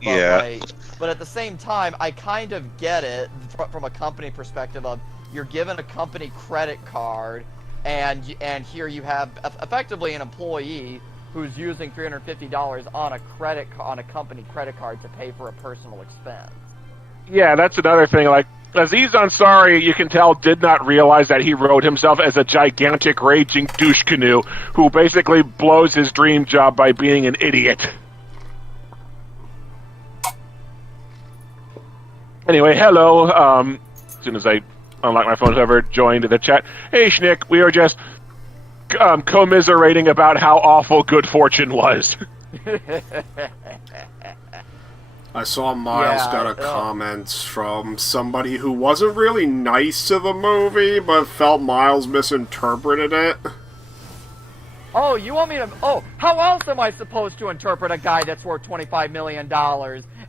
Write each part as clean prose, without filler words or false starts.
Yeah. But at the same time, I kind of get it from a company perspective of you're given a company credit card, and here you have effectively an employee who's using $350 on a company credit card to pay for a personal expense. Yeah, that's another thing. Like, Aziz Ansari, you can tell, did not realize that he wrote himself as a gigantic raging douche canoe who basically blows his dream job by being an idiot. Anyway, hello. As soon as I unlock my phone, whoever joined the chat. Hey, Schnick, we were just commiserating about how awful Good Fortune was. I saw Miles got a comment from somebody who wasn't really nice to the movie, but felt Miles misinterpreted it. Oh, you want me to... Oh, how else am I supposed to interpret a guy that's worth $25 million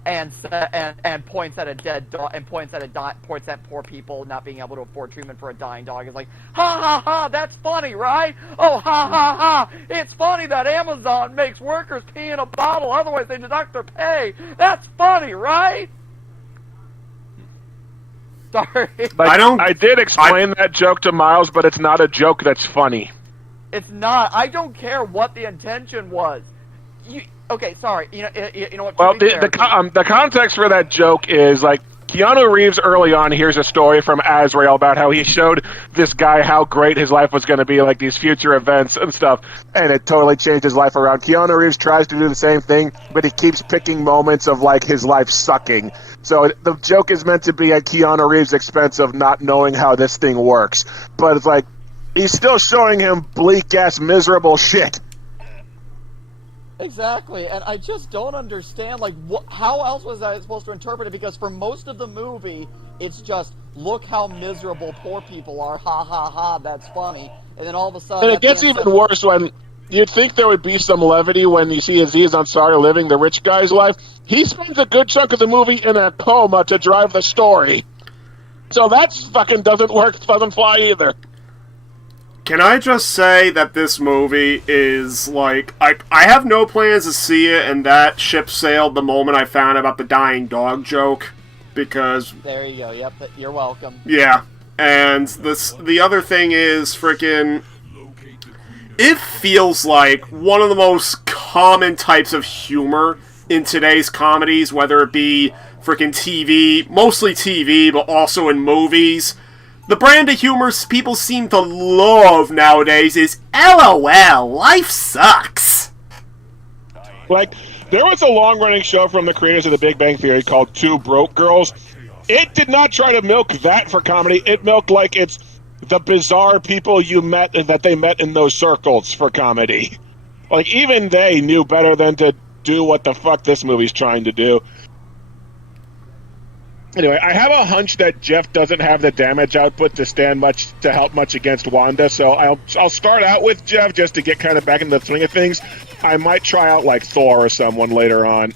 and points at a dead dog and points at poor people not being able to afford treatment for a dying dog? It's like, ha ha ha, that's funny, right? Oh, ha ha ha, it's funny that Amazon makes workers pee in a bottle, otherwise they deduct their pay. That's funny, right? Sorry. I did explain that joke to Miles, but it's not a joke that's funny. It's not. I don't care what the intention was. Okay, sorry. You know what? Well, the context for that joke is, like, Keanu Reeves early on hears a story from Azrael about how he showed this guy how great his life was going to be, like these future events and stuff, and it totally changed his life around. Keanu Reeves tries to do the same thing, but he keeps picking moments of, like, his life sucking. So the joke is meant to be at Keanu Reeves' expense of not knowing how this thing works. But it's like, he's still showing him bleak-ass, miserable shit. Exactly, and I just don't understand, like, how else was I supposed to interpret it? Because for most of the movie, it's just, look how miserable poor people are, ha ha ha, that's funny. And then all of a sudden... And it gets even worse when you'd think there would be some levity when you see Aziz Ansari living the rich guy's life. He spends a good chunk of the movie in a coma to drive the story. So that fucking doesn't fly either. Can I just say that this movie is, like, I have no plans to see it, and that ship sailed the moment I found out about the dying dog joke, because... There you go, yep, you're welcome. Yeah, and the other thing is, frickin', it feels like one of the most common types of humor in today's comedies, whether it be frickin' TV, mostly TV, but also in movies. The brand of humor people seem to love nowadays is LOL, life sucks. Like, there was a long-running show from the creators of The Big Bang Theory called Two Broke Girls. It did not try to milk that for comedy. It milked like it's the bizarre people you met and that they met in those circles for comedy. Like, even they knew better than to do what the fuck this movie's trying to do. Anyway, I have a hunch that Jeff doesn't have the damage output to help much against Wanda, so I'll start out with Jeff just to get kind of back into the swing of things. I might try out like Thor or someone later on.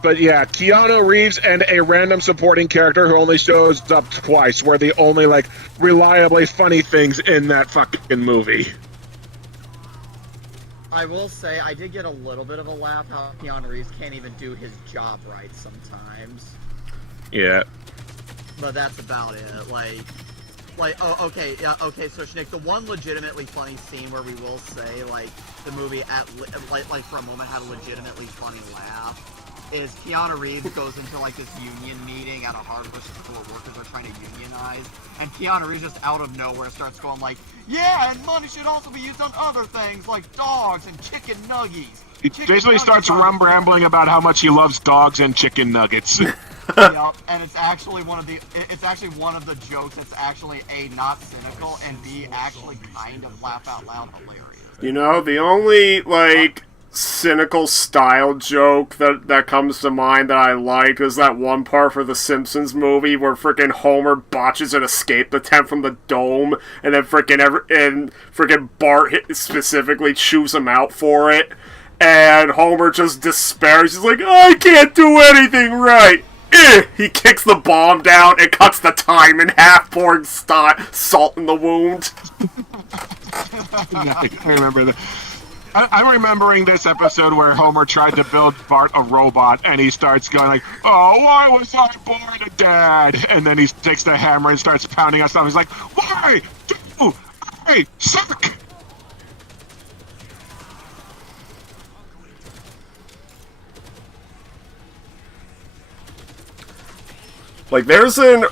But yeah, Keanu Reeves and a random supporting character who only shows up twice were the only, like, reliably funny things in that fucking movie. I will say, I did get a little bit of a laugh how Keanu Reeves can't even do his job right sometimes. Yeah. But that's about it. Okay, so Schnick, the one legitimately funny scene where we will say, like, the movie, like for a moment had a legitimately funny laugh, is Keanu Reeves goes into, like, this union meeting at a hardware store where workers are trying to unionize, and Keanu Reeves just out of nowhere starts going like, yeah, and money should also be used on other things like dogs and chicken nuggies. He basically starts rambling about how much he loves dogs and chicken nuggets. Yep, and it's actually one of the jokes that's actually A, not cynical, and B, actually kind of laugh out loud hilarious. You know, the only, like, cynical style joke that comes to mind that I like is that one part for the Simpsons movie where frickin' Homer botches an escape attempt from the dome, and then frickin' Bart specifically chews him out for it. And Homer just despairs. He's like, I can't do anything right. He kicks the bomb down and cuts the time in half, pouring salt in the wound. I remember that. I'm remembering this episode where Homer tried to build Bart a robot, and he starts going like, "Oh, why was I born a dad?" And then he takes the hammer and starts pounding on stuff. He's like, "Why do I suck?" Like there is an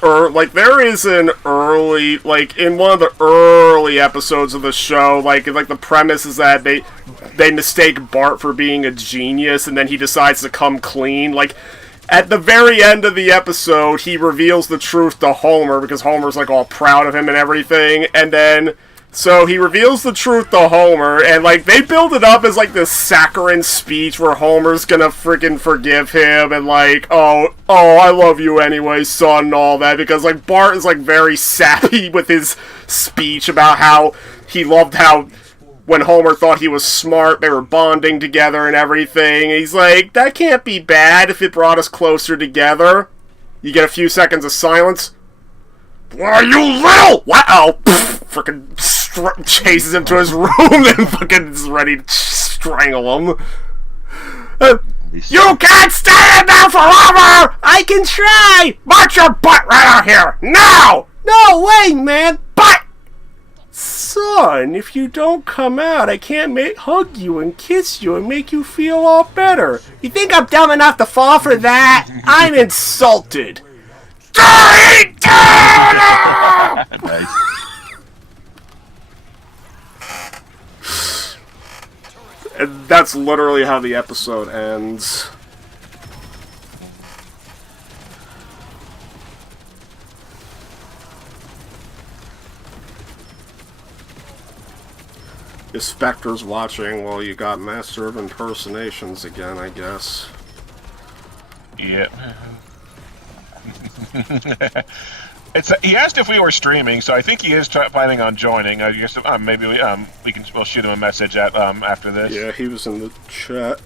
early, like in one of the early episodes of the show, like the premise is that they mistake Bart for being a genius, and then he decides to come clean. Like at the very end of the episode, he reveals the truth to Homer because Homer's like all proud of him and everything, and then so he reveals the truth to Homer, and like they build it up as like this saccharine speech where Homer's gonna freaking forgive him and like, oh, I love you anyway, son, and all that, because like Bart is like very sappy with his speech about how he loved how when Homer thought he was smart, they were bonding together and everything. And he's like, that can't be bad if it brought us closer together. You get a few seconds of silence. Why, you little! Wow! Freaking chases him to his room and fucking is ready to strangle him. You can't stay in there forever! I can try! March your butt right out here! Now! No way, man! But! Son, if you don't come out, I can't hug you and kiss you and make you feel all better. You think I'm dumb enough to fall for that? I'm insulted. Nice. And that's literally how the episode ends. If Spectre's watching, well, you got Master of Impersonations again, I guess. Yep. He asked if we were streaming, so I think he is planning on joining. I guess maybe we'll shoot him a message after this. Yeah, he was in the chat.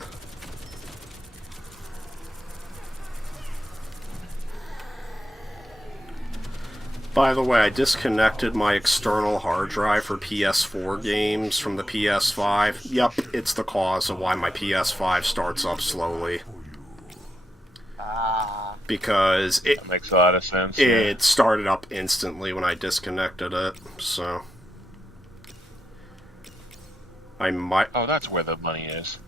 By the way, I disconnected my external hard drive for PS4 games from the PS5. Yep, it's the cause of why my PS5 starts up slowly. Because that makes a lot of sense. It started up instantly when I disconnected it, so I might. Oh, that's where the money is.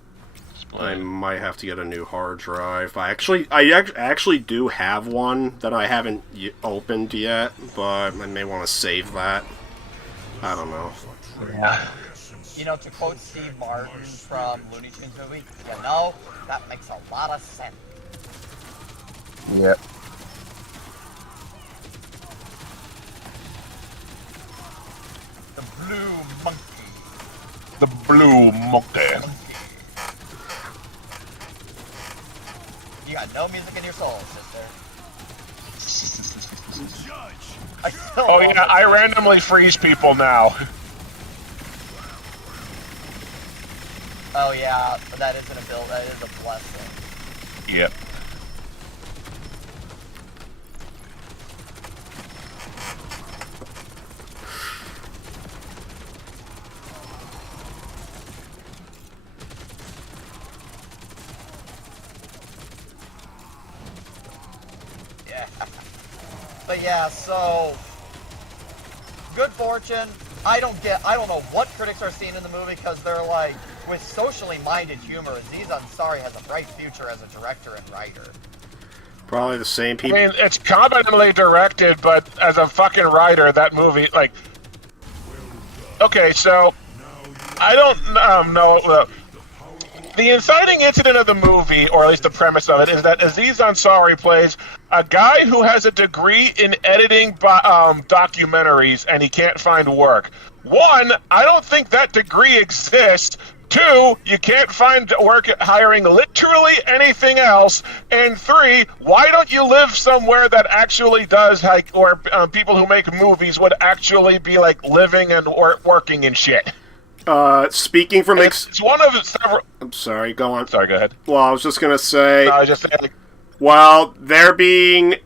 I might have to get a new hard drive. I actually do have one that I haven't opened yet, but I may want to save that. I don't know. Yeah. You know, to quote Steve Martin from Looney Tunes movie, you know, that makes a lot of sense. Yep. The blue monkey. The blue monkey. You got no music in your soul, sister. Oh yeah, I randomly freeze people now. Oh yeah, but that isn't a build, that is a blessing. Yep. But yeah, so good fortune. I don't know what critics are seeing in the movie because they're like, with socially minded humor, Aziz Ansari has a bright future as a director and writer. Probably the same people. I mean, it's competently directed, but as a fucking writer, that movie, like, okay, so I don't know. The inciting incident of the movie, or at least the premise of it, is that Aziz Ansari plays a guy who has a degree in editing documentaries, and he can't find work. One, I don't think that degree exists. Two, you can't find work hiring literally anything else. And three, why don't you live somewhere that actually does, like, or people who make movies would actually be, like, living and working and shit? Speaking from It's one of the several. I'm sorry, go on. Sorry, go ahead. Well, I was just gonna say, No, I was just saying, like, well, there being,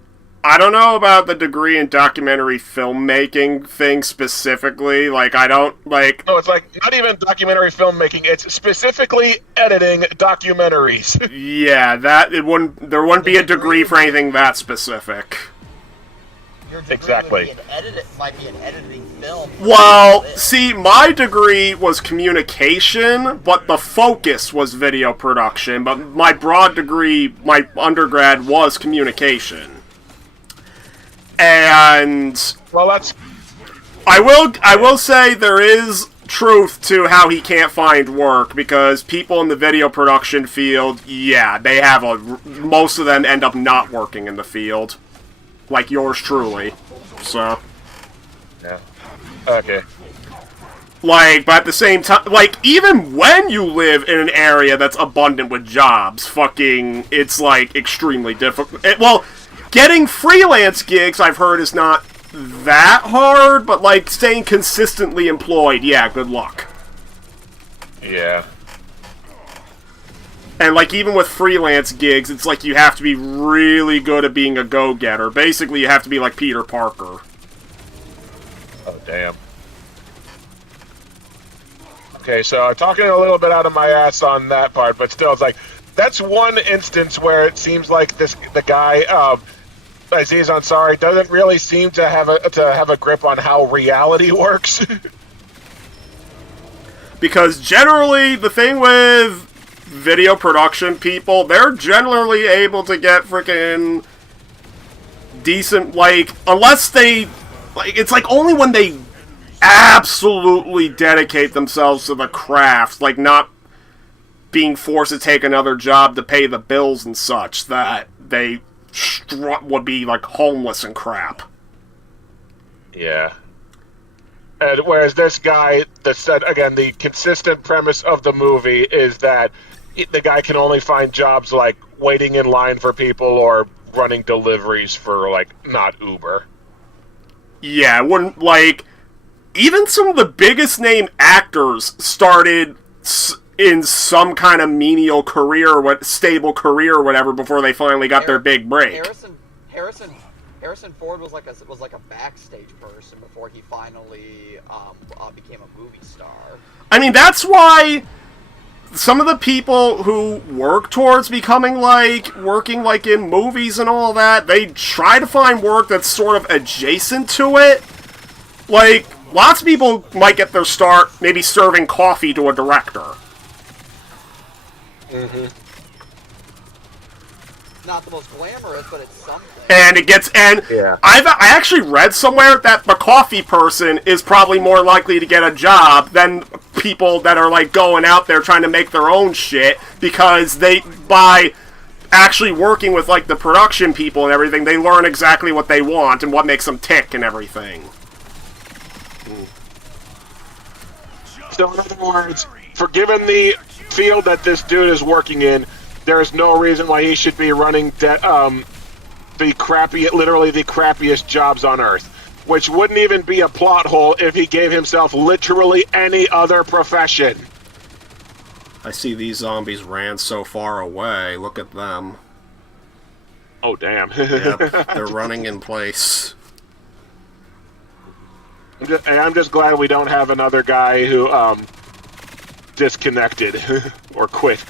I don't know about the degree in documentary filmmaking thing specifically. Like, I don't like. no, it's like not even documentary filmmaking. It's specifically editing documentaries. Yeah, that it wouldn't. There wouldn't be a degree for anything that specific. Your degree Exactly. might be an editing film. Well, see, my degree was communication, but the focus was video production. But my broad degree, my undergrad, was communication. And Well, that's I will say there is truth to how he can't find work, because people in the video production field, yeah, they have most of them end up not working in the field. Like yours truly. So, yeah. Okay. like, but at the same time, like, even when you live in an area that's abundant with jobs, fucking, it's, like, extremely difficult. Well, getting freelance gigs, I've heard, is not that hard, but, like, staying consistently employed, yeah, good luck. Yeah. And, like, even with freelance gigs, it's like you have to be really good at being a go-getter. Basically, you have to be like Peter Parker. Oh, damn. Okay, so I'm talking a little bit out of my ass on that part, but still, it's like, that's one instance where it seems like the guy, Aziz Ansari, doesn't really seem to have a grip on how reality works. Because generally, the thing with video production people, they're generally able to get freaking decent, like, unless they, like, it's like only when they absolutely dedicate themselves to the craft, like not being forced to take another job to pay the bills and such, that they would be, like, homeless and crap. Yeah. And whereas this guy, that said, again, the consistent premise of the movie is that the guy can only find jobs like waiting in line for people or running deliveries for, like, not Uber. Yeah, it wouldn't, like, even some of the biggest name actors started in some kind of menial career, stable career or whatever, before they finally got their big break. Harrison Ford was like a backstage person before he finally became a movie star. I mean, that's why some of the people who work towards becoming, like, working, like, in movies and all that, they try to find work that's sort of adjacent to it. Like, lots of people might get their start maybe serving coffee to a director. Mm-hmm. Not the most glamorous, but it's something. And it gets, and Yeah. I actually read somewhere that the coffee person is probably more likely to get a job than people that are, like, going out there trying to make their own shit, because by actually working with, like, the production people and everything, they learn exactly what they want and what makes them tick and everything. So in other words, for given the field that this dude is working in, there is no reason why he should be running literally the crappiest jobs on Earth, which wouldn't even be a plot hole if he gave himself literally any other profession. I see these zombies ran so far away. Look at them. Oh, damn. Yep, they're running in place. I'm just glad we don't have another guy who disconnected or quit.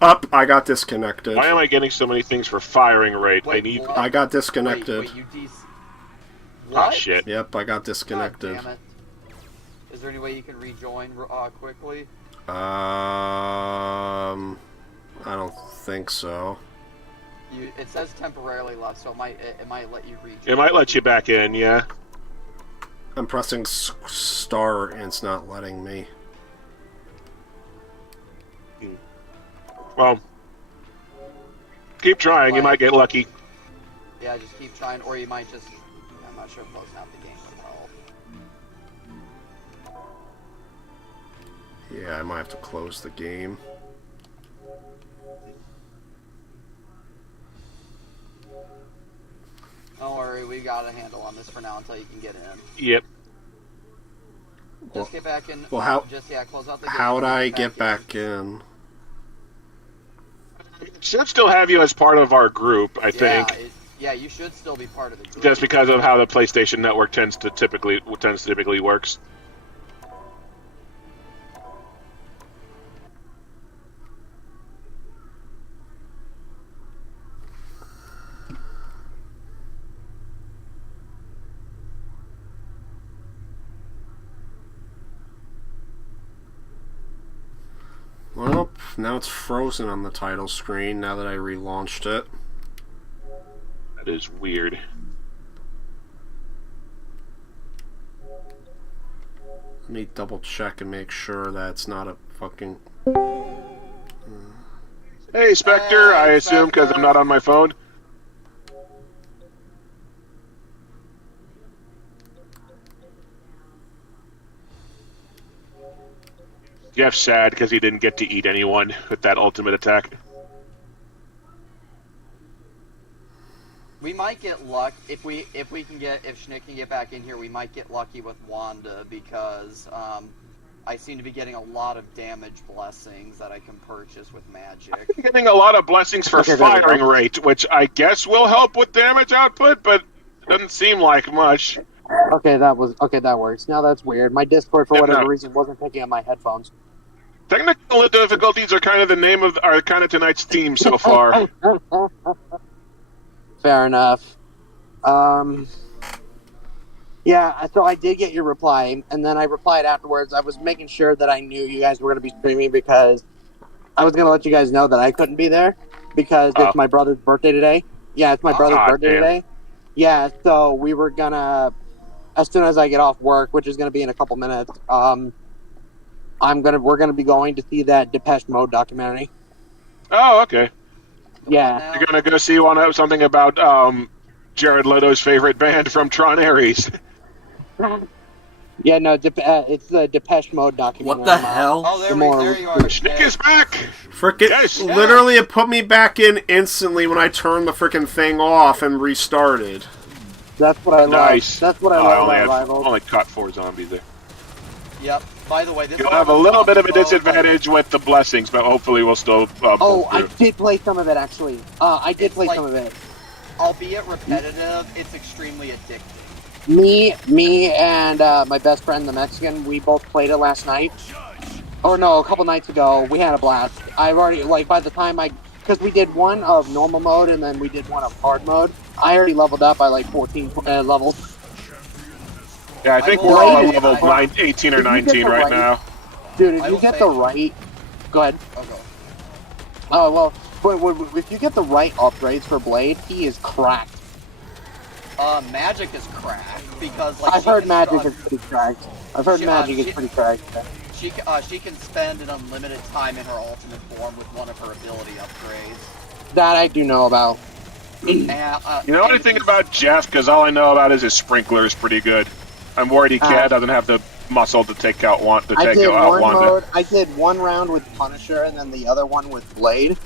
Up, I got disconnected. Why am I getting so many things for firing rate? Wait, I need. what? I got disconnected. Wait, Ah, what? shit. Yep, I got God disconnected. damn it. Is there any way you can rejoin quickly? I don't think so. It says temporarily left, so it might let you rejoin. It might let you back in, yeah. I'm pressing star and it's not letting me. Well, keep trying. You might get lucky. Yeah, just keep trying, or you might just... I'm not sure if closing out the game would help. Yeah, I might have to close the game. Don't worry, we got a handle on on this for now until you can get in. Yep. Just get back in. Well, how? Close out the game. How would I get back in? Should still have you as part of our group, I think. Yeah, you should still be part of the group. Just because of how the PlayStation Network tends to typically works. Well, now it's frozen on the title screen now that I relaunched it. That is weird. Let me double check and make sure that's not a fucking... Hey, Spectre, I assume because I'm not on my phone. Jeff's sad because he didn't get to eat anyone with that ultimate attack. We might get luck if Schnick can get back in here. We might get lucky with Wanda because I seem to be getting a lot of damage blessings that I can purchase with magic. I'm getting a lot of blessings for firing rate, which I guess will help with damage output, but it doesn't seem like much. Okay, that works. Now that's weird. My Discord, for whatever reason, wasn't picking up my headphones. Technical difficulties are kind of tonight's theme so far. Fair enough. Yeah, so I did get your reply, and then I replied afterwards. I was making sure that I knew you guys were going to be streaming because I was going to let you guys know that I couldn't be there because it's my brother's birthday today. Yeah, it's my brother's birthday today. Yeah, so we were going to, as soon as I get off work, which is going to be in a couple minutes, we're going to be going to see that Depeche Mode documentary. Oh, okay. Yeah. You're going to go see something about Jared Leto's favorite band from Tron Ares. Yeah, no, it's the Depeche Mode documentary. What the hell? Oh, there you are. Schnick is back! Frickin' Yes. Literally, it put me back in instantly when I turned the frickin' thing off and restarted. That's what I love. Nice. That's what I love about Rivals. Only caught 4 zombies there. Yep. By the way, this you'll have a little bit of a disadvantage with the blessings, but hopefully we'll still. I did play some of it actually. I did play some of it. Albeit repetitive, it's extremely addictive. Me, and my best friend, the Mexican, we both played it last night. Or no, a couple nights ago. We had a blast. I've already, by the time because we did one of normal mode and then we did one of hard mode. I already leveled up by 14 levels. Yeah, I think we're all at level 18 or 19 right now. Dude, if you get the right... Go ahead. Okay. Oh, well, if you get the right upgrades for Blade, he is cracked. Magic is cracked, because, I've heard Magic is pretty cracked. She can spend an unlimited time in her ultimate form with one of her ability upgrades. That I do know about. You know anything about Jeff? Because all I know about is his sprinkler is pretty good. I'm worried he doesn't have the muscle to take out Wanda. I did one round with Punisher and then the other one with Blade.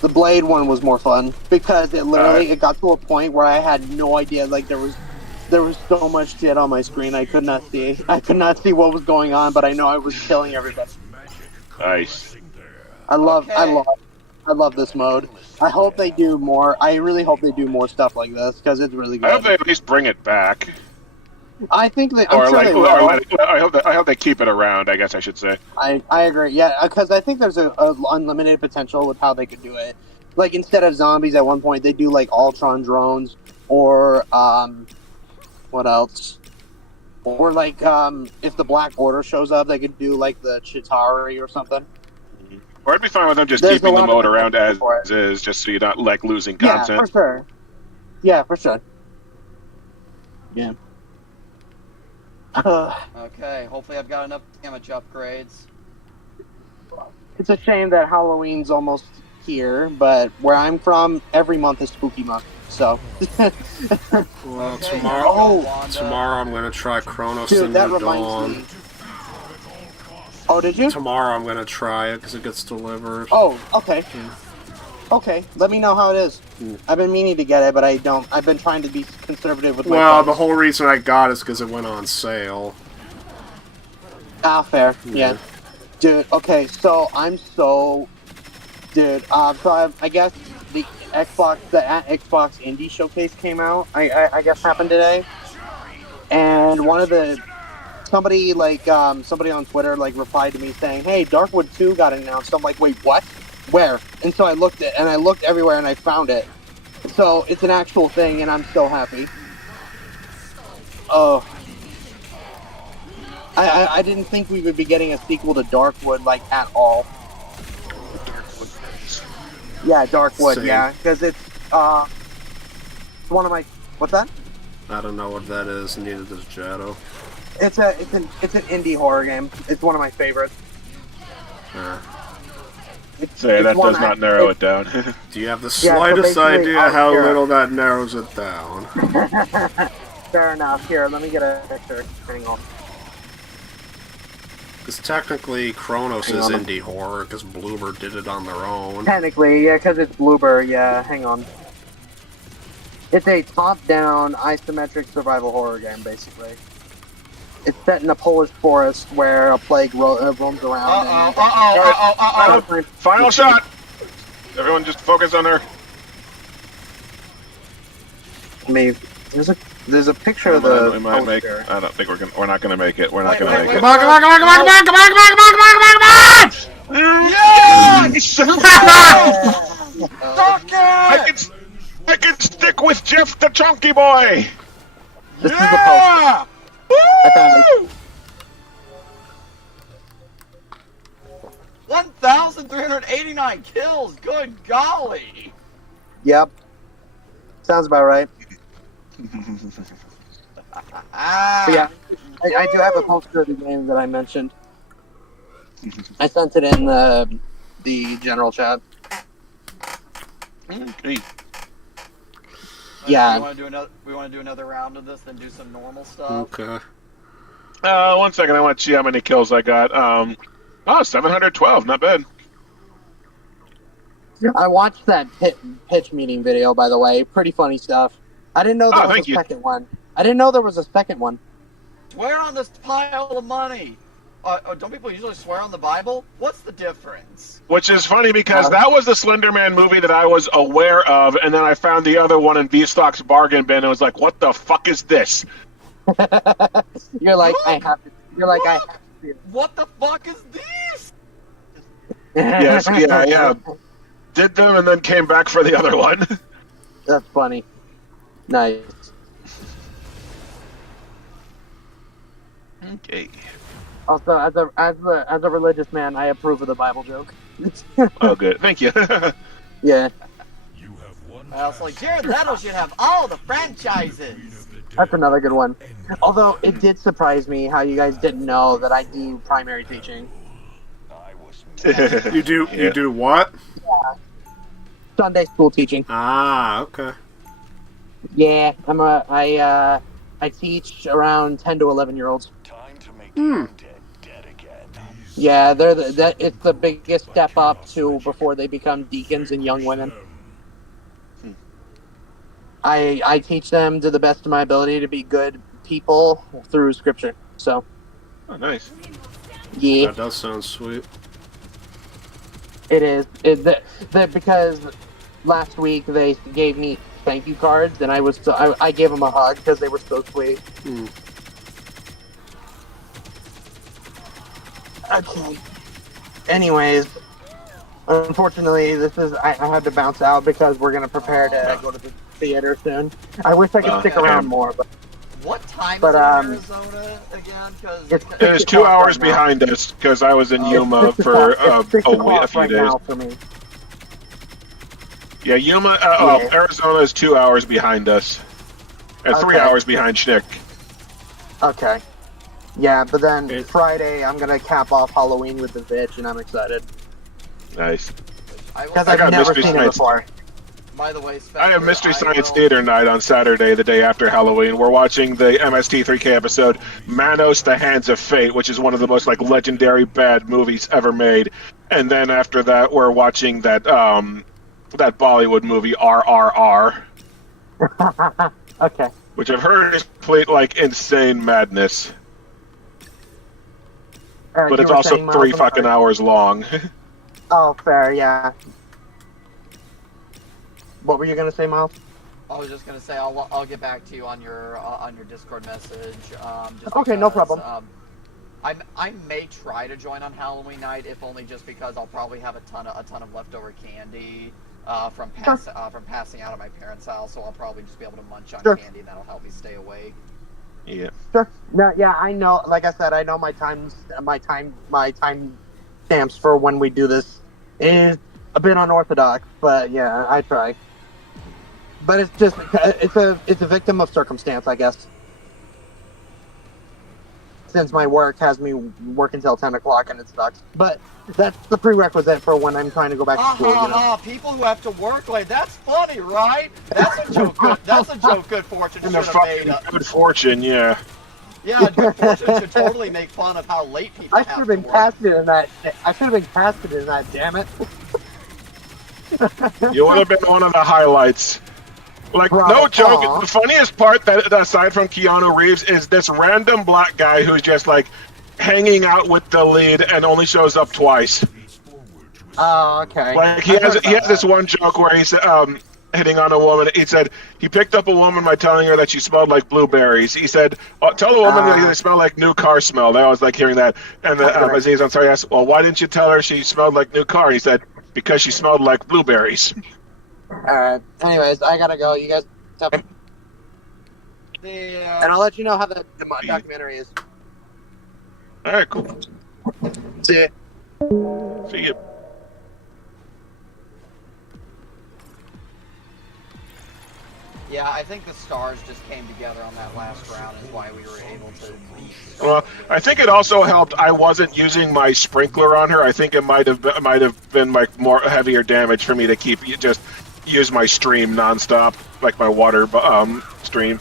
The Blade one was more fun because it literally it got to a point where I had no idea. There was so much shit on my screen I could not see. I could not see what was going on, but I know I was killing everybody. Nice. I love this mode. I hope they do more. I really hope they do more stuff like this because it's really good. I hope they at least bring it back. I think they. I hope they keep it around. I guess I should say. I agree. Yeah, because I think there's a unlimited potential with how they could do it. Instead of zombies, at one point they do Ultron drones or what else? Or if the Black Order shows up, they could do the Chitauri or something. Or I'd be fine with them just keeping the mode around as is, just so you're not losing content. Yeah, for sure. Yeah, for sure. Yeah. Okay, hopefully I've got enough damage upgrades. It's a shame that Halloween's almost here, but where I'm from, every month is spooky month, so... Well, tomorrow I'm gonna try Chronos in the Dawn. Oh, did you? Tomorrow I'm gonna try it, because it gets delivered. Oh, okay. Okay, let me know how it is. I've been meaning to get it, but I don't. I've been trying to be conservative with my Well, funds. the whole reason I got it is because it went on sale. Ah, fair. Yeah. Dude, okay, so I'm so... Dude, so I guess the Xbox Indie Showcase came out, I guess happened today. And one of the... Somebody on Twitter, replied to me saying, hey, Darkwood 2 got announced. I'm like, wait, what? Where? And so I looked everywhere and I found it. So it's an actual thing, and I'm so happy. Oh... I didn't think we would be getting a sequel to Darkwood, at all. Yeah, Darkwood, Same. yeah. Because it's, one of my... What's that? I don't know what that is, neither does Jado. It's an indie horror game. It's one of my favorites. Say, that does not narrow it down. Do you have the Yeah, so slightest basically, idea how here. little that narrows it down? Fair enough. Here, let me get a picture. Hang on. Because technically, Chronos is indie horror, because Bloober did it on their own. Technically, yeah, because it's Bloober, yeah. Hang on. It's a top-down, isometric survival horror game, basically. It's set in a Polish forest where a plague roams around. Final shot! Everyone just focus on her. There's a picture of the We might make. poster. I don't think we're not gonna make it. We're not gonna make it. Come on, come on, come on, come on, come on, come on, come on, come on, come on, come on! Yes! Suck it! I can stick with Jeff the Chunky Boy. This is the poster. I found it. 1,389 kills. Good golly. Yep. Sounds about right. Ah. But yeah, I do have a poster of the game that I mentioned. I sent it in the general chat. Okay. Yeah. We want to do another round of this, then do some normal stuff. Okay. 1 second. I want to see how many kills I got. 712. Not bad. I watched that pitch meeting video, by the way. Pretty funny stuff. I didn't know there was a second one. I didn't know there was a second one. Swear on this pile of money. Don't people usually swear on the Bible? What's the difference? Which is funny because that was the Slender Man movie that I was aware of, and then I found the other one in V-Stock's bargain bin and was like, what the fuck is this? You're like, I have to. You're like, I have to see it. What the fuck is this? Yes, yeah. Did them and then came back for the other one. That's funny. Nice. Okay. Also, as a religious man, I approve of the Bible joke. Oh, good. Thank you. Yeah, I was like, Jared Leto should have all the franchises. that's another good one. Although it did surprise me how you guys didn't know that I do primary teaching. You do what? Sunday school teaching. Ah, okay. Yeah, I teach around 10 to 11-year-olds. Yeah, it's the biggest step up to before they become deacons and young women. I teach them to the best of my ability to be good people through scripture. So, Oh, nice. yeah, That does sound sweet. it is. Because last week they gave me thank you cards, and I gave them a hug because they were so sweet. Okay. Anyways, unfortunately, I had to bounce out because we're gonna prepare to go to the theater soon. I wish I could stick around more, but What time But, is it in Arizona again? Because It is 2 hours behind us because I was in Yuma for a few right days. now for me. Yeah, Yuma. Arizona is 2 hours behind us, and 3 Okay. hours behind Schnick. Okay. Yeah, but then Friday I'm gonna cap off Halloween with the Vitch, and I'm excited Nice. because I I've got never Mystery seen it Science. before. by the way, I Spencer, have Mystery Science will- Theater night on Saturday, the day after Halloween. We're watching the MST3K episode Manos: The Hands of Fate, which is one of the most legendary bad movies ever made. And then after that, we're watching that that Bollywood movie RRR, Okay. which I've heard is complete like insane madness. Eric, But you it's were also saying, Miles, 3 I'm fucking sorry. hours long. Oh, fair, yeah. What were you gonna say, Miles? I was just gonna say I'll get back to you on your Discord message. Just Okay, no because, problem. I may try to join on Halloween night, if only just because I'll probably have a ton of leftover candy from passing out at my parents' house, so I'll probably just be able to munch on Sure. candy, and that'll help me stay awake. Yeah. Sure. No, yeah, I know. Like I said, I know my time stamps for when we do this is a bit unorthodox, but yeah, I try. But it's just it's a victim of circumstance, I guess. Since my work has me work until 10 o'clock and it sucks. But that's the prerequisite for when I'm trying to go back to school, you know? People who have to work late. That's funny, right? That's a joke. That's a joke. Good Fortune And should the have made. fucking Good Fortune, yeah. Yeah, Good Fortune should totally make fun of how late people I should have have to been work. casted in that. I should have been casted in that. Damn it! You would have been one of the highlights. Like, no Bravo. joke, Aw. the funniest part, that aside from Keanu Reeves, is this random black guy who's just, like, hanging out with the lead and only shows up twice. Oh, okay. Like, he has this one joke where he's hitting on a woman. He said he picked up a woman by telling her that she smelled like blueberries. He said, tell a woman that they smell like new car smell. I was like hearing that. And Aziz Ansari asked, well, why didn't you tell her she smelled like new car? And he said, because she smelled like blueberries. Alright. Anyways, I gotta go. You guys have... The, And I'll let you know how the documentary is. All right, cool. See ya. See you. yeah, I think the stars just came together on that last round, is why we were able to beat. Well, I think it also helped. I wasn't using my sprinkler on her. I think it might have been like more heavier damage for me to just use my stream nonstop, like my water stream.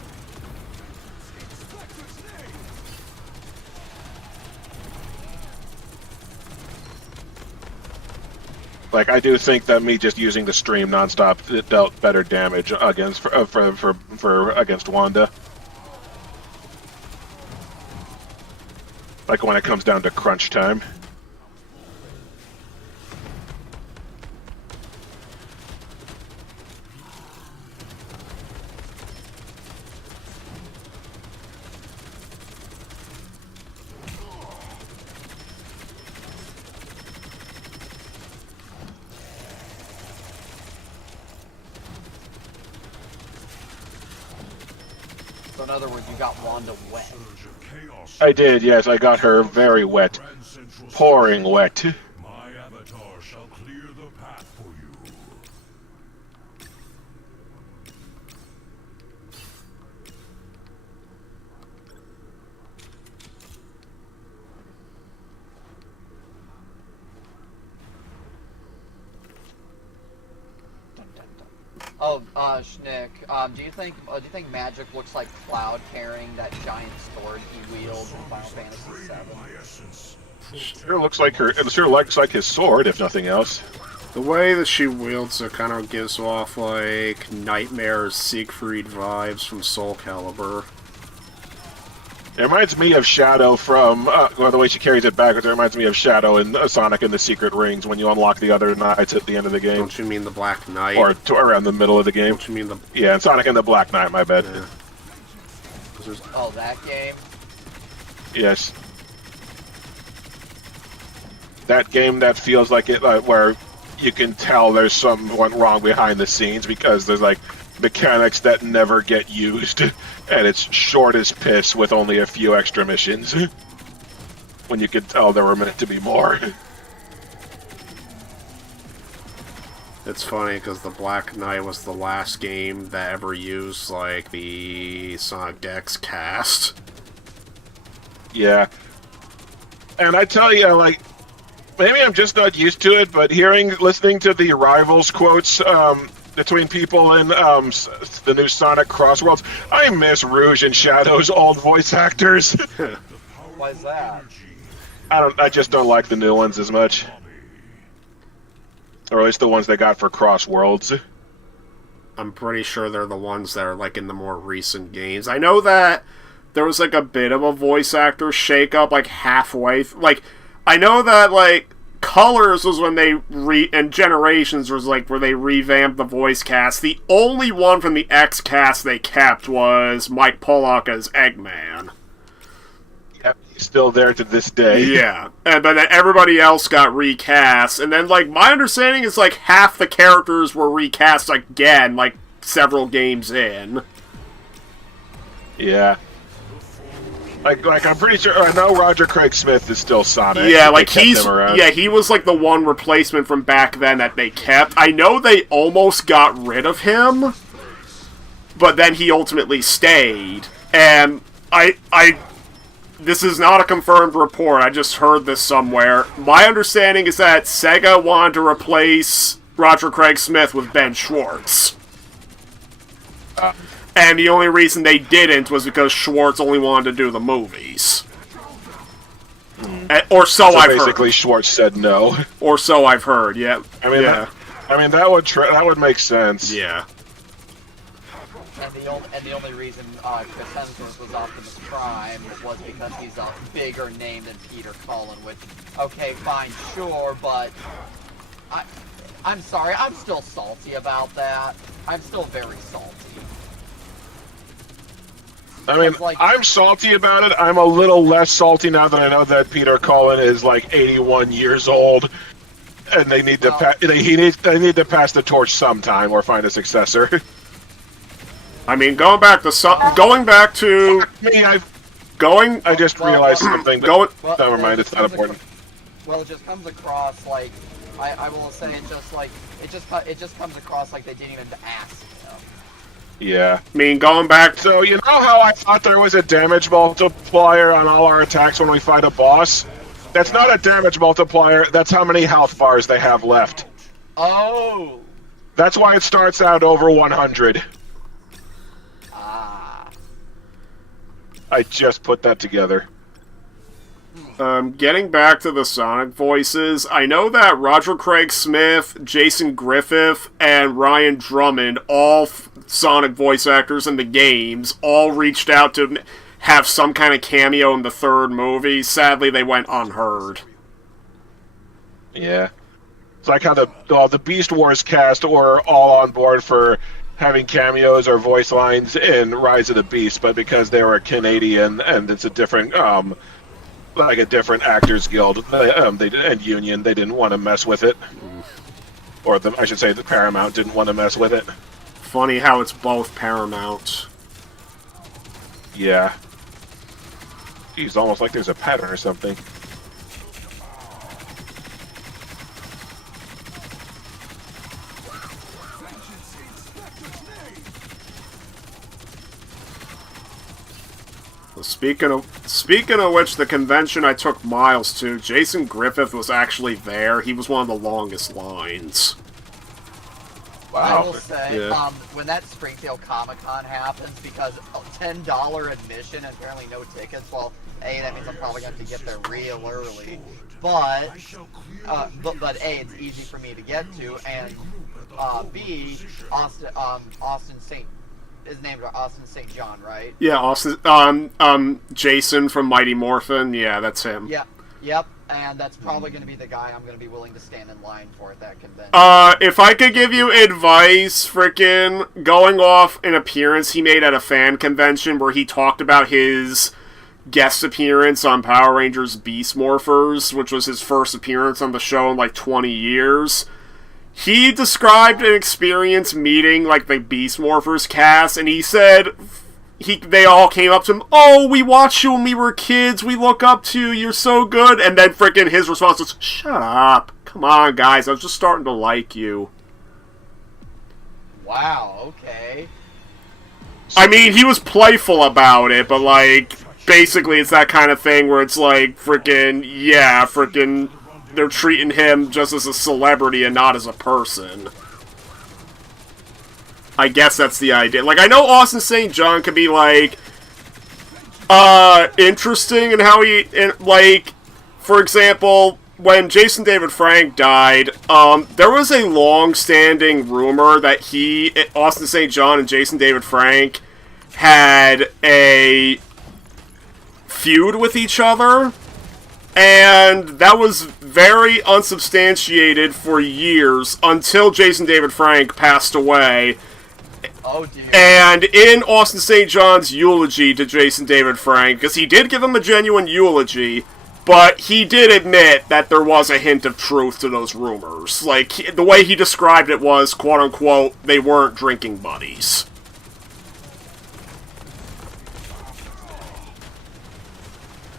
Like, I do think that me just using the stream nonstop, it dealt better damage against against Wanda. Like when it comes down to crunch time. So in other words, you got Wanda wet. I did, yes. I got her very wet. Pouring wet. My avatar shall clear the path for you. Oh, Schnick, do you think Magic looks like Cloud carrying that giant sword he wields in Final Fantasy VII? It sure looks like his sword, if nothing else. The way that she wields it kind of gives off, like, Nightmare Siegfried vibes from Soul Calibur. It reminds me of Shadow from, the way she carries it backwards, it reminds me of Shadow in Sonic and the Secret Rings when you unlock the other knights at the end of the game. Don't you mean the Black Knight? Or around the middle of the game. Don't you mean the... Yeah, and Sonic and the Black Knight, my bad. Yeah. Oh, that game? Yes. That game that feels like it, where you can tell there's something went wrong behind the scenes because there's, like, mechanics that never get used, and it's short as piss with only a few extra missions. When you could tell there were meant to be more. It's funny because the Black Knight was the last game that ever used, like, the Sonic Dex cast. Yeah. And I tell you, like, maybe I'm just not used to it, but listening to the Rivals quotes, between people in the new Sonic Crossworlds, I miss Rouge and Shadow's old voice actors. Why's that? I just don't like the new ones as much. or at least the ones they got for Cross Worlds. I'm pretty sure they're the ones that are, like, in the more recent games. I know that there was, like, a bit of a voice actor shakeup, like, halfway. Like, I know that, like, Colors was when they and Generations was, like, where they revamped the voice cast. The only one from the X cast they kept was Mike Pollock as Eggman. Yep, he's still there to this day. Yeah, but then everybody else got recast, and then, like, my understanding is, like, half the characters were recast again, like, several games in. Yeah. Like I'm pretty sure, I know Roger Craig Smith is still Sonic. Yeah, They like, kept him around. he was, like, the one replacement from back then that they kept. I know they almost got rid of him, but then he ultimately stayed, and this is not a confirmed report, I just heard this somewhere. My understanding is that Sega wanted to replace Roger Craig Smith with Ben Schwartz. And the only reason they didn't was because Schwartz only wanted to do the movies. Or so I've heard. Basically, Schwartz said no. Or so I've heard, yeah. I mean, yeah. that would make sense. Yeah. And the only reason Chris Hemsworth was Optimus Prime was because he's a bigger name than Peter Cullen, which, okay, fine, sure, but I'm sorry, I'm still salty about that. I'm still very salty. I mean, I'm salty about it. I'm a little less salty now that I know that Peter Cullen is like 81 years old, and they need to they need to pass the torch sometime or find a successor. I mean, going back to I just realized something. Never mind, it's not important. Well, it just comes across like I will say it just comes across like they didn't even ask. Yeah. I mean, going back... So, you know how I thought there was a damage multiplier on all our attacks when we fight a boss? That's not a damage multiplier, that's how many health bars they have left. Oh! That's why it starts out over 100. Ah. I just put that together. Getting back to the Sonic voices, I know that Roger Craig Smith, Jason Griffith, and Ryan Drummond, all Sonic voice actors in the games, all reached out to have some kind of cameo in the third movie. Sadly, they went unheard. Yeah. It's like how the Beast Wars cast were all on board for having cameos or voice lines in Rise of the Beast, but because they were Canadian and it's a different... like a different actors guild and union, they didn't want to mess with it. Or I should say the Paramount didn't want to mess with it. Funny how it's both Paramount. Yeah. Geez, almost like there's a pattern or something. Speaking of which, the convention I took Miles to, Jason Griffith was actually there. He was one of the longest lines. Wow. I will say, yeah. When that Springfield Comic-Con happens, because $10 admission and apparently no tickets, well, A, that means I'm probably going to have to get there real early. But A, it's easy for me to get to, and B, Austin St. His name's Austin St. John, right? Yeah, Austin. Jason from Mighty Morphin. Yeah, that's him. Yep. And that's probably going to be the guy I'm going to be willing to stand in line for at that convention. If I could give you advice, frickin' going off an appearance he made at a fan convention where he talked about his guest appearance on Power Rangers Beast Morphers, which was his first appearance on the show in like 20 years. He described an experience meeting, like, the Beast Morphers cast, and he said they all came up to him, "Oh, we watched you when we were kids, we look up to you, you're so good," and then frickin' his response was, "Shut up, come on, guys, I was just starting to like you." Wow, okay. I mean, he was playful about it, but, like, basically it's that kind of thing where it's like, frickin', they're treating him just as a celebrity and not as a person. I guess that's the idea. Like, I know Austin St. John could be, like, interesting in how he, like, for example, when Jason David Frank died, there was a long-standing rumor that Austin St. John and Jason David Frank had a feud with each other, and that was very unsubstantiated for years until Jason David Frank passed away. Oh dear. And in Austin St. John's eulogy to Jason David Frank, because he did give him a genuine eulogy, but he did admit that there was a hint of truth to those rumors. Like, the way he described it was, quote-unquote, they weren't drinking buddies.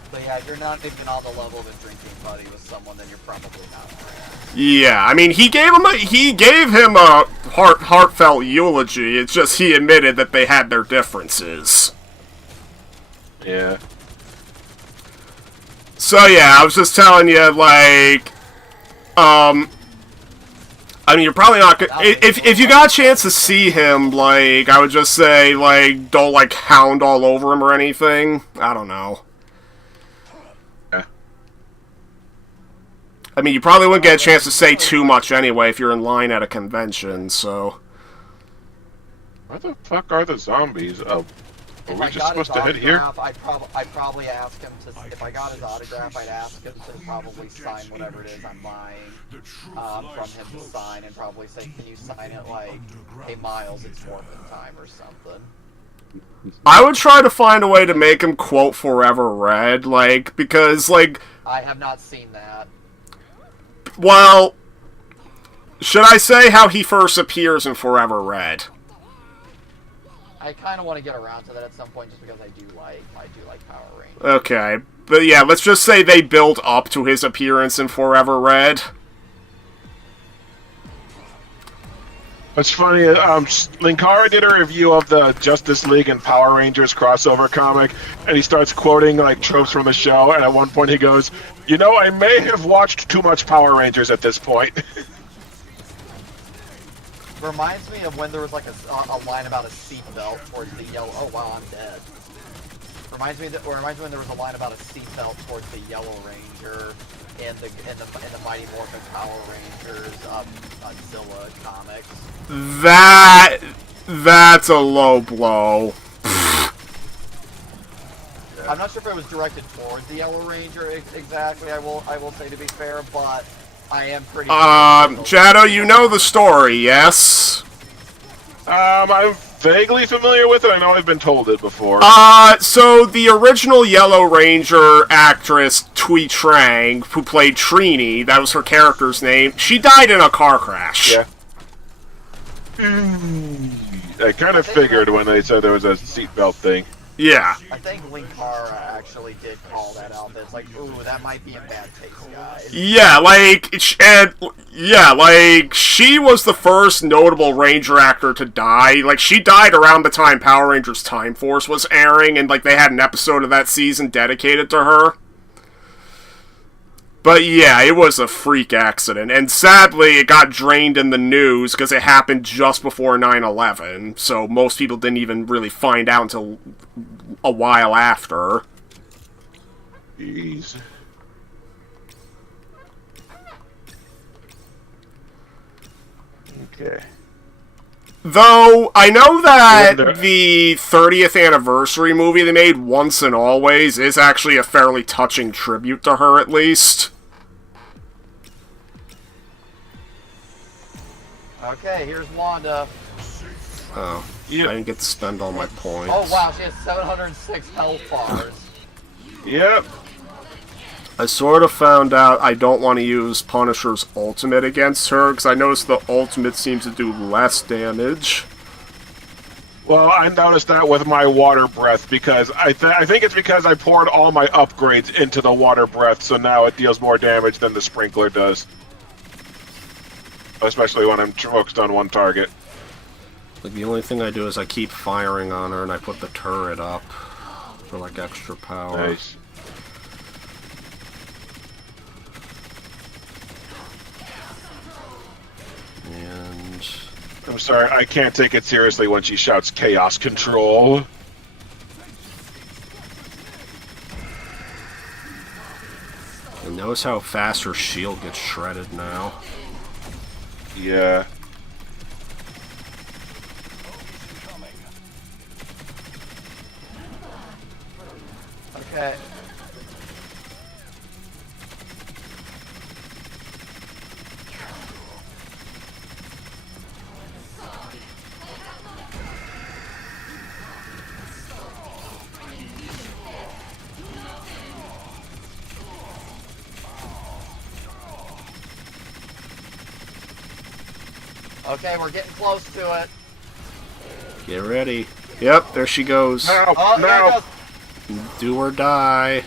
But yeah, if you're not even on the level of a drinking buddy with someone, then you're probably not friends. Yeah, I mean, he gave him a heartfelt eulogy. It's just he admitted that they had their differences. Yeah. So yeah, I was just telling you, like, I mean, you're probably not gonna, if you got a chance to see him, like, I would just say, like, don't, like, hound all over him or anything. I don't know. I mean, you probably wouldn't get a chance to say too much anyway if you're in line at a convention, so... Where the fuck are the zombies? Oh, are we just supposed to head here? I'd probably ask him to, if I got his autograph, I'd ask him to probably sign whatever it is I'm buying from him to sign, and probably say, can you sign it like, hey Miles, it's morphin' time or something. I would try to find a way to make him quote Forever Red, like, because, like... I have not seen that. Well, should I say how he first appears in Forever Red? I kind of want to get around to that at some point, just because I do like Power Rangers. Okay, but yeah, let's just say they build up to his appearance in Forever Red. It's funny, Linkara did a review of the Justice League and Power Rangers crossover comic, and he starts quoting, like, tropes from the show, and at one point he goes, you know, I may have watched too much Power Rangers at this point. Reminds me of when there was, like, a line about a seatbelt towards the yellow... Oh, wow, I'm dead. Reminds me when there was a line about a seatbelt towards the Yellow Ranger in the Mighty Morphin Power Rangers Godzilla comics. That's a low blow. I'm not sure if it was directed towards the Yellow Ranger exactly. I will say, to be fair, but I am pretty. Shadow, you know the story, yes? I'm vaguely familiar with it. I know I've been told it before. So the original Yellow Ranger actress, Tui Trang, who played Trini, that was her character's name, she died in a car crash. Yeah. I kind of figured when they said there was a seatbelt thing. Yeah. I think Linkara actually did call that out. That's like, ooh, that might be in bad taste, guys. Yeah, like, she was the first notable Ranger actor to die. Like, she died around the time Power Rangers Time Force was airing, and, like, they had an episode of that season dedicated to her. But yeah, it was a freak accident, and sadly it got drained in the news because it happened just before 9/11, so most people didn't even really find out until a while after. Jeez. Okay. Though, I know that the 30th anniversary movie they made, Once and Always, is actually a fairly touching tribute to her, at least. Okay, here's Wanda. Oh, Yep. I didn't get to spend all my points. Oh wow, she has 706 health bars. Yep. I sort of found out I don't want to use Punisher's ultimate against her, because I noticed the ultimate seems to do less damage. Well, I noticed that with my water breath, because I think it's because I poured all my upgrades into the water breath, so now it deals more damage than the sprinkler does. Especially when I'm focused on one target. Like, the only thing I do is I keep firing on her and I put the turret up for, like, extra power. Nice. And... I'm sorry, I can't take it seriously when she shouts Chaos Control. And now Notice how fast her shield gets shredded now. Yeah. Okay. Okay, we're getting close to it. Get ready. Yep, there she goes. Now, Oh, there it now. goes. Do or die.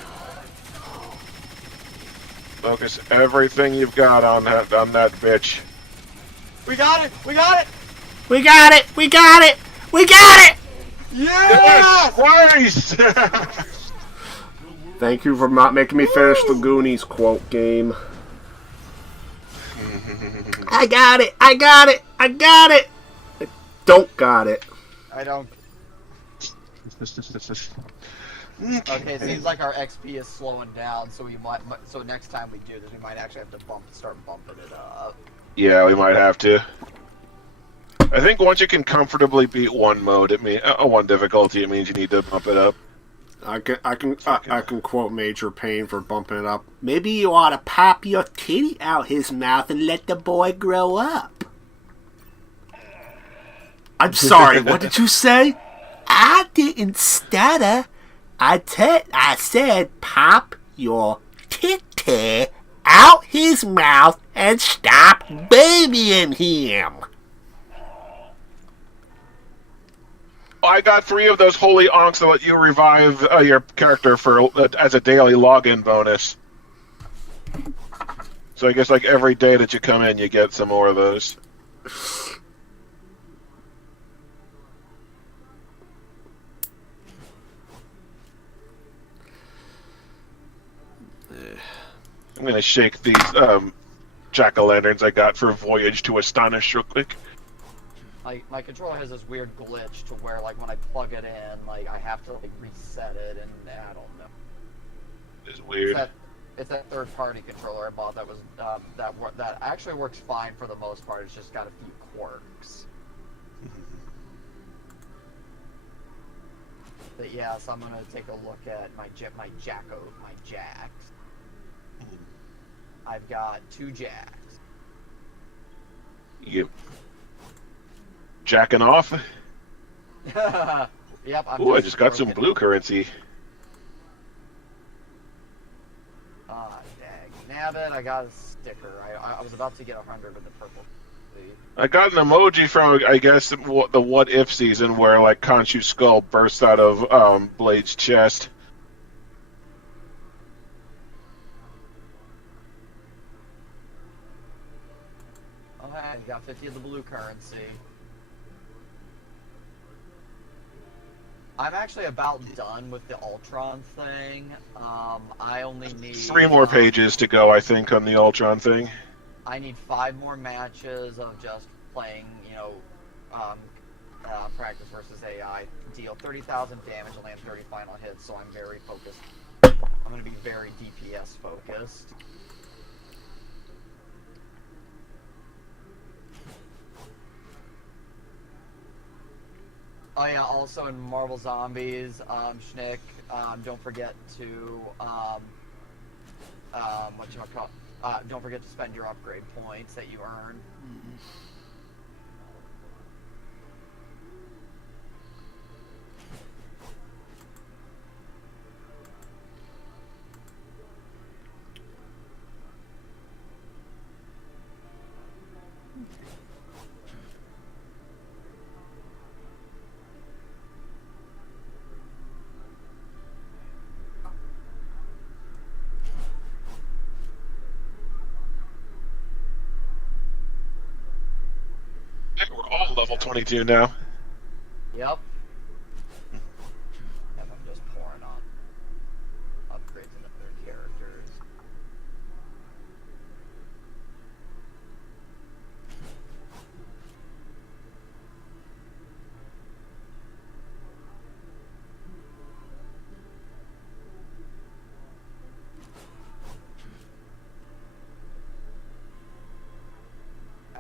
Focus everything you've got on that bitch. We got it! We got it! We got it! We got it! We got it! Yes! Twice! Thank you for not making me finish the Goonies quote game. I got it! I got it! I got it! I don't got it. I don't. Okay, it seems like our XP is slowing down, so so next time we do this, we might actually have to start bumping it up. Yeah, we might have to. I think once you can comfortably beat one mode, one difficulty, it means you need to bump it up. I can quote Major Payne for bumping it up. Maybe you ought to pop your titty out his mouth and let the boy grow up. I'm sorry, what did you say? I didn't stutter. I said pop your titty out his mouth and stop babying him. I got 3 of those holy onks to let you revive your character for as a daily login bonus. So I guess like every day that you come in, you get some more of those. I'm gonna shake these jack-o'-lanterns I got for Voyage to Astonish real quick. Like, my controller has this weird glitch to where, like, when I plug it in, like, I have to, like, reset it, and I don't know. It's weird. It's that third-party controller I bought that was, that actually works fine for the most part. It's just got a few quirks. But yeah, so I'm gonna take a look at my jacks. I've got 2 jacks. You jacking off? Yep. Ooh, I just got some blue currency. Ah, dang. Nabbit, I got a sticker. I was about to get 100 with the purple. I got an emoji from, I guess, the What If season where, like, Khonshu's skull bursts out of Blade's chest. Okay, got 50 of the blue currency. I'm actually about done with the Ultron thing. I only need 3 more pages to go, I think, on the Ultron thing. I need 5 more matches of just playing, practice versus AI. Deal 30,000 damage and land 30 final hits, so I'm very focused. I'm going to be very DPS focused. Oh yeah, also in Marvel Zombies, Schnick, don't forget to, don't forget to spend your upgrade points that you earn. We're all level 22 now. Yep. Yep, I'm just pouring on upgrades and other characters.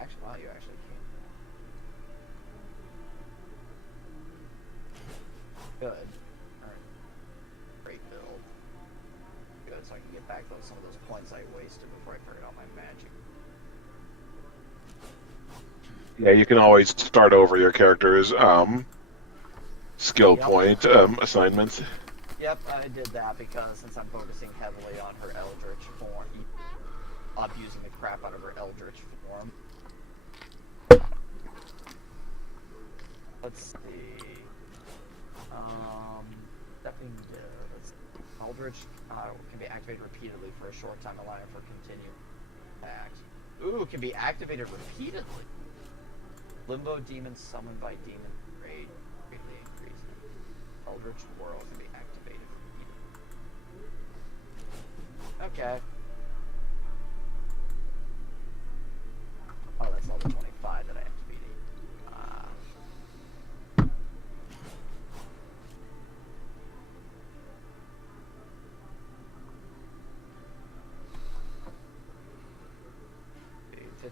actually, wow, you actually came. Good. Alright. Great build. Good, so I can get back some of those points I wasted before I figured out my magic. Yeah, you can always start over your character's skill Yep. point assignments. Yep, I did that because since I'm focusing heavily on her Eldritch form, abusing the crap out of her Eldritch form. Let's see. Stepping Eldritch can be activated repeatedly for a short time, allowing for continued attacks. Ooh, can be activated repeatedly. Limbo demons summoned by demon raid greatly increased. Eldritch Whirl can be activated repeatedly. Okay. Oh, that's level 25 that I have to beat.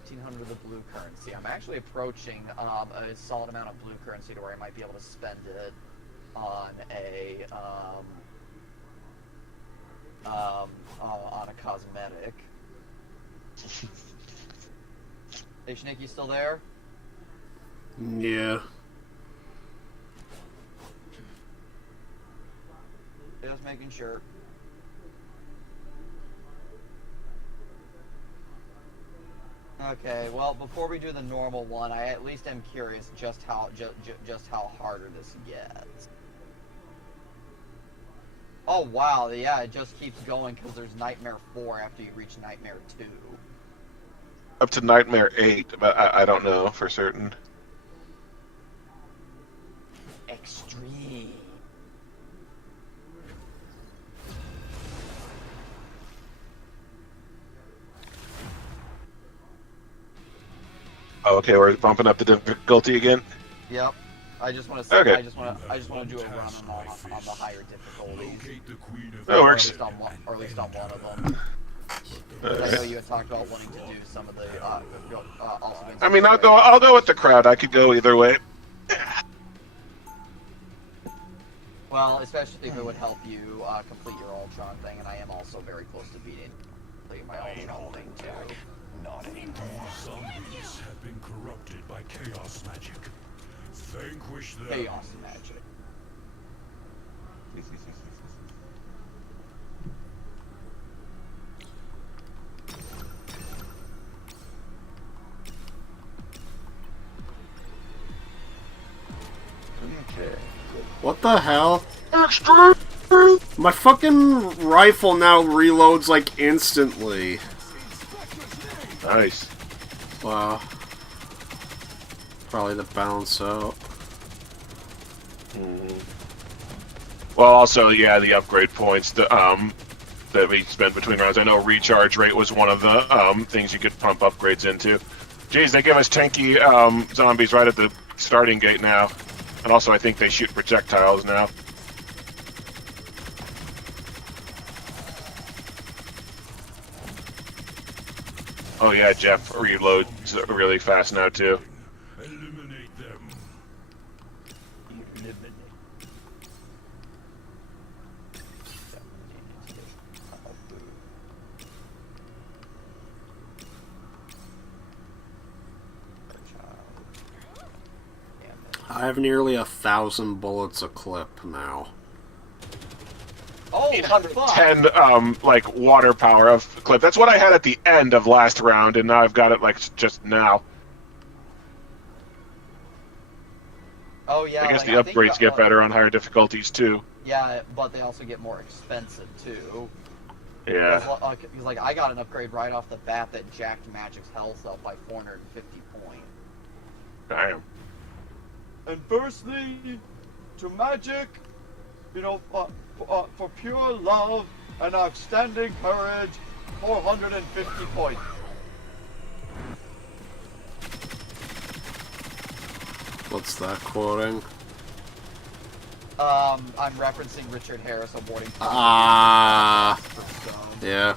$1,500 of the blue currency. I'm actually approaching a solid amount of blue currency to where I might be able to spend it on a cosmetic. Hey, Schnick, you still there? Yeah. Just making sure. Okay, well, before we do the normal one, I at least am curious just how harder this gets. Oh wow, yeah, it just keeps going because there's Nightmare 4 after you reach Nightmare 2. Up to Nightmare 8, but I don't know for certain. Extreme. Oh, okay, we're bumping up the difficulty again. Yep. I just want to. Okay. I just want to do a run on the higher difficulties. That works. Or at least on one of them. I know you had talked about wanting to do some of the also. I mean, I'll go with the crowd. I could go either way. Well, especially if it would help you complete your Ultron thing, and I am also very close to beating my Ultron thing too. Not anymore. Zombies have been corrupted by chaos magic. Vanquish them. Chaos magic. Okay. What the hell? My fucking rifle now reloads like instantly. Nice. Wow. Probably to balance out. Well, also, yeah, the upgrade points that we spent between rounds. I know recharge rate was one of the things you could pump upgrades into. Geez, they give us tanky zombies right at the starting gate now. And also, I think they shoot projectiles now. Oh yeah, Jeff reloads really fast now too. Eliminate them. I have nearly 1,000 bullets a clip now. Oh, 810 like water power of clip. That's what I had at the end of last round, and now I've got it like just now. Oh yeah. I guess like, the upgrades get better on higher difficulties too. Yeah, but they also get more expensive too. Yeah. Because like I got an upgrade right off the bat that jacked Magic's health up by 450 points. Damn. And firstly, to Magic, you know, for pure love and outstanding courage, 450 points. What's that quoting? I'm referencing Richard Harris awarding. Ah. Yeah.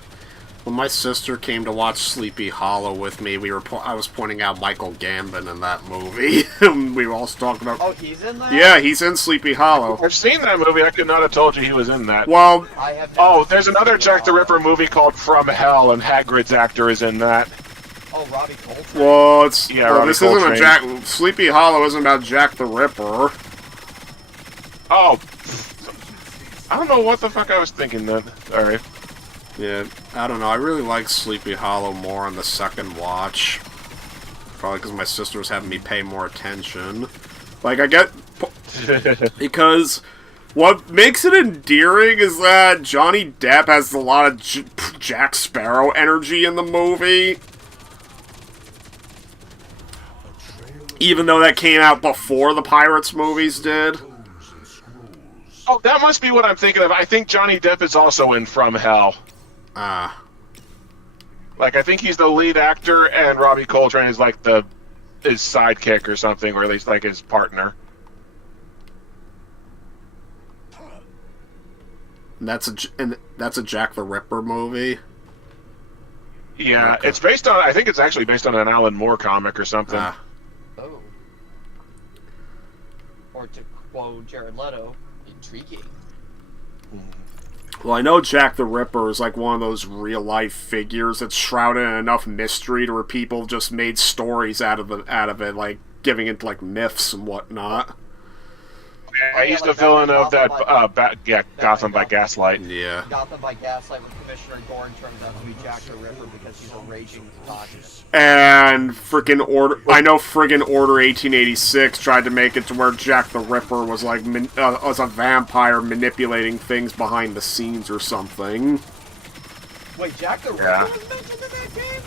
When my sister came to watch Sleepy Hollow with me, I was pointing out Michael Gambon in that movie. We were also talking about... Oh, he's in that? Yeah, he's in Sleepy Hollow. I've seen that movie. I could not have told you he was in that. Well... I have there's another Jack the Ripper movie called From Hell, and Hagrid's actor is in that. Oh, Robbie Coltrane? Well, it's... Yeah, Robbie this Coltrane. isn't a Jack... Sleepy Hollow isn't about Jack the Ripper. Oh. I don't know what the fuck I was thinking then. Sorry. Yeah, I don't know. I really like Sleepy Hollow more on the second watch. Probably because my sister was having me pay more attention. Like, I get... because what makes it endearing is that Johnny Depp has a lot of Jack Sparrow energy in the movie. Even though that came out before the Pirates movies did. Oh, that must be what I'm thinking of. I think Johnny Depp is also in From Hell. Like, I think he's the lead actor, and Robbie Coltrane is like his sidekick or something, or at least like his partner. And that's a Jack the Ripper movie. Yeah, Okay. it's based on. I think it's actually based on an Alan Moore comic or something. Oh. Or to quote Jared Leto, intriguing. Well, I know Jack the Ripper is like one of those real-life figures that's shrouded in enough mystery to where people just made stories out of it, like giving it like myths and whatnot. Yeah, he's the villain of that Gotham by Gaslight. Yeah. Gotham by Gaslight, when Commissioner Gordon turns out to be Jack the Ripper because he's a raging fascist. And friggin' Order 1886 tried to make it to where Jack the Ripper was like was a vampire manipulating things behind the scenes or something. Wait, Jack the Ripper Yeah. was mentioned in that game?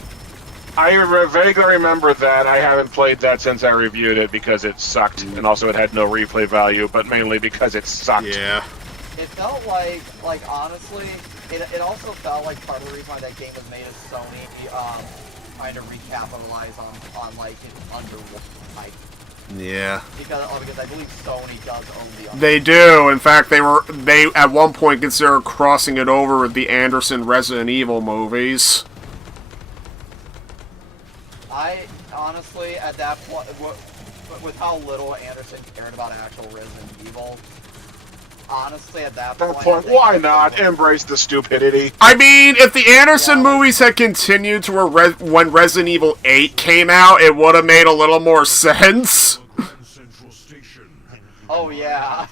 I vaguely remember that. I haven't played that since I reviewed it because it sucked, and also it had no replay value, but mainly because it sucked. Yeah. It felt like honestly, it also felt like part of the reason why that game was made is Sony trying to recapitalize on like its Underworld type. Yeah. Because I believe Sony does own the Underworld. They do. In fact, they at one point considered crossing it over with the Anderson Resident Evil movies. I honestly, at that point, with how little Anderson cared about actual Resident Evil, honestly, at that point, Why not embrace the stupidity? I mean, if the Anderson movies had continued to where when Resident Evil 8 came out, it would have made a little more sense. Oh yeah.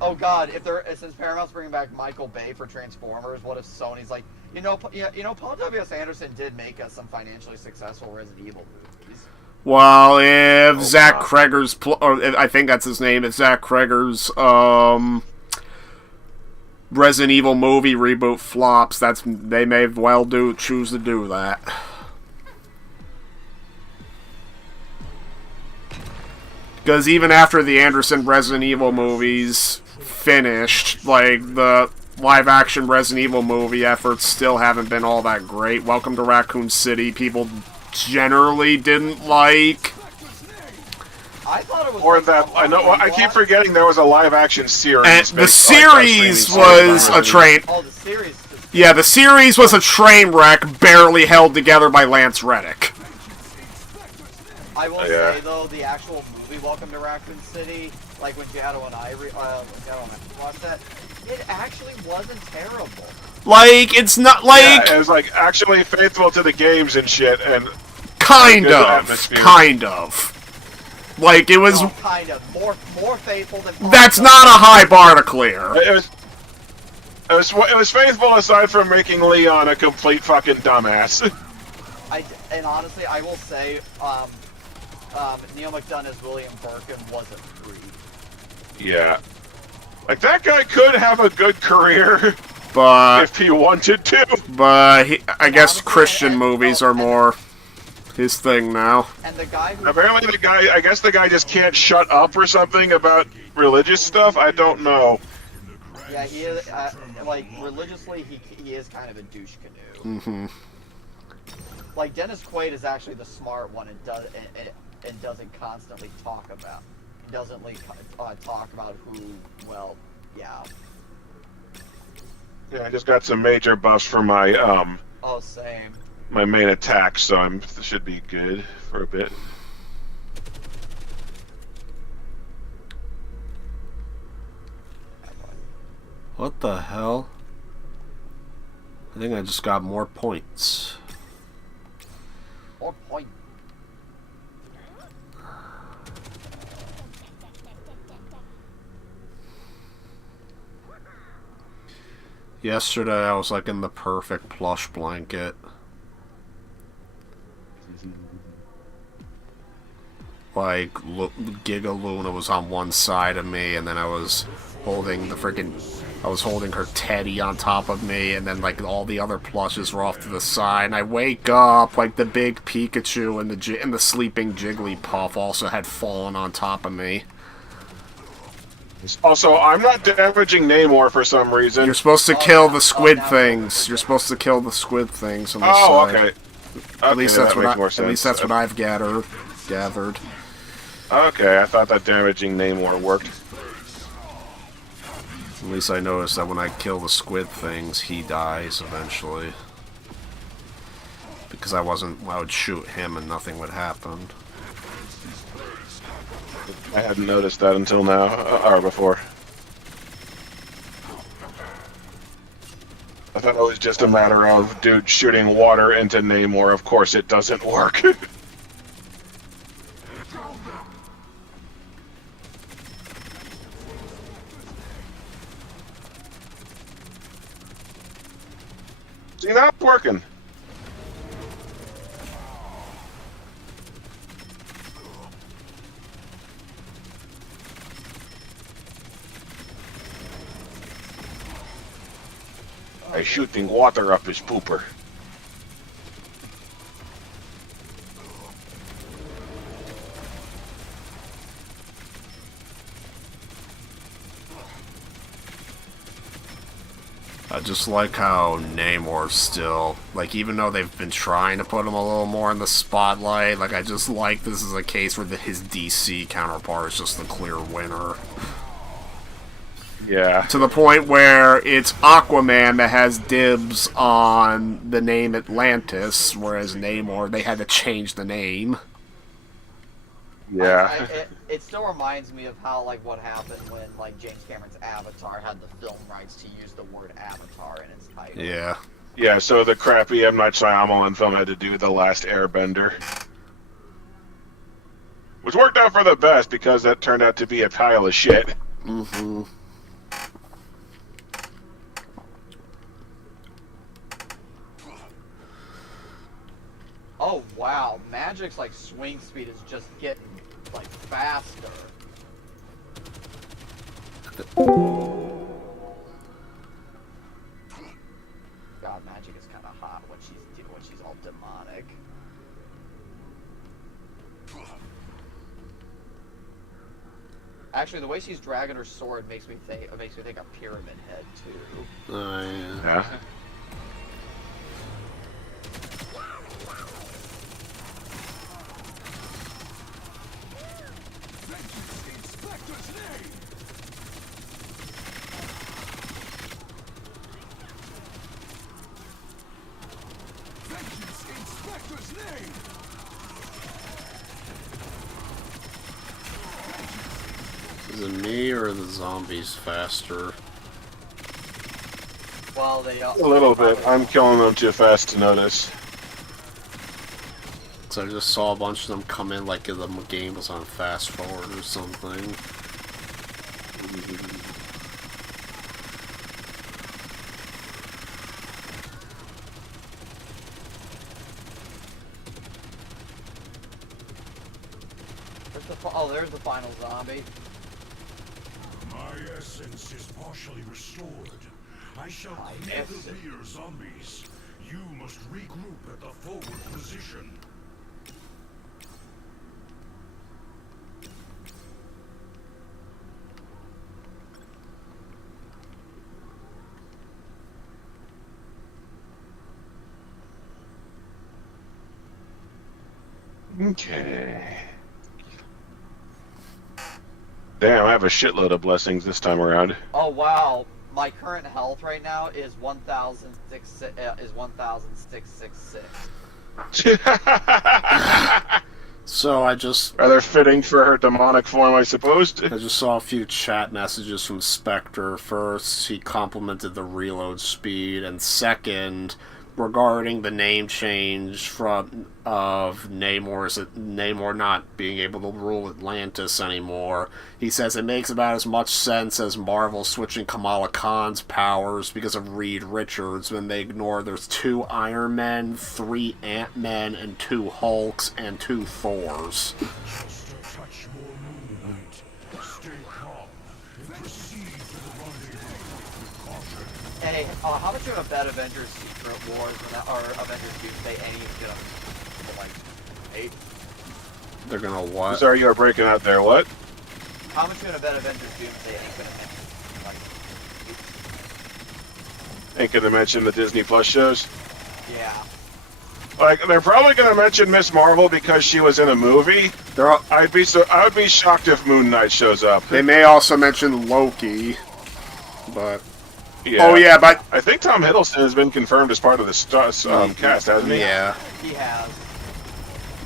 Oh god, since Paramount's bringing back Michael Bay for Transformers, what if Sony's like, Paul W.S. Anderson did make us some financially successful Resident Evil movies. Well, if Zach Kreger's, I think that's his name, if Zach Kreger's Resident Evil movie reboot flops, they may well choose to do that. Because even after the Anderson Resident Evil movies finished, like, the live-action Resident Evil movie efforts still haven't been all that great. Welcome to Raccoon City, people generally didn't like. I thought it was Or that, I keep forgetting there was a live-action series. And the series was a train... Oh, the series... Yeah, the series was a train wreck barely held together by Lance Reddick. I will say, though, the actual movie Welcome to Raccoon City, like when Jado and I watched that, it actually wasn't terrible. Like, it's not like... Yeah, it was like actually faithful to the games and shit, and... Kind of. Like, it was... Oh, kind of. More faithful than... That's not a high bar to clear. It was faithful aside from making Leon a complete fucking dumbass. And honestly, I will say, Neil McDonough as William Birkin wasn't free. Yeah. Like, that guy could have a good career But... if he wanted to. But I guess Christian movies are more his thing now. And the guy who... Apparently I guess the guy just can't shut up or something about religious stuff? I don't know. Yeah, he is, like, religiously, he is kind of a douche canoe. Mm-hmm. Like, Dennis Quaid is actually the smart one and doesn't constantly talk about. He doesn't talk about who, well, yeah. Yeah, I just got some major buffs for my Oh, same. my main attack, so I should be good for a bit. What the hell? I think I just got more points. Or point. Yesterday I was like in the perfect plush blanket. Like, Giga Luna was on one side of me, and then I was holding her teddy on top of me, and then like all the other plushes were off to the side. And I wake up, like the big Pikachu and the sleeping Jigglypuff also had fallen on top of me. Also, I'm not damaging Namor for some reason. You're supposed to kill the squid things. You're supposed to kill the squid things on the side. Okay. At least that's sense. what I've gathered. Okay, I thought that damaging Namor worked. At least I noticed that when I kill the squid things, he dies eventually. Because I would shoot him and nothing would happen. I hadn't noticed that until now, or before. I thought it was just a matter of dude shooting water into Namor. Of course it doesn't work. See, now it's working. By shooting water up his pooper. I just like how Namor's still, like, even though they've been trying to put him a little more in the spotlight, like, I just like this is a case where his DC counterpart is just the clear winner. Yeah. To the point where it's Aquaman that has dibs on the name Atlantis, whereas Namor, they had to change the name. Yeah. It still reminds me of how, like, what happened when, like, James Cameron's Avatar had the film rights to use the word Avatar in its title. Yeah. Yeah, so the crappy M. Night Shyamalan film had to do The Last Airbender. Which worked out for the best, because that turned out to be a pile of shit. Mm-hmm. Oh, wow. Magic's, like, swing speed is just getting, like, faster. God, Magic is kind of hot when she's all demonic. Actually, the way she's dragging her sword makes me think a Pyramid Head too. Oh, yeah. Yeah. Is it me or are the zombies faster? Well, they A little bit. I'm killing them too fast to notice. So I just saw a bunch of them come in like the game was on fast forward or something. There's the final zombie. My essence is partially restored. I shall clear the rear zombies. You must regroup at the forward position. Okay. Damn, I have a shitload of blessings this time around. Oh wow, my current health right now is 1,666. So I just Rather fitting for her demonic form, I suppose. saw a few chat messages from Spectre. First, he complimented the reload speed, and second, regarding the name change of Namor not being able to rule Atlantis anymore. He says it makes about as much sense as Marvel switching Kamala Khan's powers because of Reed Richards when they ignore there's 2 Iron Men, 3 Ant-Men, and 2 Hulks, and 2 Thors. Just a touch more moonlight. Stay calm and proceed to the rendezvous with caution. Hey, how much of a bet Avengers Secret Wars or Avengers Doomsday Any is gonna like 8? They're gonna what? Sorry, you are breaking out there. What? How much of a bet Avengers Doomsday Any gonna like? Ain't gonna mention the Disney Plus shows. Yeah. Like, they're probably gonna mention Miss Marvel because she was in a movie. I would be shocked if Moon Knight shows up. They may also mention Loki, but Yeah. oh yeah, but I think Tom Hiddleston has been confirmed as part of the cast, hasn't he? yeah. He has.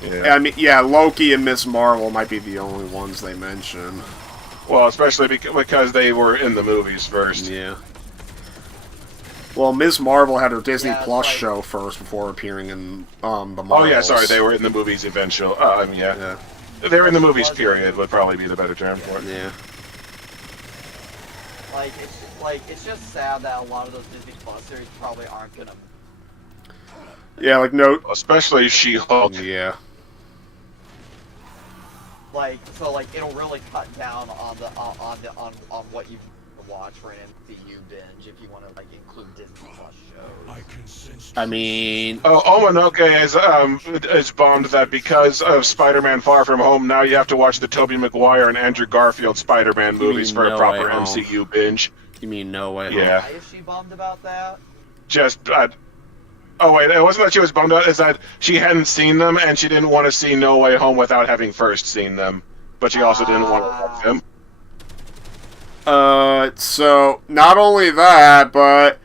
Yeah. I mean, yeah, Loki and Miss Marvel might be the only ones they mention. Well, especially because they were in the movies first. Yeah. Well, Ms. Marvel had her Disney Yeah, Plus like- show first before appearing in the Marvels. Oh yeah, sorry, they were in the movies eventually. Yeah. They were in the movies. Period would probably be the better term for it. Yeah. It's just sad that a lot of those Disney Plus series probably aren't gonna. Yeah, like no. Especially She-Hulk. Yeah. It'll really cut down on what you watch for an MCU binge if you want to include Disney Plus shows. I mean, Omonoke is bummed that because of Spider-Man: Far From Home, now you have to watch the Tobey Maguire and Andrew Garfield Spider-Man movies for a No proper Way Home. MCU binge. you mean No Way Home? Yeah. Why is she bummed about that? Oh wait, it wasn't that she was bummed out. It's that she hadn't seen them and she didn't want to see No Way Home without having first seen them. But she also didn't want to watch them. So not only that, but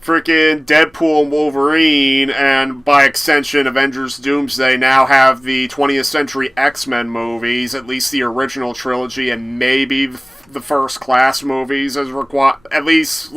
freaking Deadpool and Wolverine, and by extension Avengers Doomsday, now have the 20th Century X-Men movies, at least the original trilogy, and maybe the First Class movies as at least,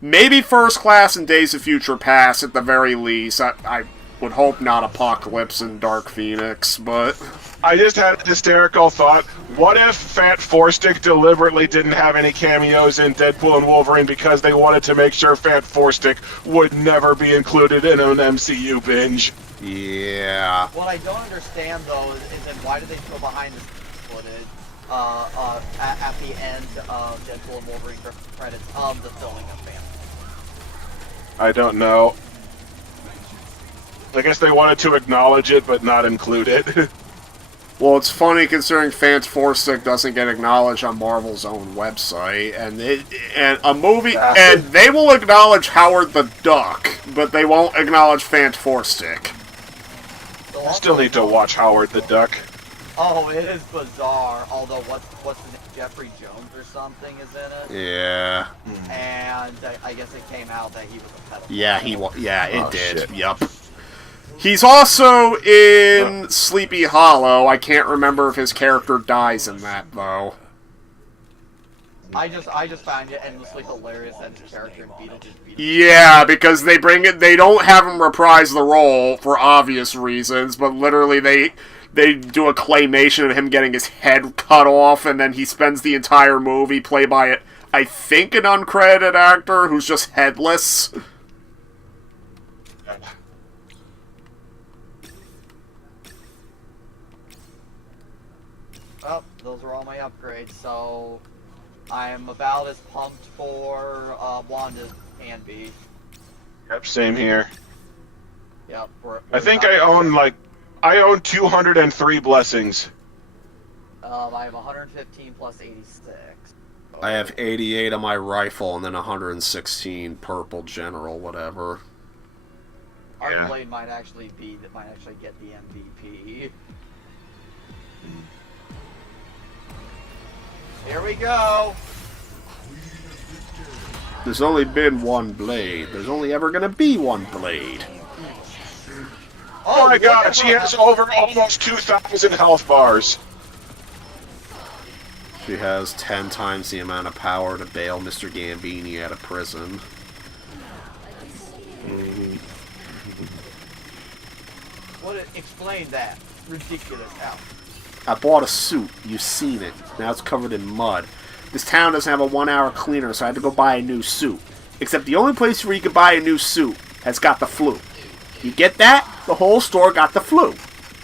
maybe First Class and Days of Future Past at the very least. I would hope not Apocalypse and Dark Phoenix, but... I just had a hysterical thought. What if Fat Forstick deliberately didn't have any cameos in Deadpool and Wolverine because they wanted to make sure Fat Forstick would never be included in an MCU binge? Yeah. What I don't understand though is then why did they show behind the footage at the end of Deadpool and Wolverine credits of the filming of Phantom? I don't know. I guess they wanted to acknowledge it but not include it. Well, it's funny considering Fant Forstick doesn't get acknowledged on Marvel's own website, and a movie, and they will acknowledge Howard the Duck, but they won't acknowledge Fant Forstick. I still need to watch Howard the Duck. Oh, it is bizarre. Although what's his name? Jeffrey Jones or something is in it. Yeah. And I guess it came out that he was a pedophile. Yeah, it did. Shit. Yup. He's also in Sleepy Hollow. I can't remember if his character dies in that, though. I just find it endlessly hilarious that his character in Beetlejuice. Yeah, because they don't have him reprise the role for obvious reasons, but literally they do a claymation of him getting his head cut off, and then he spends the entire movie played by, I think, an uncredited actor who's just headless. Well, those are all my upgrades, so I'm about as pumped for Wanda as can be. Yep, same here. Yep. I think I own 203 blessings. I have 115 plus 86. I have 88 on my rifle and then 116 purple general, whatever. Arcblade might actually get the MVP. Here we go. There's only been one blade. There's only ever gonna be one blade. Oh my god, she has over almost 2,000 health bars. She has 10 times the amount of power to bail Mr. Gambini out of prison. Explain that. Ridiculous. How? I bought a suit. You've seen it. Now it's covered in mud. This town doesn't have a 1-hour cleaner, so I had to go buy a new suit. Except the only place where you can buy a new suit has got the flu. You get that? The whole store got the flu.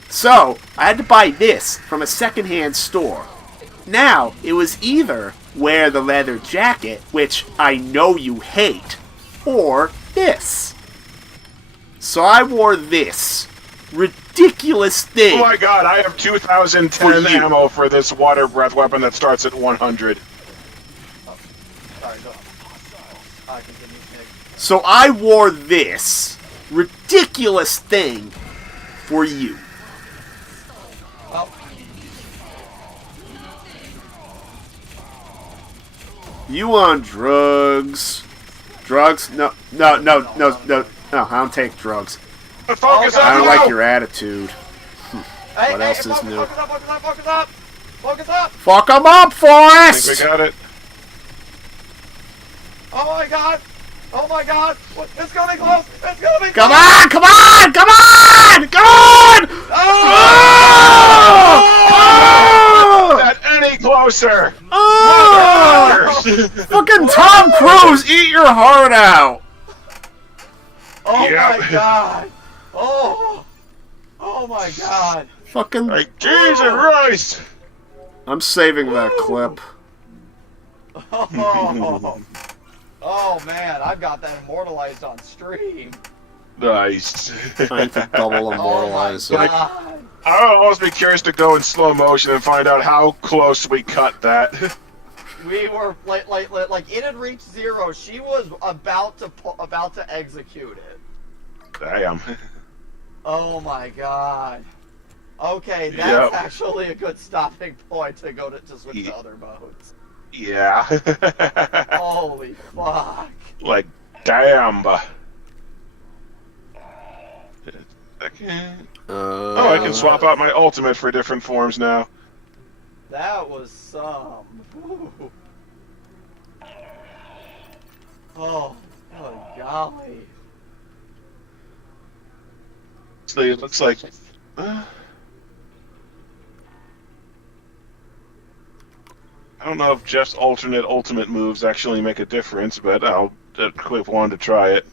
So, I had to buy this from a secondhand store. Now, it was either wear the leather jacket, which I know you hate, or this. So I wore this ridiculous thing. Oh my god, I have 2,010 ammo for this water breath weapon that starts at 100. Sorry, go on. Continue, Nick. So I wore this ridiculous thing for you. Well, You on drugs? Drugs? No, I don't take drugs. Focus I don't up! like your attitude. hey, What hey, else is focus, new? Focus up, focus up, focus up! Focus up! Fuck 'em up, I think Forrest! we got it. Oh my god! Oh my god! It's gonna be close! It's gonna be Come close! on! Come on! Come on! Come on! Oh! Not any closer! Oh! Fucking Tom Cruise, eat your heart out! Oh Yep. my god! Oh! Oh my god! Fucking... Like, Jesus Christ! I'm saving that clip. Oh, oh man, I've got that immortalized on stream. Nice. Trying to double immortalize Oh my it. god! I would almost be curious to go in slow motion and find out how close we cut that. We were like it had reached 0. She was about to execute it. Damn. Oh my god. Okay, that's Yep. actually a good stopping point to go to switch to other modes. Yeah. Holy fuck. Like, damn. Oh, I can swap out my ultimate for different forms now. That was some. Ooh. Oh, good golly. So it looks like. I don't know if Jeff's alternate ultimate moves actually make a difference, but I'll equip one to try it.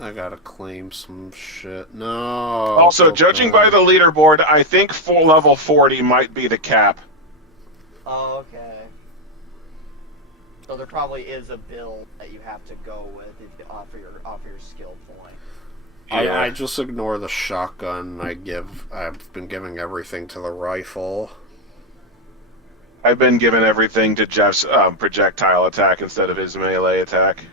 I gotta claim some shit. No. Also, judging by the leaderboard, I think level 40 might be the cap. Oh, okay. So there probably is a build that you have to go with if you offer your skill point. I just ignore the shotgun. I've been giving everything to the rifle. I've been given everything to Jeff's projectile attack instead of his melee attack.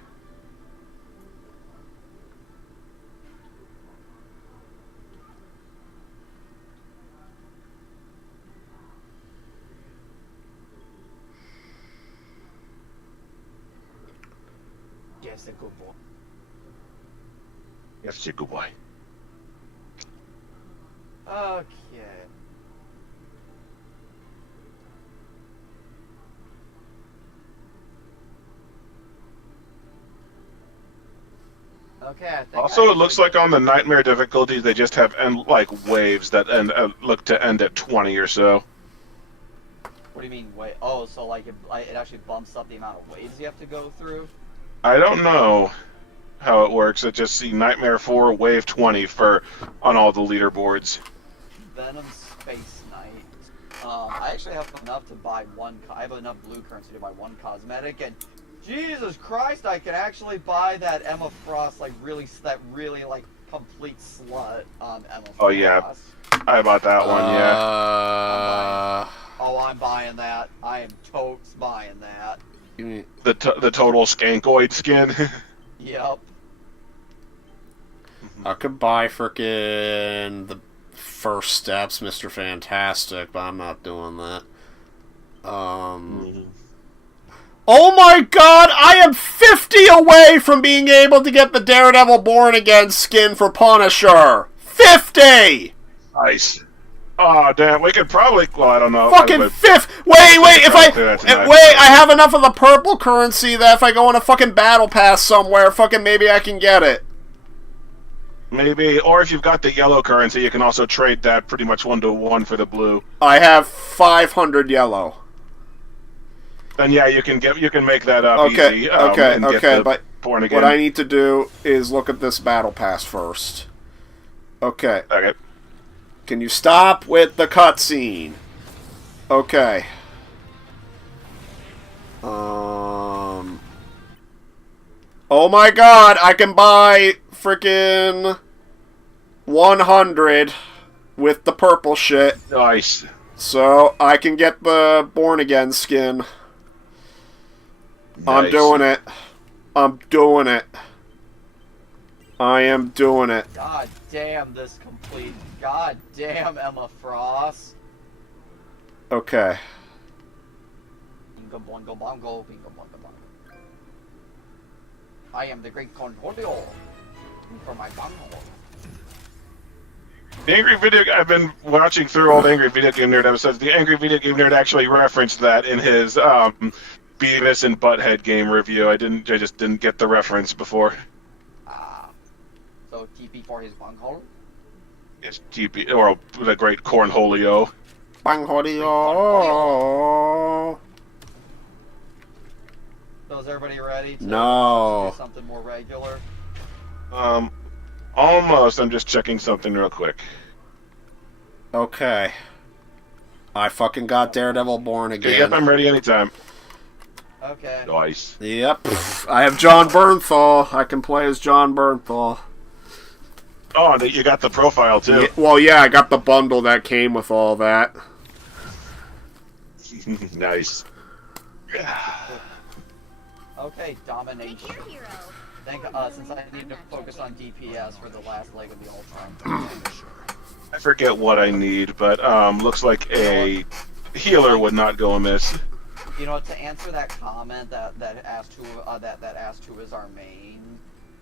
Yes, a good boy. Yes, you good boy. Okay. Okay, I think Also, it looks like on the nightmare difficulties, they just have waves that look to end at 20 or so. What do you mean, wait? Oh, so like it actually bumps up the amount of waves you have to go through? I don't know how it works. I just see Nightmare 4 Wave 20 on all the leaderboards. Venom Space Knight. I actually have enough to buy I have enough blue currency to buy one cosmetic, and Jesus Christ, I can actually buy that Emma Frost, that really complete slut, Emma Frost. Oh, yeah. I bought that one, yeah. Oh, I'm buying that. I am totes buying that. You mean, The total skankoid skin. Yep. I could buy frickin' the first steps, Mr. Fantastic, but I'm not doing that. Oh my god, I am 50 away from being able to get the Daredevil Born Again skin for Punisher! 50! Nice. Oh, damn, we could probably... Well, I don't know. Fucking Wait, I have enough of the purple currency that if I go on a fucking battle pass somewhere, fucking maybe I can get it. Maybe, or if you've got the yellow currency, you can also trade that pretty much 1-to-1 for the blue. I have 500 yellow. Then yeah, you can make that up easy. But Born Again. what I need to do is look at this battle pass first. Okay. Can you stop with the cutscene? Okay. Oh my god, I can buy frickin' 100 with the purple shit. Nice. So I can get the Born Again skin. Nice. I'm doing it. I'm doing it. I am doing it. God damn this complete. God damn Emma Frost. Okay. Bingo bongo bongo, bingo bongo bongo. I am the great Cornholio. For my bongo. The Angry Video... I've been watching through all the Angry Video Game Nerd episodes. The Angry Video Game Nerd actually referenced that in his Beavis and Butthead game review. I just didn't get the reference before. So TP for his bunghole? It's TP, or the great Cornholio. Bangholio. So is everybody ready to No. do something more regular? Almost. I'm just checking something real quick. Okay. I fucking got Daredevil Born Again. Yep, I'm ready anytime. Okay. Nice. Yep. I have John Bernthal. I can play as John Bernthal. Oh, you got the profile, too. Yeah, I got the bundle that came with all that. Nice. Okay, domination. Since I need to focus on DPS for the last leg of the Ultron. I forget what I need, but looks like a healer would not go amiss. You know, to answer that comment that asked who is our main,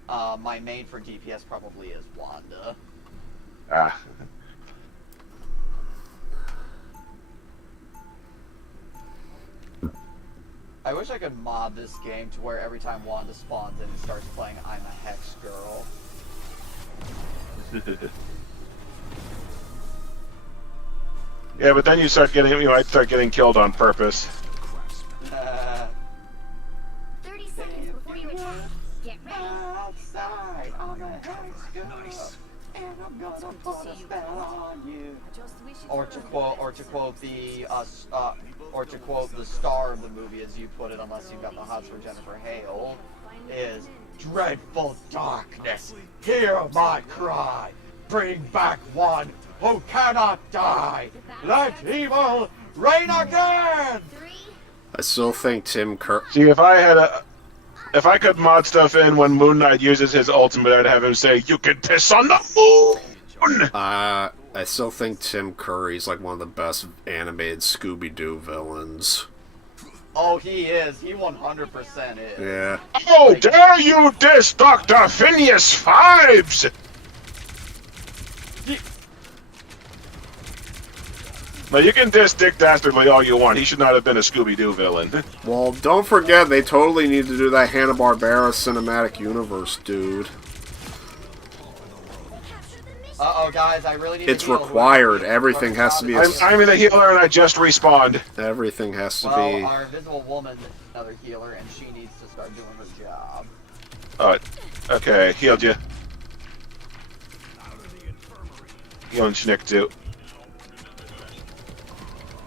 my main for DPS probably is Wanda. Ah. I wish I could mod this game to where every time Wanda spawns in and starts playing I'm a Hex Girl. Yeah, but then you might start getting killed on purpose. 30 seconds before you attack. Get ready. Outside, I'm a Hex Girl. Nice. And I'm gonna put a spell on you. Or to quote the star of the movie, as you put it, unless you've got the hots for Jennifer Hale, is dreadful darkness. Hear my cry. Bring back one who cannot die. Let evil reign again. I still think Tim Curry. See, if I could mod stuff in when Moon Knight uses his ultimate, I'd have him say, "You can piss on the moon." I still think Tim Curry's like one of the best animated Scooby-Doo villains. Oh, he is. He 100% is. Yeah. Oh, dare you diss Dr. Phineas Fives! Now, you can diss Dick Dastardly all you want. He should not have been a Scooby-Doo villain. Well, don't forget, they totally need to do that Hanna-Barbera cinematic universe, dude. Uh-oh, guys, I really need It's to heal. required. Everything has to be... I'm in a healer and I just respawned. Everything has to Well, be... our Invisible Woman is another healer, and she needs to start doing her job. Okay, healed you. Healing Schnick, too.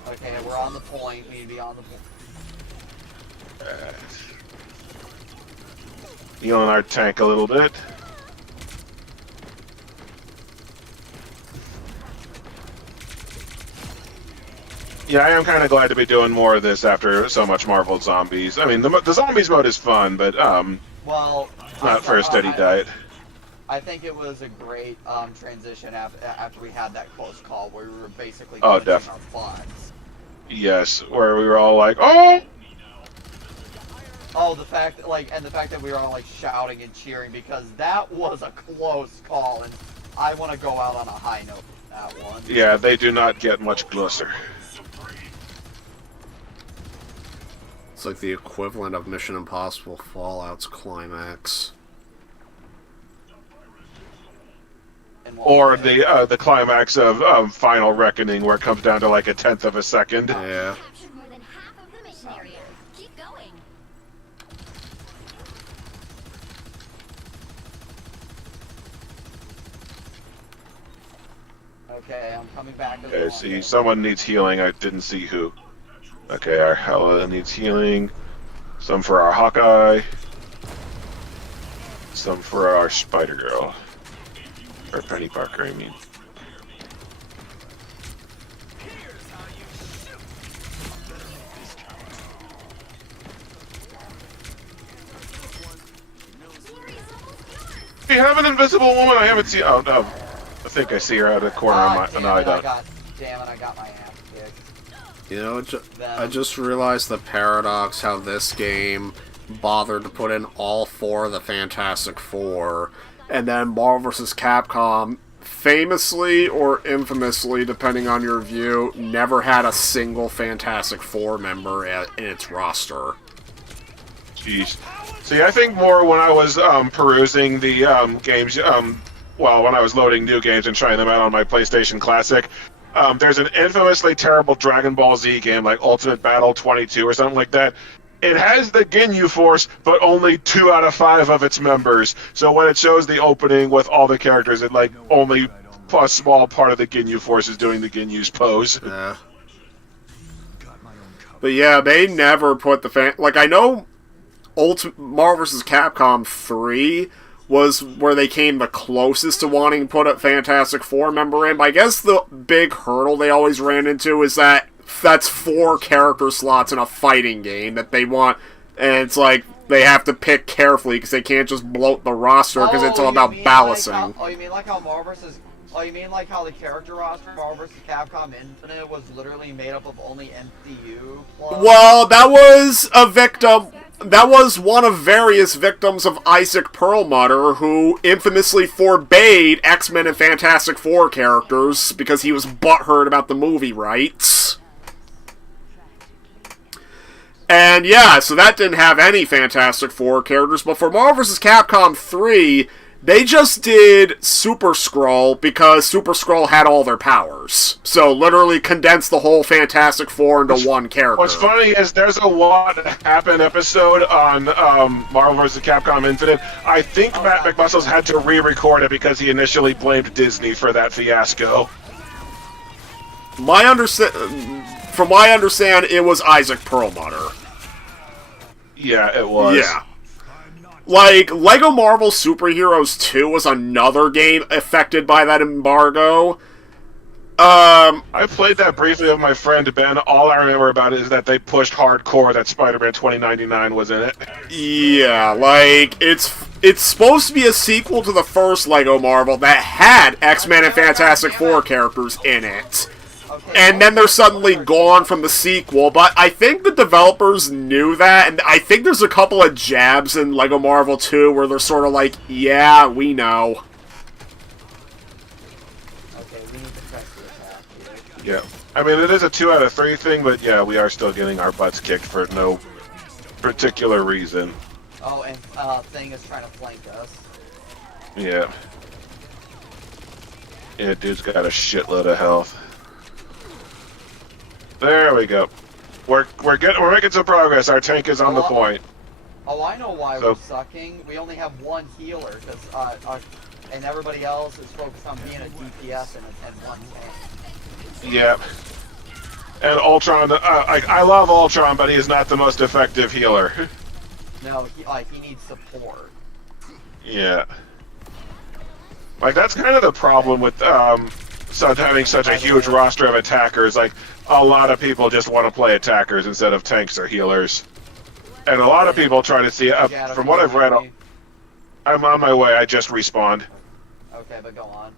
Okay, we're on the point. We need to be on the point. Healing our tank a little bit. Yeah, I am kind of glad to be doing more of this after so much Marvel Zombies. I mean, the Zombies mode is fun, but well, not for a steady diet. I think it was a great transition after we had that close call where we were basically Oh, clutching our butts. Yes, where we were all like, "Oh!" Oh, the fact that we were all like shouting and cheering because that was a close call, and I want to go out on a high note with that one. Yeah, they do not get much closer. It's like the equivalent of Mission Impossible Fallout's climax. Or the climax of Final Reckoning, where it comes down to like a tenth of a second. Yeah. Captured more than half of the mission area. Keep going. Okay, I'm coming back. Okay, see, someone needs healing. I didn't see who. Okay, our Hela needs healing. Some for our Hawkeye. Some for our Spider-Girl. Or Penny Parker, I mean. We have an invisible woman. I haven't seen. Oh no, I think I see her out of the corner. No, I don't. Damn it! I got my ass kicked. You know, I just realized the paradox how this game bothered to put in all 4 of the Fantastic Four, and then Marvel vs. Capcom, famously or infamously, depending on your view, never had a single Fantastic Four member in its roster. Jeez. See, I think more when I was perusing the games, well, when I was loading new games and trying them out on my PlayStation Classic, there's an infamously terrible Dragon Ball Z game, like Ultimate Battle 22 or something like that. It has the Ginyu Force, but only 2 out of 5 of its members. So when it shows the opening with all the characters, it like only a small part of the Ginyu Force is doing the Ginyu's pose. Yeah. But yeah, they never put the like, I know Marvel vs. Capcom 3 was where they came the closest to wanting to put a Fantastic Four member in. But I guess the big hurdle they always ran into is that that's 4 character slots in a fighting game that they want, and it's like they have to pick carefully because they can't just bloat the roster because it's all about balancing. You mean like how Marvel vs. Oh, you mean like how the character roster of Marvel vs. Capcom Infinite was literally made up of only MCU? Well, that was a victim. That was one of various victims of Isaac Perlmutter, who infamously forbade X-Men and Fantastic Four characters because he was butthurt about the movie rights. And yeah, so that didn't have any Fantastic Four characters, but for Marvel vs. Capcom 3, they just did Super Skrull because Super Skrull had all their powers. So literally condensed the whole Fantastic Four into one character. What's funny is there's a What Happened episode on Marvel vs. Capcom Infinite. I think Matt McMuscles had to re-record it because he initially blamed Disney for that fiasco. From what I understand, it was Isaac Perlmutter. Yeah, it was. Yeah. Like, Lego Marvel Superheroes 2 was another game affected by that embargo. I played that briefly with my friend Ben. All I remember about it is that they pushed hardcore that Spider-Man 2099 was in it. Yeah, like, it's supposed to be a sequel to the first Lego Marvel that had X-Men and Fantastic Four characters in it. And then they're suddenly gone from the sequel, but I think the developers knew that, and I think there's a couple of jabs in LEGO Marvel 2 where they're sort of like, yeah, we know. Okay, we need to press the attack here. Yeah. I mean, it is a 2 out of 3 thing, but yeah, we are still getting our butts kicked for no particular reason. Oh, and Thing is trying to flank us. Yeah. Yeah, dude's got a shitload of health. There we go. We're making some progress. Our tank is on the point. Oh, I know why we're sucking. We only have one healer, and everybody else is focused on being a DPS and one tank. Yep. And Ultron, I love Ultron, but he is not the most effective healer. No, he needs support. Yeah. Like, that's kind of the problem with having such a huge roster of attackers. Like, a lot of people just want to play attackers instead of tanks or healers. And a lot of people try to see, from what I've read, I'm on my way. I just respawned. Okay, but go on.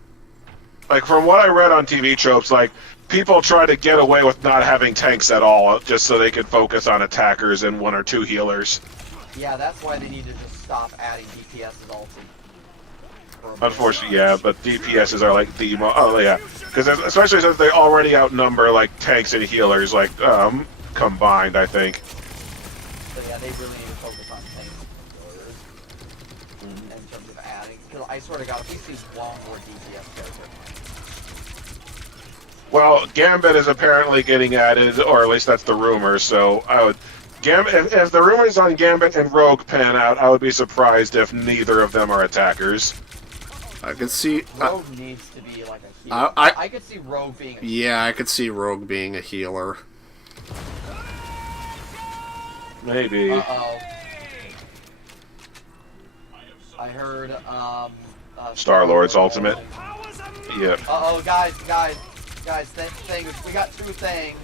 Like, from what I read on TV tropes, like, people try to get away with not having tanks at all, just so they can focus on attackers and 1 or 2 healers. Yeah, that's why they need to just stop adding DPS as ulti. Unfortunately, yeah, but DPSs are like the oh yeah, because especially since they already outnumber like tanks and healers like combined, I think. So yeah, they really need to focus on tanks and healers in terms of adding. Because I swear to God, if we see one more DPS character. Well, Gambit is apparently getting added, or at least that's the rumor. So I would, if the rumors on Gambit and Rogue pan out, I would be surprised if neither of them are attackers. I could see... Rogue needs to be like a healer. I could see Rogue being a healer. Yeah, I could see Rogue being a healer. Maybe. Uh-oh. I heard, Star-Lord's ultimate. Yep. Uh-oh, guys, things. We got 2 things.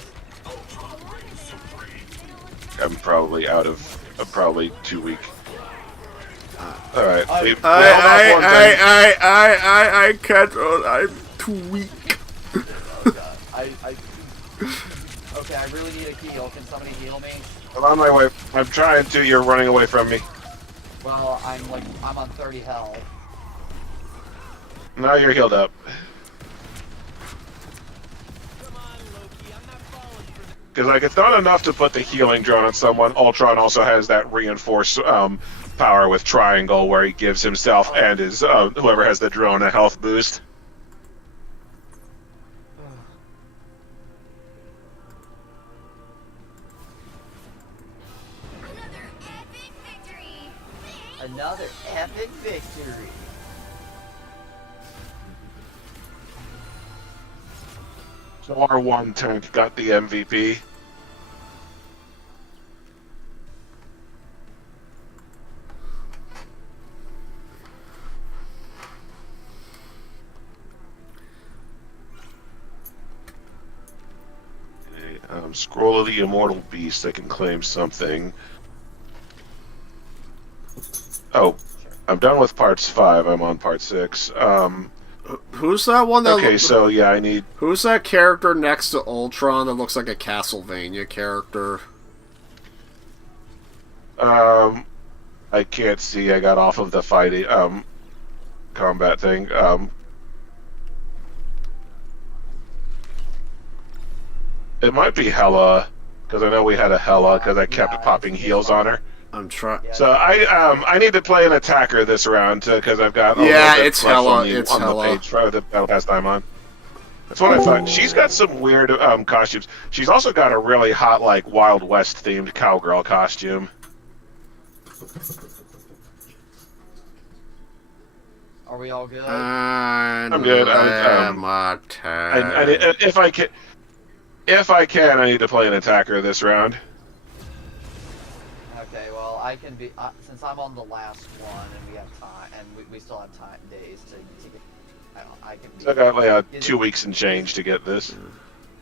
I'm probably out of... I'm probably too weak. Alright. I can't... I'm too weak. Okay, I really need a heal. Can somebody heal me? I'm on my way. I'm trying to. You're running away from me. Well, I'm on 30 health. Now you're healed up. Because like it's not enough to put the healing drone on someone. Ultron also has that reinforced power with Triangle, where he gives himself and his whoever has the drone a health boost. Another epic victory. So our one tank got the MVP. Scroll of the Immortal Beast. I can claim something. Oh, I'm done with parts 5. I'm on part 6. Who's that one that... Okay, so yeah, I need... Who's that character next to Ultron that looks like a Castlevania character? I can't see. I got off of the fighting, combat thing. It might be Hela, because I know we had a Hela, because I kept popping heals on her. I'm trying. So I need to play an attacker this round because I've got it's Hela. It's on the page for the Battle Pass time on. That's what I thought. She's got some weird costumes. She's also got a really hot like Wild West themed cowgirl costume. Are we all good? I'm good. If I can, I need to play an attacker this round. Okay, well, I can be since I'm on the last one and we have time, and we still have days to get. I can. So I got like 2 weeks and change to get this.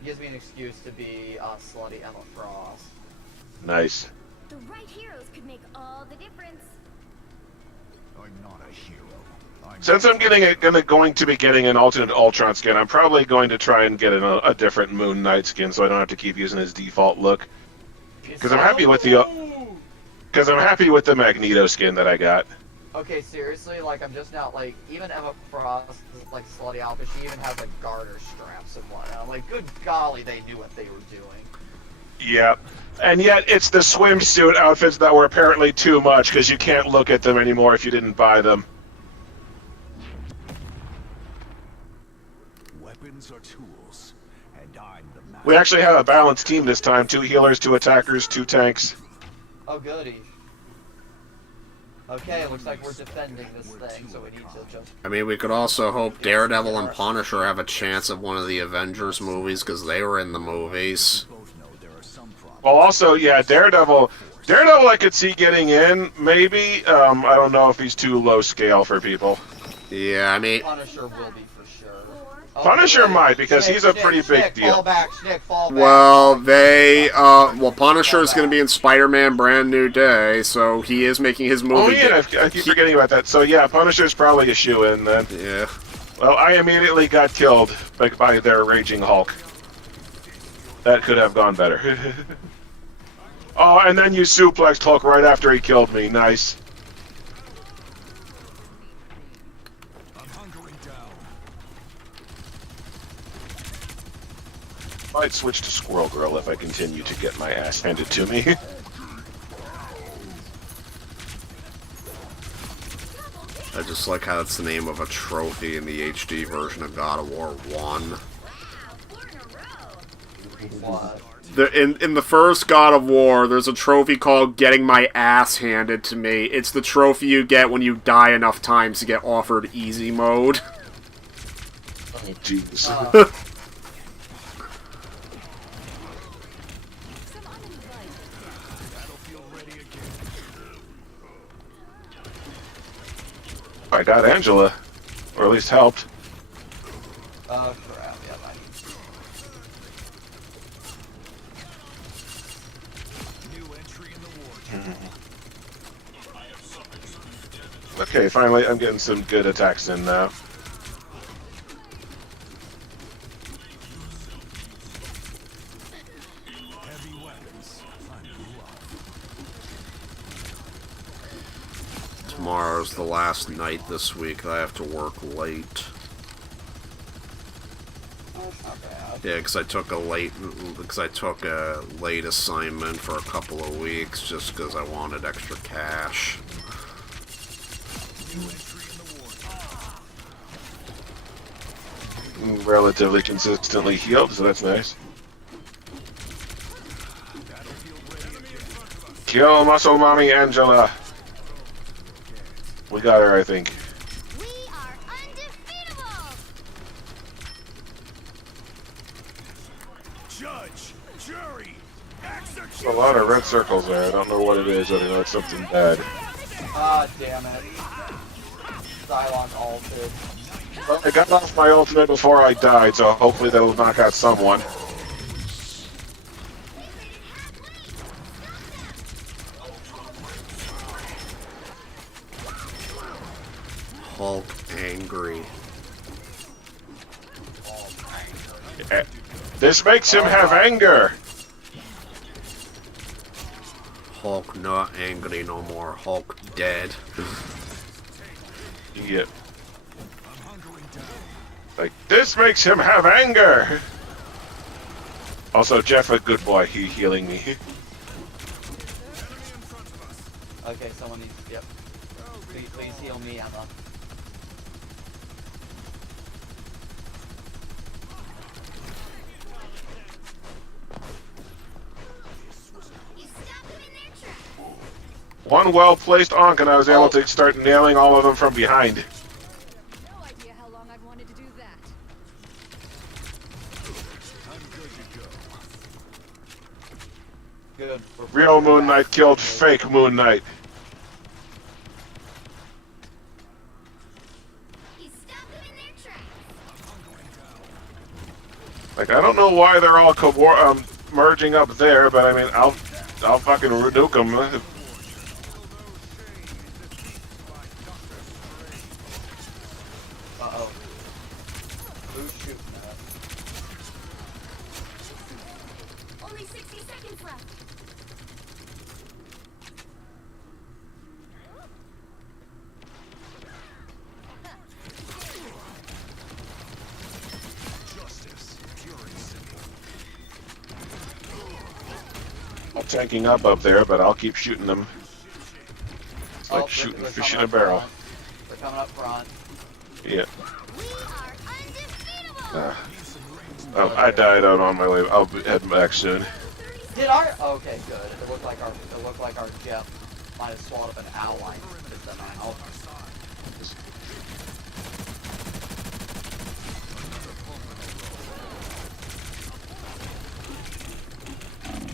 Gives me an excuse to be slutty Emma Frost. Nice. The right heroes could make all the difference. I'm not a hero. Since I'm going to be getting an alternate Ultron skin, I'm probably going to try and get a different Moon Knight skin, so I don't have to keep using his default look. Because I'm happy with the Magneto skin that I got. Okay, seriously, like I'm just now like even Emma Frost, like slutty outfit, she even has like garter straps and whatnot. Like, good golly, they knew what they were doing. Yeah, and yet it's the swimsuit outfits that were apparently too much because you can't look at them anymore if you didn't buy them. Weapons are tools, and I'm the master. We actually have a balanced team this time: 2 healers, 2 attackers, 2 tanks. Oh, goody. Okay, it looks like we're defending this thing, so we need to just... I mean, we could also hope Daredevil and Punisher have a chance at one of the Avengers movies, because they were in the movies. Well, also, yeah, Daredevil I could see getting in, maybe. I don't know if he's too low scale for people. Yeah, I mean... Punisher will be for sure. Oh, Punisher wait. might, because Schnick, he's a Schnick, pretty big Schnick, deal. Fall back, Schnick, fall back. Well, Punisher is going to be in Spider-Man Brand New Day, so he is making his movie. Oh yeah, I keep forgetting about that. So yeah, Punisher's probably a shoe-in then. Yeah. Well, I immediately got killed by their Raging Hulk. That could have gone better. Oh, and then you suplexed Hulk right after he killed me. Nice. I'm hunkering down. Might switch to Squirrel Girl if I continue to get my ass handed to me. I just like how it's the name of a trophy in the HD version of God of War 1. What? In the first God of War, there's a trophy called Getting My Ass Handed to Me. It's the trophy you get when you die enough times to get offered easy mode. Oh, jeez. I got Angela. Or at least helped. Oh, crap. Yeah, I New entry in the war. Okay, finally I'm getting some good attacks in now. Heavy weapons. I'm rough. Tomorrow's the last night this week that I have to work late. That's not bad. Yeah, because I took a late assignment for a couple of weeks just because I wanted extra cash. New entry in the war. Relatively consistently healed, so that's nice. Kill Muscle Mommy Angela. We got her, I think. We are undefeatable! Judge, jury, execute. A lot of red circles there. I don't know what it is. I know it's something bad. Ah, damn it. Cylon altered. Well, I got off my ultimate before I died, so hopefully that'll knock out someone. Hulk angry. Eh, This makes him have anger. Hulk not angry no more. Hulk dead. Yeah. Like, this makes him have anger. Also, Jeff, a good boy, he healing me. Okay, someone needs. Yep. Please heal me, Emma. You stopped them in their tracks. One well-placed onk, and I was able to start nailing all of them from behind. No idea how long I've wanted to do that. I'm good to go. Good. Real Moon Knight killed fake Moon Knight. You stopped them in their tracks. Like, I don't know why they're all merging up there, but I mean, I'll fucking nuke them. Uh-oh. Who's shooting at? Only 60 seconds left. Justice, pure and simple. I'm tanking up there, but I'll keep shooting them. It's like shooting they're fish in coming a up barrel. front. They're coming up front. Yeah. We are undefeatable! Oh, I died out on my way. I'll be heading back soon. Did our okay, good. It looked like our Jeff might have swallowed up an outline to spit them out.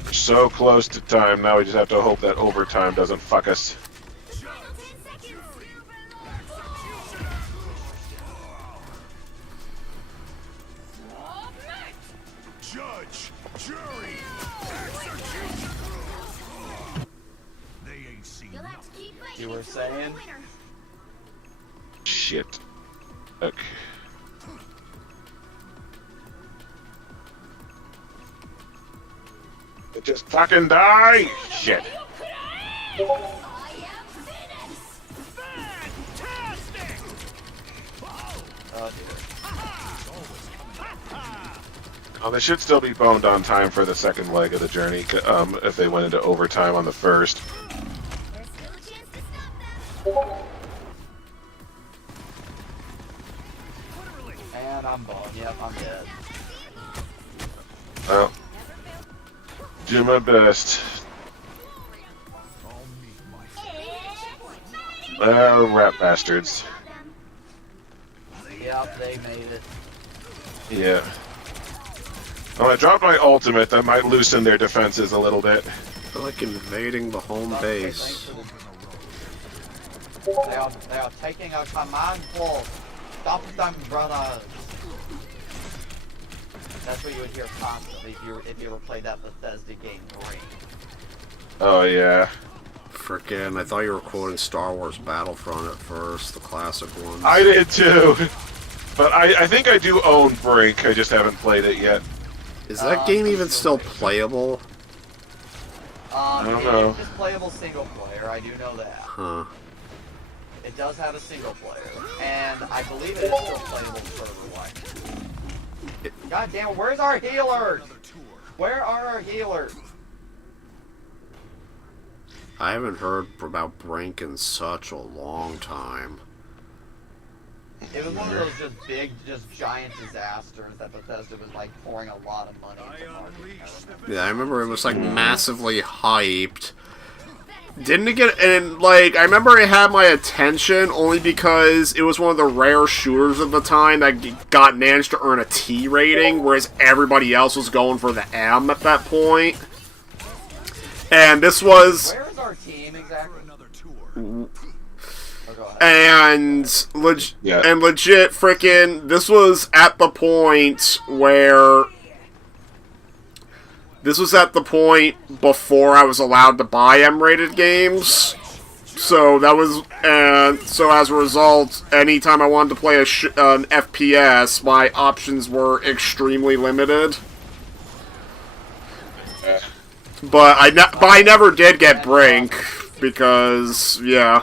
We're so close to time now. We just have to hope that overtime doesn't fuck us. Final 10 seconds. You were saying? Shit. Okay. Just fucking die! Shit. Oh dear. Oh, they should still be boned on time for the second leg of the journey, if they went into overtime on the first. There's still a chance to stop them. And I'm boned. Yep, I'm dead. Well, do my best. Rat bastards. Yep, they made it. Yeah. Well, I dropped my ultimate. That might loosen their defenses a little bit. I feel like invading the home base. They are taking a command post. Stop them, brother. That's what you would hear constantly if you ever played that Bethesda game, Green. Oh, yeah. Frickin', I thought you were quoting Star Wars Battlefront at first, the classic one. I did too. But I think I do own Brink. I just haven't played it yet. Is that game even still playable? I don't know. It is playable single player, I do know that. Huh. It does have a single player, and I believe it is still playable server-wide. God damn it, where's our healers? Where are our healers? I haven't heard about Brink in such a long time. It was one of those just big, just giant disasters that Bethesda was like pouring a lot of money into marketing. Yeah, I remember it was like massively hyped. Didn't it get, and like, I remember it had my attention only because it was one of the rare shooters of the time that managed to earn a T rating, whereas everybody else was going for the M at that point. And this was... Where is our team exactly? And legit frickin' this was at the point where before I was allowed to buy M-rated games. So that was, and so as a result, anytime I wanted to play an FPS, my options were extremely limited. But I never did get Brink because, yeah.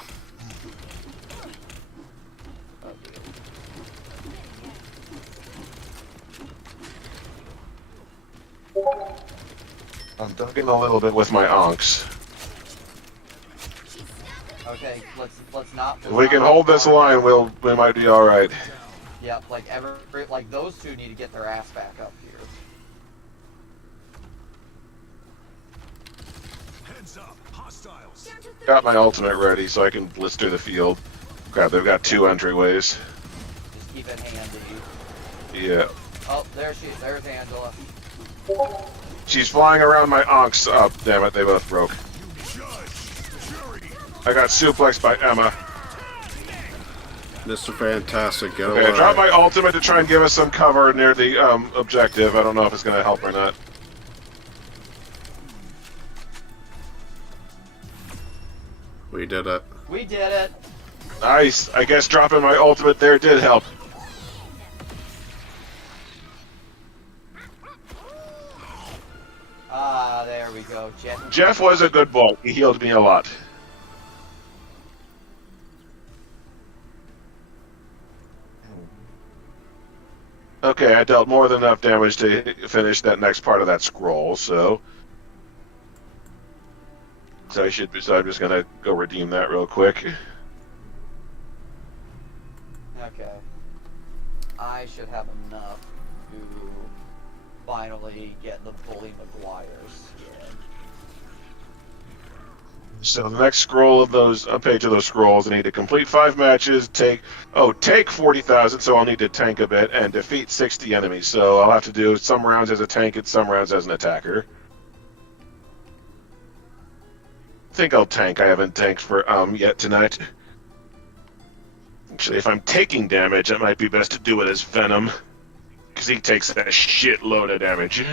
I'm ducking a little bit with my onks. Okay, let's not. If we can hold this line, we might be all right. Yep, like those two need to get their ass back up here. Heads up, hostiles. Got my ultimate ready so I can blister the field. Crap, they've got 2 entryways. Just keep it handy. Yeah. Oh, there's Angela. She's flying around my onks. Oh, damn it, they both broke. I got suplexed by Emma. Mr. Fantastic, get away. Okay, I dropped my ultimate to try and give us some cover near the objective. I don't know if it's going to help or not. We did it. We did it. Nice. I guess dropping my ultimate there did help. Ah, there we go. Jeff was a good boy. He healed me a lot. Okay, I dealt more than enough damage to finish that next part of that scroll, so I'm just gonna go redeem that real quick. Okay. I should have enough to finally get the Bully McGuire skin. So the next scroll of those, page of those scrolls, I need to complete 5 matches, take 40,000, so I'll need to tank a bit, and defeat 60 enemies. So I'll have to do some rounds as a tank and some rounds as an attacker. I think I'll tank. I haven't tanked for yet tonight. Actually, if I'm taking damage, it might be best to do it as Venom, because he takes a shitload of damage.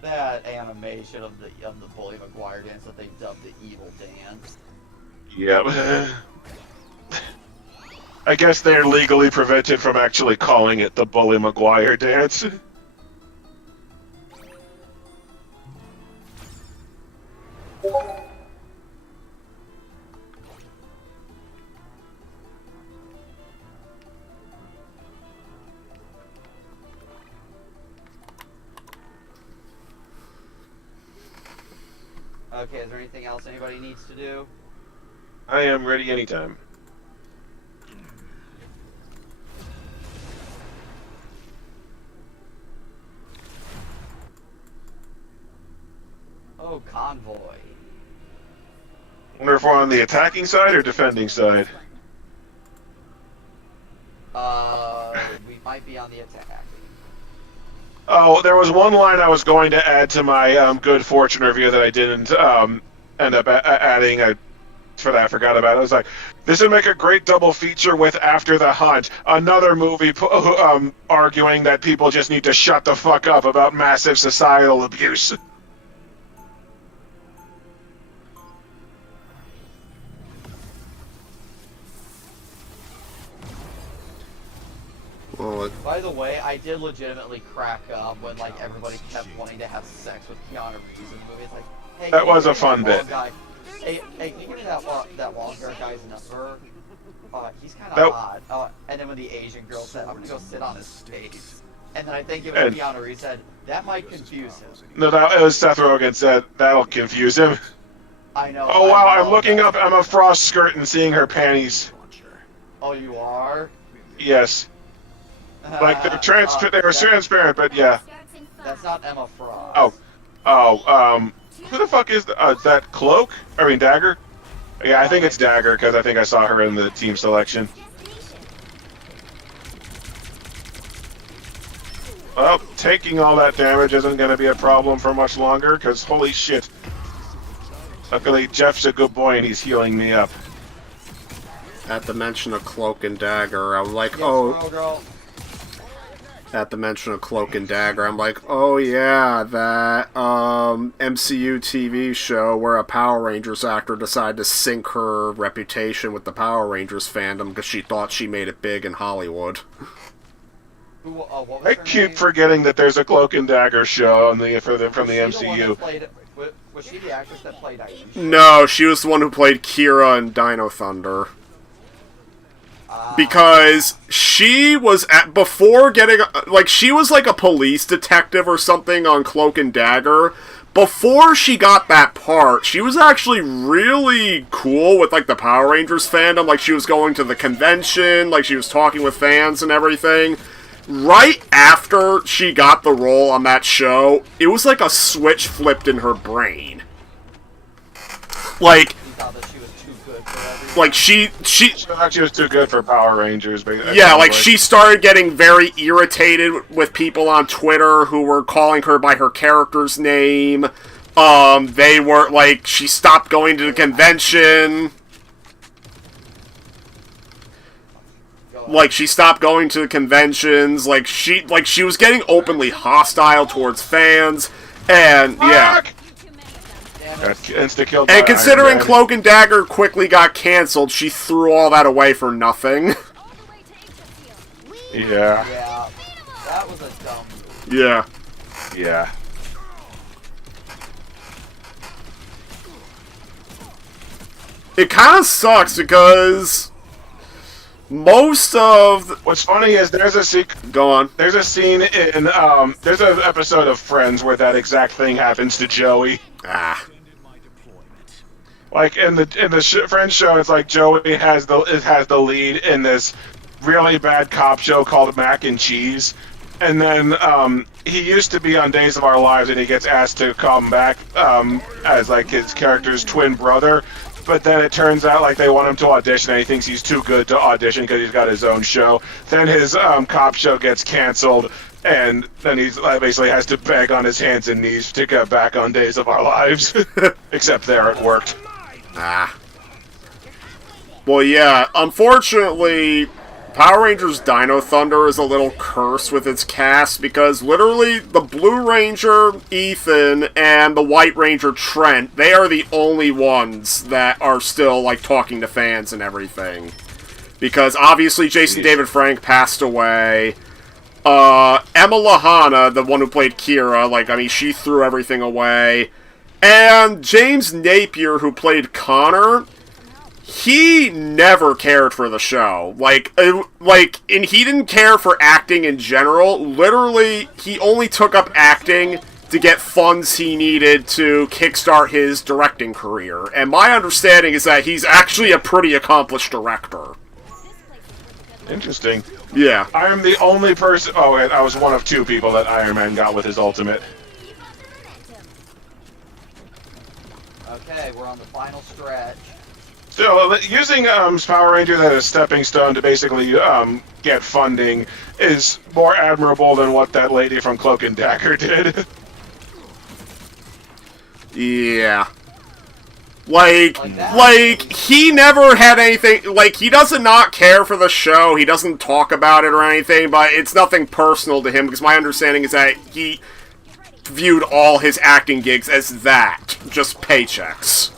That animation of the Bully Maguire dance that they dubbed the evil dance. Yep. I guess they're legally prevented from actually calling it the Bully Maguire dance. Okay, is there anything else anybody needs to do? I am ready anytime. Oh, convoy. Wonder if we're on the attacking side or defending side. We might be on the attack. Oh, there was one line I was going to add to my good fortune review that I didn't end up adding. I forgot about it. I was like, this would make a great double feature with After the Hunt, another movie arguing that people just need to shut the fuck up about massive societal abuse. Well, By the way, I did legitimately crack up when like everybody kept wanting to have sex with Keanu Reeves in the movie. It's like, hey, That can you was a give me fun that bit. long guy- Hey, can you give me that long hair guy's number? He's kind of Nope. hot. And then when the Asian girl said, "I'm gonna go sit on his face," and then I think it was And- Keanu Reeves said, "That might confuse him." No, it was Seth Rogen said that'll confuse him. I know. Oh wow, I I'm know looking that. up Emma Frost's skirt and seeing her panties. Oh, you are? Yes, like they were transparent, but yeah. That's not Emma Frost. Who the fuck is that Cloak? I mean Dagger? Yeah, I think it's Dagger because I think I saw her in the team selection. Well, taking all that damage isn't going to be a problem for much longer because holy shit. Luckily, Jeff's a good boy and he's healing me up. at the mention of Cloak and Dagger, I'm like, Yes, oh, girl. at the mention of Cloak and Dagger, I'm like, oh yeah, that MCU TV show where a Power Rangers actor decided to sink her reputation with the Power Rangers fandom because she thought she made it big in Hollywood. What was I her keep name? forgetting that there's a Cloak and Dagger show from the Was she the one MCU. that played- Was she the actress that played Aisha? No, she was the one who played Kira in Dino Thunder. Because she was before getting, like, she was like a police detective or something on Cloak and Dagger. Before she got that part, she was actually really cool with, like, the Power Rangers fandom. Like, she was going to the convention, like, she was talking with fans and everything. Right after she got the role on that show, it was like a switch flipped in her brain. Like, She thought that she was too good for everything. like she She thought she was too good for Power Rangers. But yeah, like she started getting very irritated with people on Twitter who were calling her by her character's name. They were like, she stopped going to the convention. Like, she stopped going to the conventions. Like she was getting openly hostile towards fans. And yeah. Got insta-killed. And by considering Iron Man. Cloak and Dagger quickly got canceled, she threw all that away for nothing. Yeah, Yeah, that was a dumb move. Yeah. yeah. It kind of sucks because most of the... What's funny is there's a Go on. there's a scene in there's an episode of Friends where that exact thing happens to Joey. Ah. Like in the Friends show, it's like Joey has the lead in this really bad cop show called Mac and Cheese, and then he used to be on Days of Our Lives, and he gets asked to come back as like his character's twin brother. But then it turns out like they want him to audition, and he thinks he's too good to audition because he's got his own show. Then his cop show gets canceled, and then he's basically has to beg on his hands and knees to get back on Days of Our Lives. Except there it worked. Ah. Well, yeah. Unfortunately, Power Rangers Dino Thunder is a little cursed with its cast because literally the Blue Ranger, Ethan, and the White Ranger, Trent, they are the only ones that are still, like, talking to fans and everything. Because obviously Jason David Frank passed away. Emma Lahana, the one who played Kira, like, I mean, she threw everything away. And James Napier, who played Connor, he never cared for the show. And he didn't care for acting in general. Literally, he only took up acting to get funds he needed to kickstart his directing career. And my understanding is that he's actually a pretty accomplished director. Interesting. Yeah. I am the only person... Oh, and I was one of 2 people that Iron Man got with his ultimate. Okay, we're on the final stretch. So, using Power Rangers as a stepping stone to basically get funding is more admirable than what that lady from Cloak and Dagger did. Yeah. Like, he never had anything, like, he doesn't not care for the show, he doesn't talk about it or anything, but it's nothing personal to him, because my understanding is that he viewed all his acting gigs as that, just paychecks.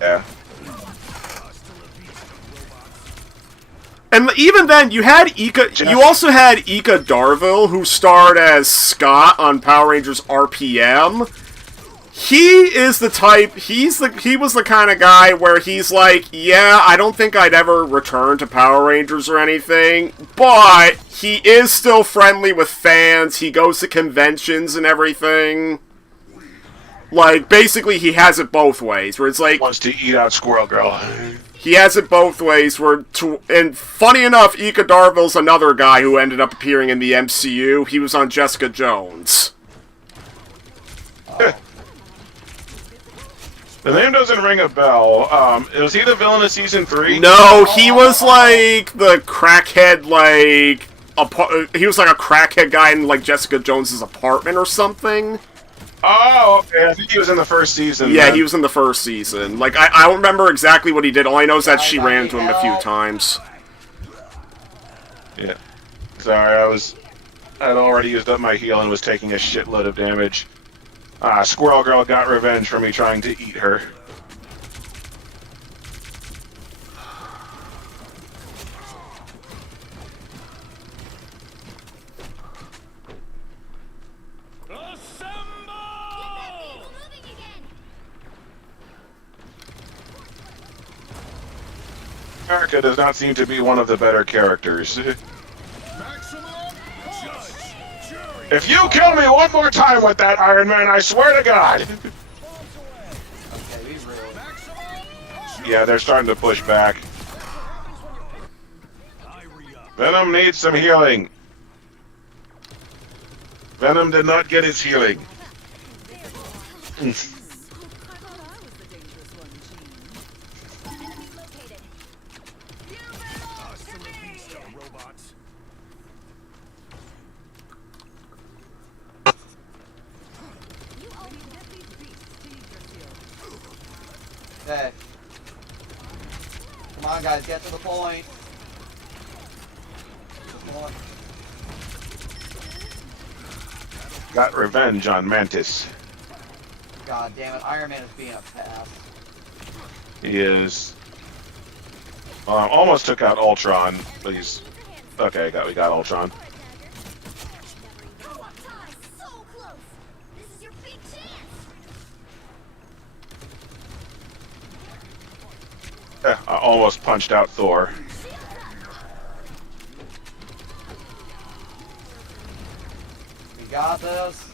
Yeah. And even then, you had you also had Ika Darville, who starred as Scott on Power Rangers RPM. He is the type, he was the kind of guy where he's like, yeah, I don't think I'd ever return to Power Rangers or anything, but he is still friendly with fans, he goes to conventions and everything. Like, basically he has it both ways, where it's like... Wants to eat out Squirrel Girl. He has it both ways, and funny enough, Ika Darville's another guy who ended up appearing in the MCU. He was on Jessica Jones. The name doesn't ring a bell. Was he the villain of season 3? No, he was like the crackhead, like he was like a crackhead guy in like Jessica Jones's apartment or something. Oh, okay. I think he was in the first season. Yeah, then. he was in the first season. Like I don't remember exactly what he did. All I know is that she ran into him a few times. Yeah. Sorry, I'd already used up my heal and was taking a shitload of damage. Squirrel Girl got revenge for me trying to eat her. America does not seem to be one of the better characters. If you kill me one more time with that, Iron Man, I swear to God! Okay, we really... Yeah, they're starting to push back. Venom needs some healing. Venom did not get his healing. Okay. Come on, guys, get to the point. Come on. Got revenge on Mantis. God damn it, Iron Man is being a pass. He is. Almost took out Ultron, but he's... Okay, we got Ultron. I almost punched out Thor. We got this.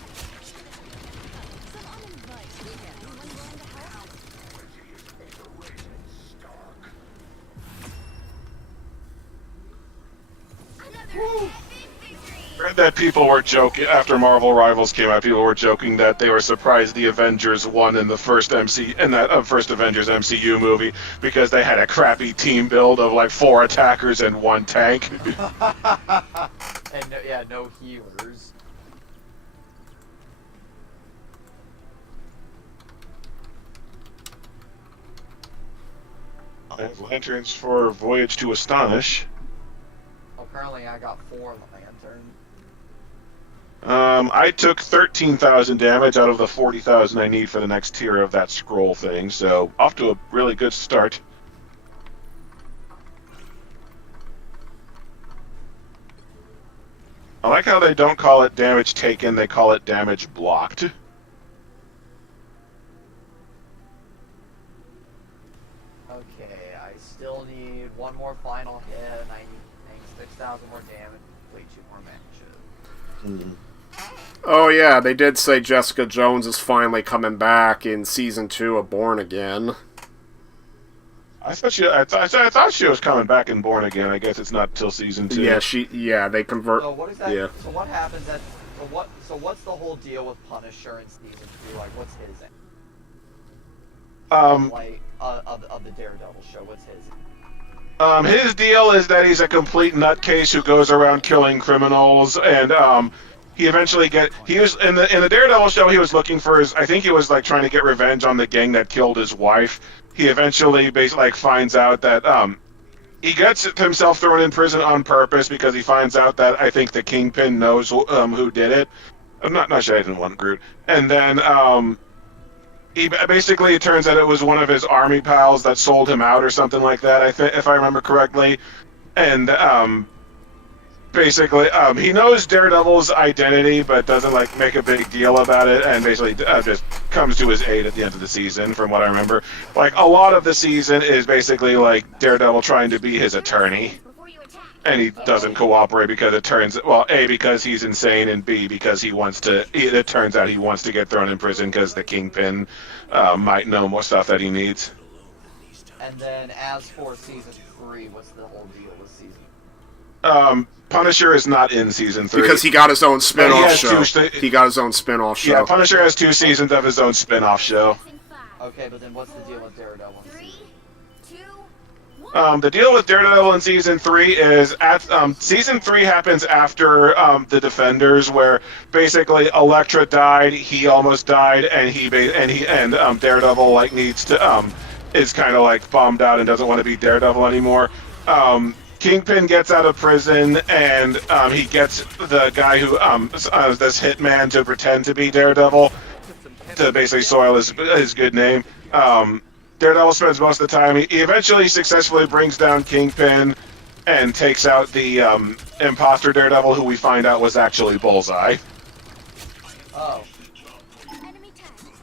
Heard that people were joking after Marvel Rivals came out. People were joking that they were surprised the Avengers won in the first first Avengers MCU movie because they had a crappy team build of like 4 attackers and 1 tank. And no healers. I have lanterns for Voyage to Astonish. Currently, I got 4 Lantern. I took 13,000 damage out of the 40,000 I need for the next tier of that scroll thing, so off to a really good start. I like how they don't call it damage taken, they call it damage blocked. Okay, I still need 1 more final hit, and I need 6,000 more damage, complete 2 more matches. Oh yeah, they did say Jessica Jones is finally coming back in season 2 of Born Again. I thought she was coming back in Born Again. I guess it's not till season 2. Yeah, they convert. So what is that? Yeah. So what happens at? So what's the whole deal with Punisher in season 2? Like, what's his? Of the Daredevil show, what's his? His deal is that he's a complete nutcase who goes around killing criminals, and he eventually he was in the Daredevil show. He was looking for his. I think he was like trying to get revenge on the gang that killed his wife. He eventually basically finds out that he gets himself thrown in prison on purpose because he finds out that I think the Kingpin knows who did it. I'm not sure I didn't want Groot. And then it turns out it was one of his army pals that sold him out or something like that. If I remember correctly, and he knows Daredevil's identity, but doesn't like make a big deal about it, and basically just comes to his aid at the end of the season. From what I remember, like a lot of the season is basically like Daredevil trying to be his attorney, and he doesn't cooperate because A, because he's insane, and B, because it turns out he wants to get thrown in prison because the Kingpin might know more stuff that he needs. And then as for season 3, what's the whole deal with season? Punisher is not in season 3 because he got his own spin-off show. He got his own spin-off show. Yeah, Punisher has 2 seasons of his own spin-off show. Okay, but then what's the deal with Daredevil? 3, 2, 1. The deal with Daredevil in season 3 is season 3 happens after the Defenders, where basically Elektra died, he almost died, and Daredevil like needs to is kind of like bummed out and doesn't want to be Daredevil anymore. Kingpin gets out of prison, and he gets the guy who this hitman to pretend to be Daredevil to basically soil his good name. Daredevil spends most of the time. He eventually successfully brings down Kingpin and takes out the imposter Daredevil, who we find out was actually Bullseye. Oh.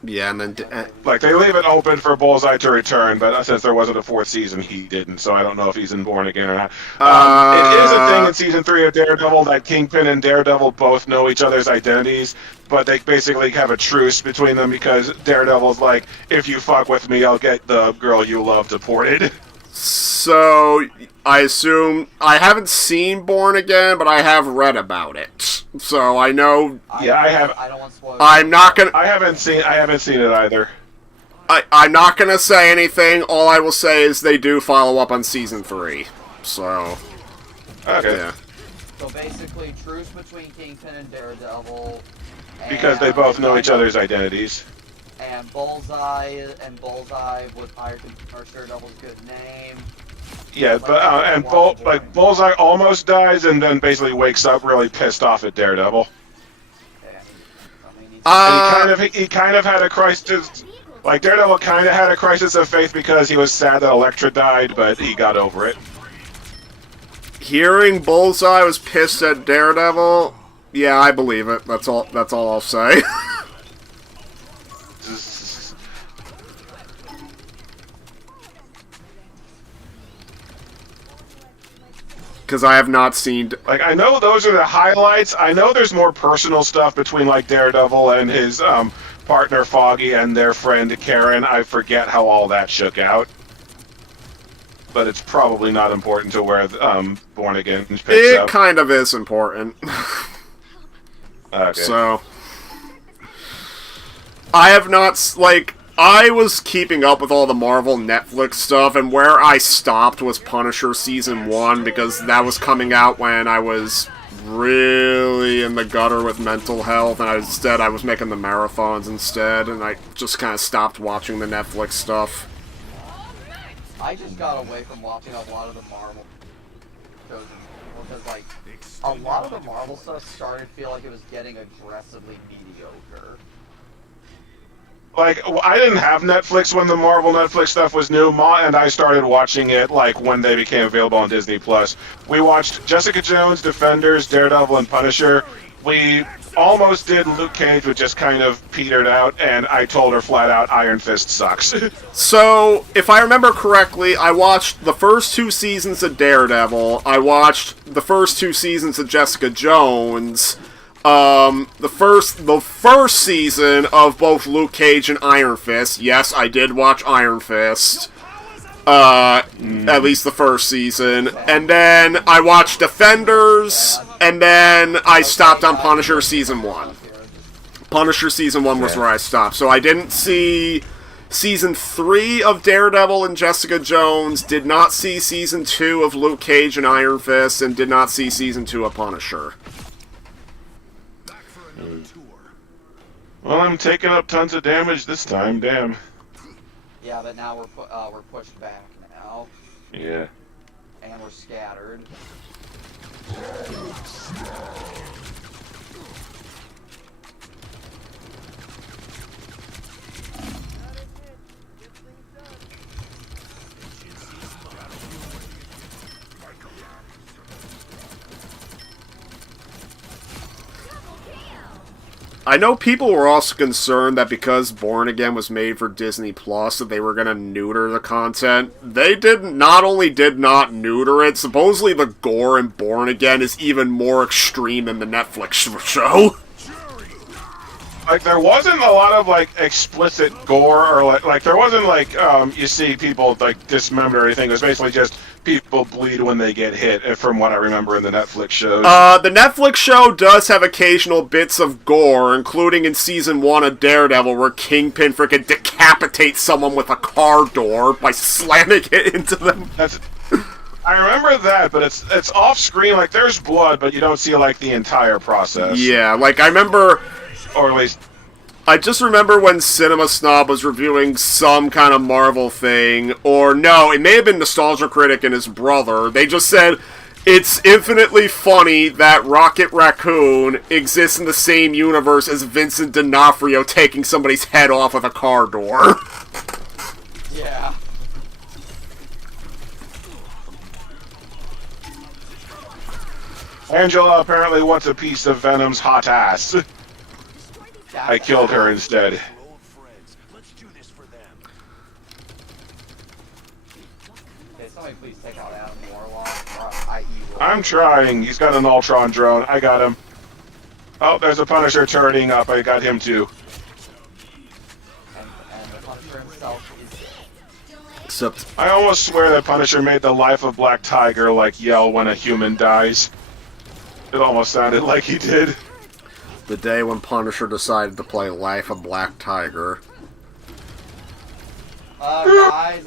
Yeah, and then Like, they leave it open for Bullseye to return, but since there wasn't a 4th season, he didn't, so I don't know if he's in Born Again or not. It is a thing in season 3 of Daredevil that Kingpin and Daredevil both know each other's identities, but they basically have a truce between them because Daredevil's like, if you fuck with me, I'll get the girl you love deported. So, I assume... I haven't seen Born Again, but I have read about it. So, I know... Yeah, I have... I don't want spoilers. I'm not gonna... I haven't seen it either. I'm not gonna say anything. All I will say is they do follow up on season 3. So... Okay. Yeah. So basically, truce between Kingpin and Daredevil. Because they both know each other's identities. And Bullseye would hire Daredevil's good name. Yeah, but Bullseye almost dies and then basically wakes up really pissed off at Daredevil. And he kind of had a crisis. Like, Daredevil kind of had a crisis of faith because he was sad that Elektra died, but he got over it. Hearing Bullseye was pissed at Daredevil, yeah, I believe it. That's all I'll say. Because I have not seen... Like, I know those are the highlights. I know there's more personal stuff between, like, Daredevil and his partner Foggy and their friend Karen. I forget how all that shook out. But it's probably not important to where Born Again picks up. It kind of is important. Okay. So... I have not, like... I was keeping up with all the Marvel Netflix stuff, and where I stopped was Punisher Season 1, because that was coming out when I was really in the gutter with mental health, and I was making the marathons instead, and I just kind of stopped watching the Netflix stuff. I just got away from watching a lot of the Marvel shows. Daredevil because like a lot of the Marvel stuff started to feel like it was getting aggressively mediocre. Like, I didn't have Netflix when the Marvel Netflix stuff was new. Ma and I started watching it, like, when they became available on Disney+. We watched Jessica Jones, Defenders, Daredevil, and Punisher. We almost did Luke Cage, but just kind of petered out, and I told her flat out, Iron Fist sucks. So, if I remember correctly, I watched the first 2 seasons of Daredevil. I watched the first 2 seasons of Jessica Jones. The first season of both Luke Cage and Iron Fist. Yes, I did watch Iron Fist. At least the first season. And then I watched Defenders, and then I stopped on Punisher Season 1. Punisher Season 1 was where I stopped. So I didn't see Season 3 of Daredevil and Jessica Jones, did not see Season 2 of Luke Cage and Iron Fist, and did not see Season 2 of Punisher. Well, I'm taking up tons of damage this time, damn. Yeah, but now we're pushed back now. Yeah. And we're scattered. I know people were also concerned that because Born Again was made for Disney Plus, that they were going to neuter the content. They not only did not neuter it, supposedly the gore in Born Again is even more extreme than the Netflix show. Like, there wasn't a lot of, like, explicit gore, or, like there wasn't, like, you see people, like, dismember or anything. It was basically just people bleed when they get hit, from what I remember in the Netflix shows. The Netflix show does have occasional bits of gore, including in Season 1 of Daredevil, where Kingpin frickin' decapitates someone with a car door by slamming it into them. I remember that, but it's off-screen, like, there's blood, but you don't see, like, the entire process. Yeah, like, I remember... Or at least... I just remember when Cinema Snob was reviewing some kind of Marvel thing, or no, it may have been Nostalgia Critic and his brother. They just said, it's infinitely funny that Rocket Raccoon exists in the same universe as Vincent D'Onofrio taking somebody's head off with a car door. Yeah. Angela apparently wants a piece of Venom's hot ass. I killed her instead. Okay, somebody please take out Adam Warlock, i.e. I'm trying. He's got an Ultron drone. I got him. Oh, there's a Punisher turning up. I got him too. And the Punisher himself is dead. Except... I almost swear that Punisher made the Life of Black Tiger, like, yell when a human dies. It almost sounded like he did. The day when Punisher decided to play Life of Black Tiger. Guys,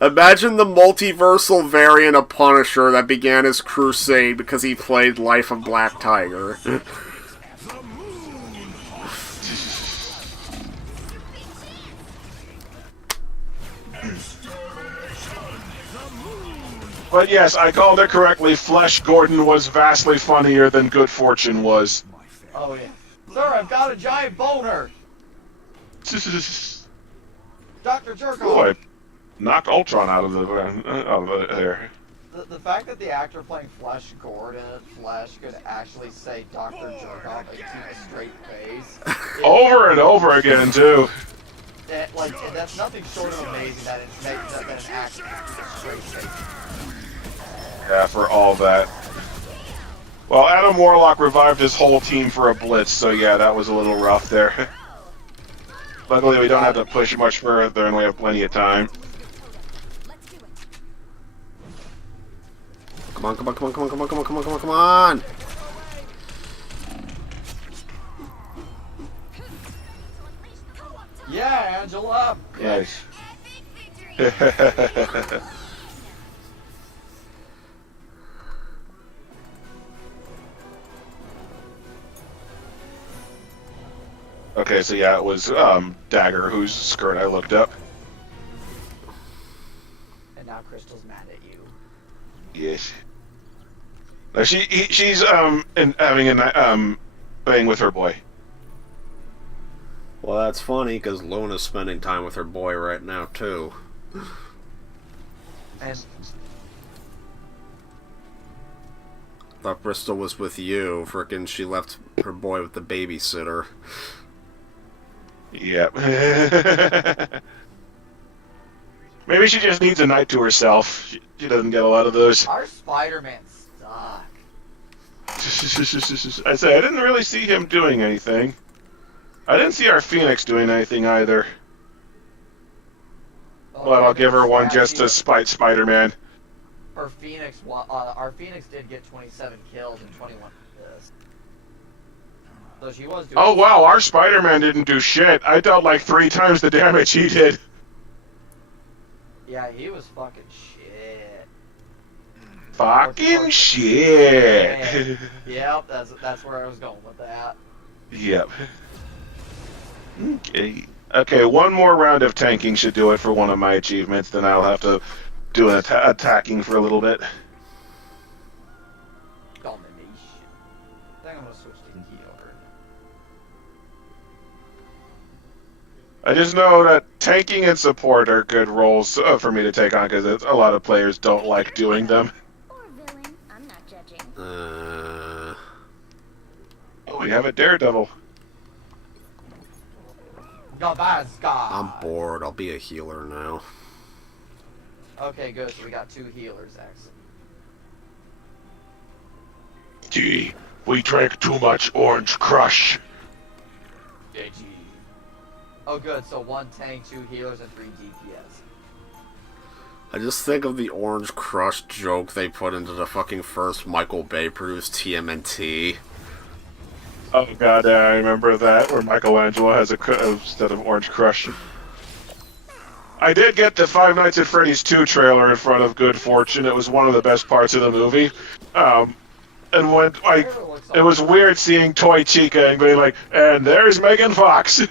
Imagine the multiversal variant of Punisher that began his crusade because he played Life of Black Tiger. But yes, I called it correctly. Flesh Gordon was vastly funnier than Good Fortune was. Oh yeah. Sir, I've got a giant boner! Dr. Jerkoff! Boy, knocked Ultron out of the there. The fact that the actor playing Flesh Gordon Flesh could actually say Dr. Jerkoff and keep a straight face. Over and over again, too. That's nothing short of amazing that an actor can keep a straight face. Yeah, for all that. Well, Adam Warlock revived his whole team for a blitz, so yeah, that was a little rough there. Luckily, we don't have to push much further, and we have plenty of time. Come on, come on, come on, come on, come on, come on, come on, come on, come on! Yeah, Angela! Nice. Okay, so yeah, it was Dagger whose skirt I looked up. And now Crystal's mad at you. Yes. No, she's having playing with her boy. Well, that's funny because Luna's spending time with her boy right now too. And Thought Bristol was with you. Frickin' she left her boy with the babysitter. Yep. Maybe she just needs a night to herself. She doesn't get a lot of those. our Spider-Man suck. I say I didn't really see him doing anything. I didn't see our Phoenix doing anything either. But I'll give her one just to spite Spider-Man. Our Phoenix did get 27 kills and 21 assists. So she was doing. Oh wow, our Spider-Man didn't do shit. I dealt like 3 times the damage he did. Yeah, he was fucking shit. Fucking shit. Yep, that's where I was going with that. Yep. Okay. Okay, one more round of tanking should do it for one of my achievements, then I'll have to do an attacking for a little bit. Domination. I think I'm gonna switch to healer. I just know that tanking and support are good roles for me to take on, because a lot of players don't like doing them. Or villain. I'm not judging. Oh, we have a Daredevil. Gabazga. I'm bored. I'll be a healer now. Okay, good. So we got 2 healers, excellent. Gee, we drank too much Orange Crush. Oh, good. So 1 tank, 2 healers, and 3 DPS. I just think of the Orange Crush joke they put into the fucking first Michael Bay produced TMNT. Oh god, I remember that, where Michelangelo has instead of Orange Crush. I did get the Five Nights at Freddy's 2 trailer in front of Good Fortune. It was one of the best parts of the movie. And when, like, it was weird seeing Toy Chica and being like, and there's Megan Fox.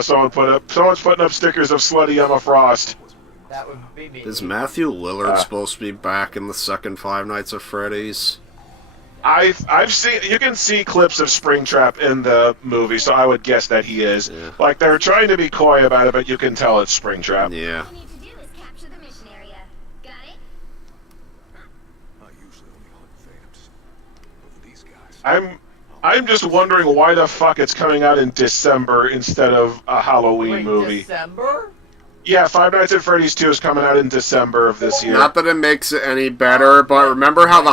Someone's putting up stickers of Slutty Emma Frost. That would be me. Is Matthew Lillard supposed to be back in the second Five Nights at Freddy's? I've seen, you can see clips of Springtrap in the movie, so I would guess that he is. Yeah. Like, they're trying to be coy about it, but you can tell it's Springtrap. Yeah. All you need to do is capture the mission area. Got it? I usually only hunt vamps. But for these guys, I'm just wondering why the fuck it's coming out in December instead of a Halloween Wait, movie. December? Yeah, Five Nights at Freddy's 2 is coming out in December of this year. Not that it makes it any better, but remember how the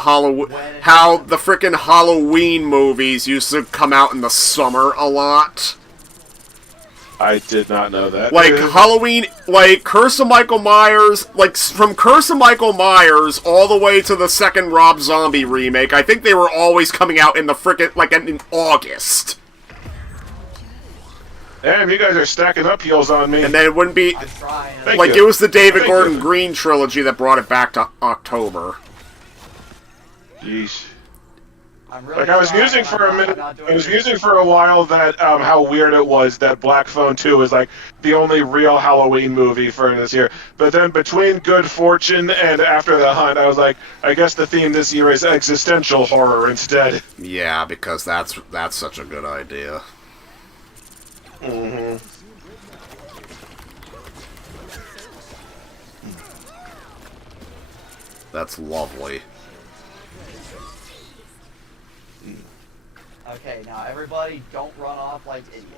frickin' Halloween movies used to come out in the summer a lot? I did not know that. Like, Halloween, like, Curse of Michael Myers, like, from Curse of Michael Myers all the way to the second Rob Zombie remake, I think they were always coming out in the frickin', like, in August. Damn, you guys are stacking up heels on me. And then it wouldn't be, I'm trying. Thank like, you. it was the David Thank Gordon you. Green trilogy that brought it back to October. Jeez. I'm really Like, I was trying, musing and for a I'm minute. not doing I was it. musing for a while that how weird it was that Black Phone 2 is like the only real Halloween movie for this year. But then between Good Fortune and After the Hunt, I was like, I guess the theme this year is existential horror instead. Yeah, because that's such a good idea. Mm-hmm. That's lovely. Okay, now everybody, don't run off like idiots.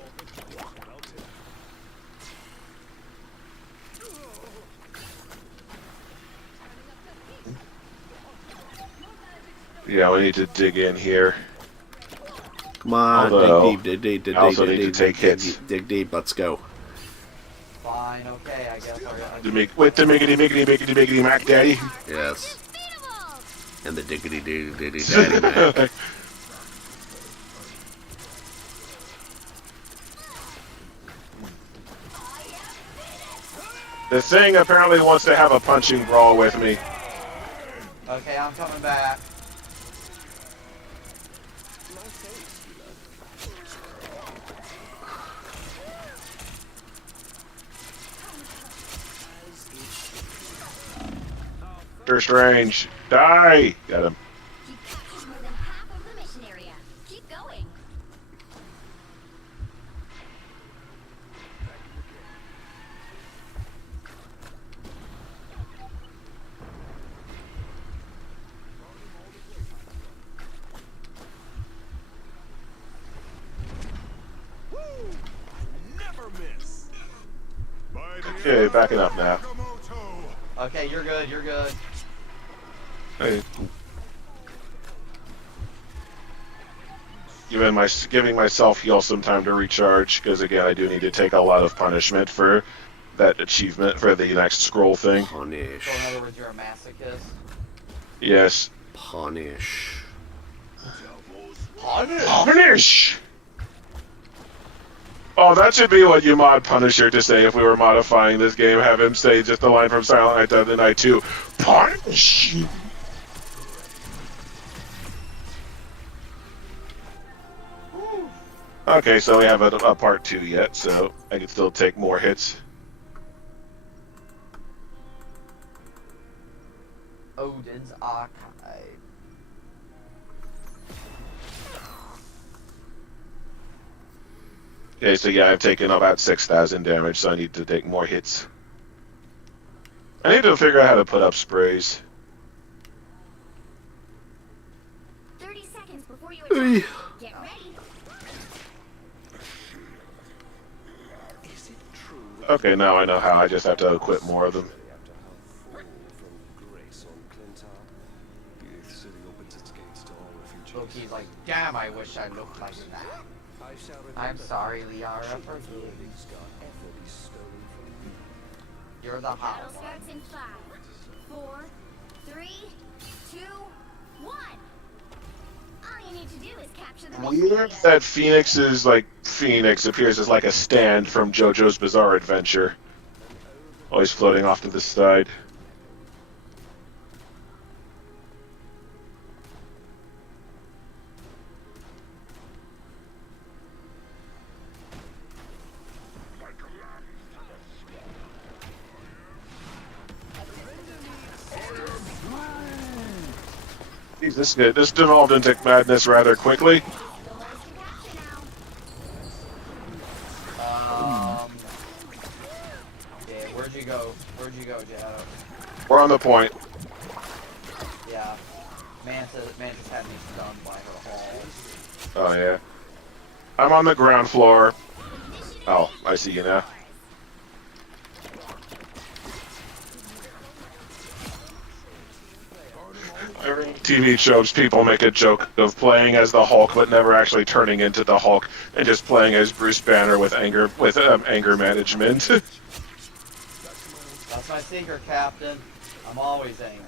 Yeah, we need to dig in here. Come on, Although, dig deep, I also need to take hits. dig deep, let's go. Fine, okay, I guess I'll With the miggity Mac Daddy. Yes. And the diggity daddy man. The Thing apparently wants to have a punching brawl with me. Okay, I'm coming back. Doctor Strange, die! Got him. You captured more than half of the mission area. Keep going. Okay, backing up now. Okay, you're good. You're good. Hey. Giving myself heal some time to recharge, because again, I do need to take a lot of punishment for that achievement for the next scroll thing. Punish. So in other words, you're a masochist. Yes. Punish. Punish! Oh, that should be what you mod Punisher to say if we were modifying this game. Have him say just the line from Silent Night, Deadly Night 2. Punish! Okay, so we haven't a part 2 yet, so I can still take more hits. Odin's Archive. Okay, so yeah, I've taken about 6,000 damage, so I need to take more hits. I need to figure out how to put up sprays. 30 seconds before you attack. Get ready. Okay, now I know how. I just have to equip more of them. Loki's like, damn, I wish I looked like that. I'm sorry, Liara, forgive me. You're the Battle hot one. starts in 5, 4, 3, 2, 1. All you need to do is capture the mission Weird area. that Phoenix appears as like a stand from JoJo's Bizarre Adventure. Always floating off to the side. Jeez, this devolved into madness rather quickly. Yeah, where'd you go? Where'd you go, Jado? We're on the point. Yeah. Mantis had me stunned by her hall. Oh yeah. I'm on the ground floor. Oh, I see you now. Every TV shows people make a joke of playing as the Hulk, but never actually turning into the Hulk, and just playing as Bruce Banner with anger management. That's my secret, Captain. I'm always angry.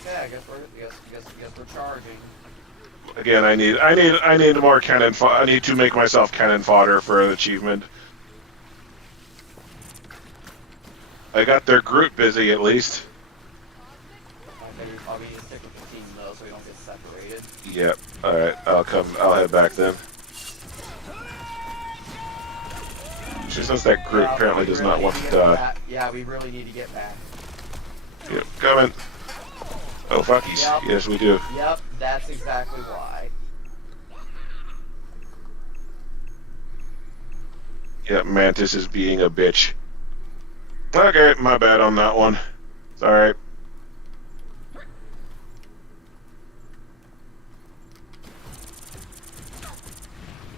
Okay, I guess we're charging. Again, I need more cannon. I need to make myself cannon fodder for an achievement. I got their group busy at least. I'll be stick with the team though, so we don't get separated. Yep. All right. I'll head back then. Just since that group apparently does not want to die. Yeah, we really need to get back. Yep. Coming. Oh fuckies. Yep. Yes, we do. Yep, that's exactly why. Yep. Mantis is being a bitch. Okay, my bad on that one. It's alright.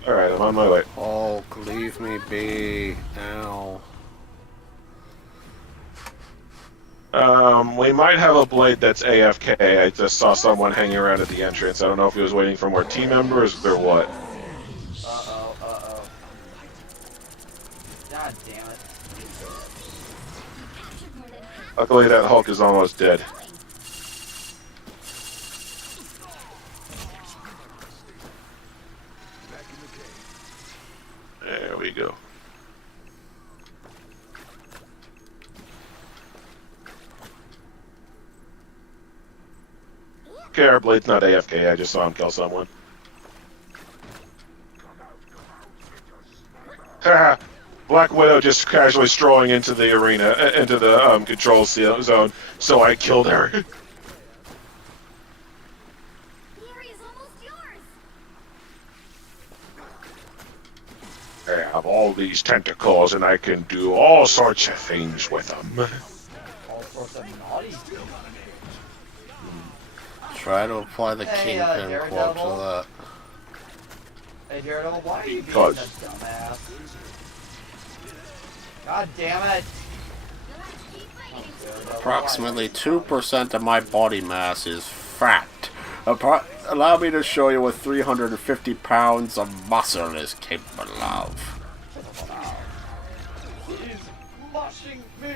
Alright, I'm on my way. Hulk, leave me be. Ow. We might have a blade that's AFK. I just saw someone hanging around at the entrance. I don't know if he was waiting for more team members or what. Uh-oh. God damn it. Luckily, that Hulk is almost dead. There we go. Okay, our blade's not AFK. I just saw him kill someone. Black Widow just casually strolling into the arena, into the control zone, so I killed her. The area's almost yours. I have all these tentacles, and I can do all sorts of things with them. All sorts of naughty things. Try to apply the Hey, Kingpin quote to Daredevil. that. Hey, Daredevil, why are you being Because- such a dumbass? God damn it! Daredevil, Approximately 2% of my body mass is fat. Allow me to show you what 350 pounds of muscle is capable of. He's mushing me!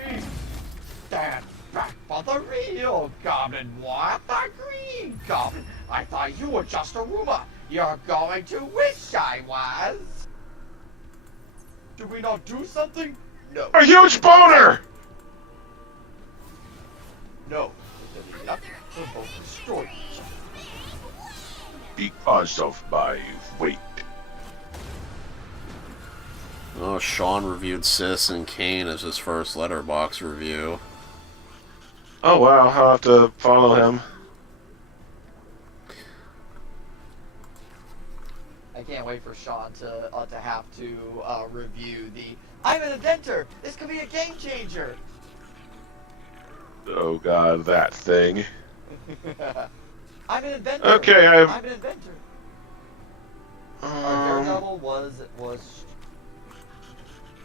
Stand back for the real Goblin, what? The Green Goblin! I thought you were just a rumor! You're going to wish I was! Did we not do something? No. A huge boner! No. We're not to both destroy each other. Because of my weight. Oh, Sean reviewed Citizen Kane as his first Letterboxd review. Oh wow, I'll have to follow him. I can't wait for Sean to have to review the I'm an inventor! This could be a game changer! Oh god, that thing. I'm an inventor! Okay, I'm an inventor! Daredevil was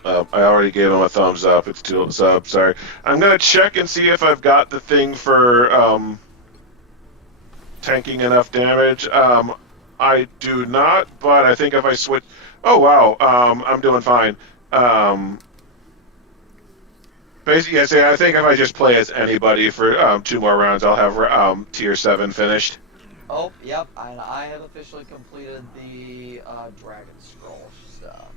I already gave him a thumbs up. It's 2 thumbs up. Sorry. I'm gonna check and see if I've got the thing for tanking enough damage. I do not, but I think if I switch. Oh wow. I'm doing fine. Basically, I think if I just play as anybody for 2 more rounds, I'll have tier 7 finished. Oh, yep, and I have officially completed the Dragon Scroll stuff.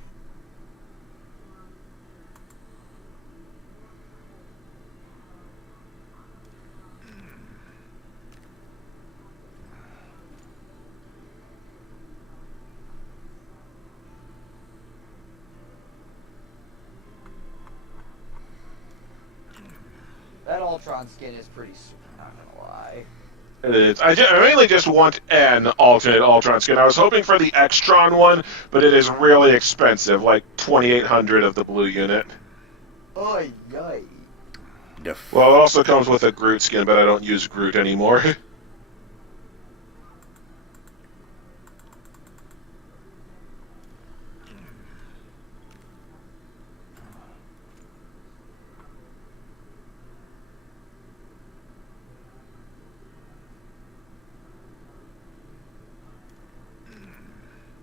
That Ultron skin is pretty sweet, not gonna lie. It is. I mainly just want an alternate Ultron skin. I was hoping for the Extron one, but it is really expensive, like 2,800 of the blue unit. Oy, yoy. Well, it also comes with a Groot skin, but I don't use Groot anymore.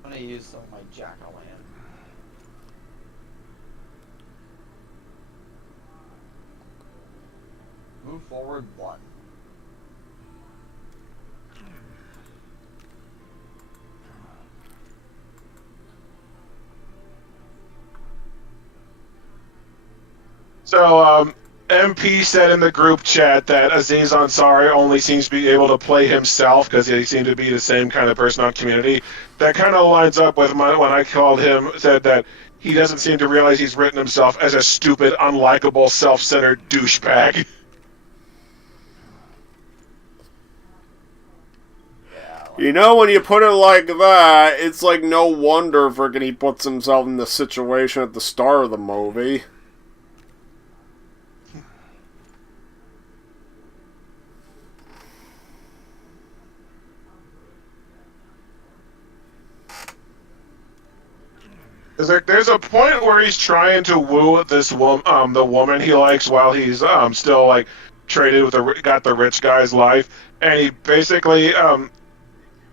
I'm gonna use some of my Jack-o'-lantern. Move forward 1. So, MP said in the group chat that Aziz Ansari only seems to be able to play himself because he seemed to be the same kind of person on Community. That kind of lines up with when I called him, said that he doesn't seem to realize he's written himself as a stupid, unlikable, self-centered douchebag. You know, when you put it like that, it's like no wonder frickin' he puts himself in the situation at the start of the movie. There's a point where he's trying to woo this the woman he likes while he's still like traded with got the rich guy's life, and he basically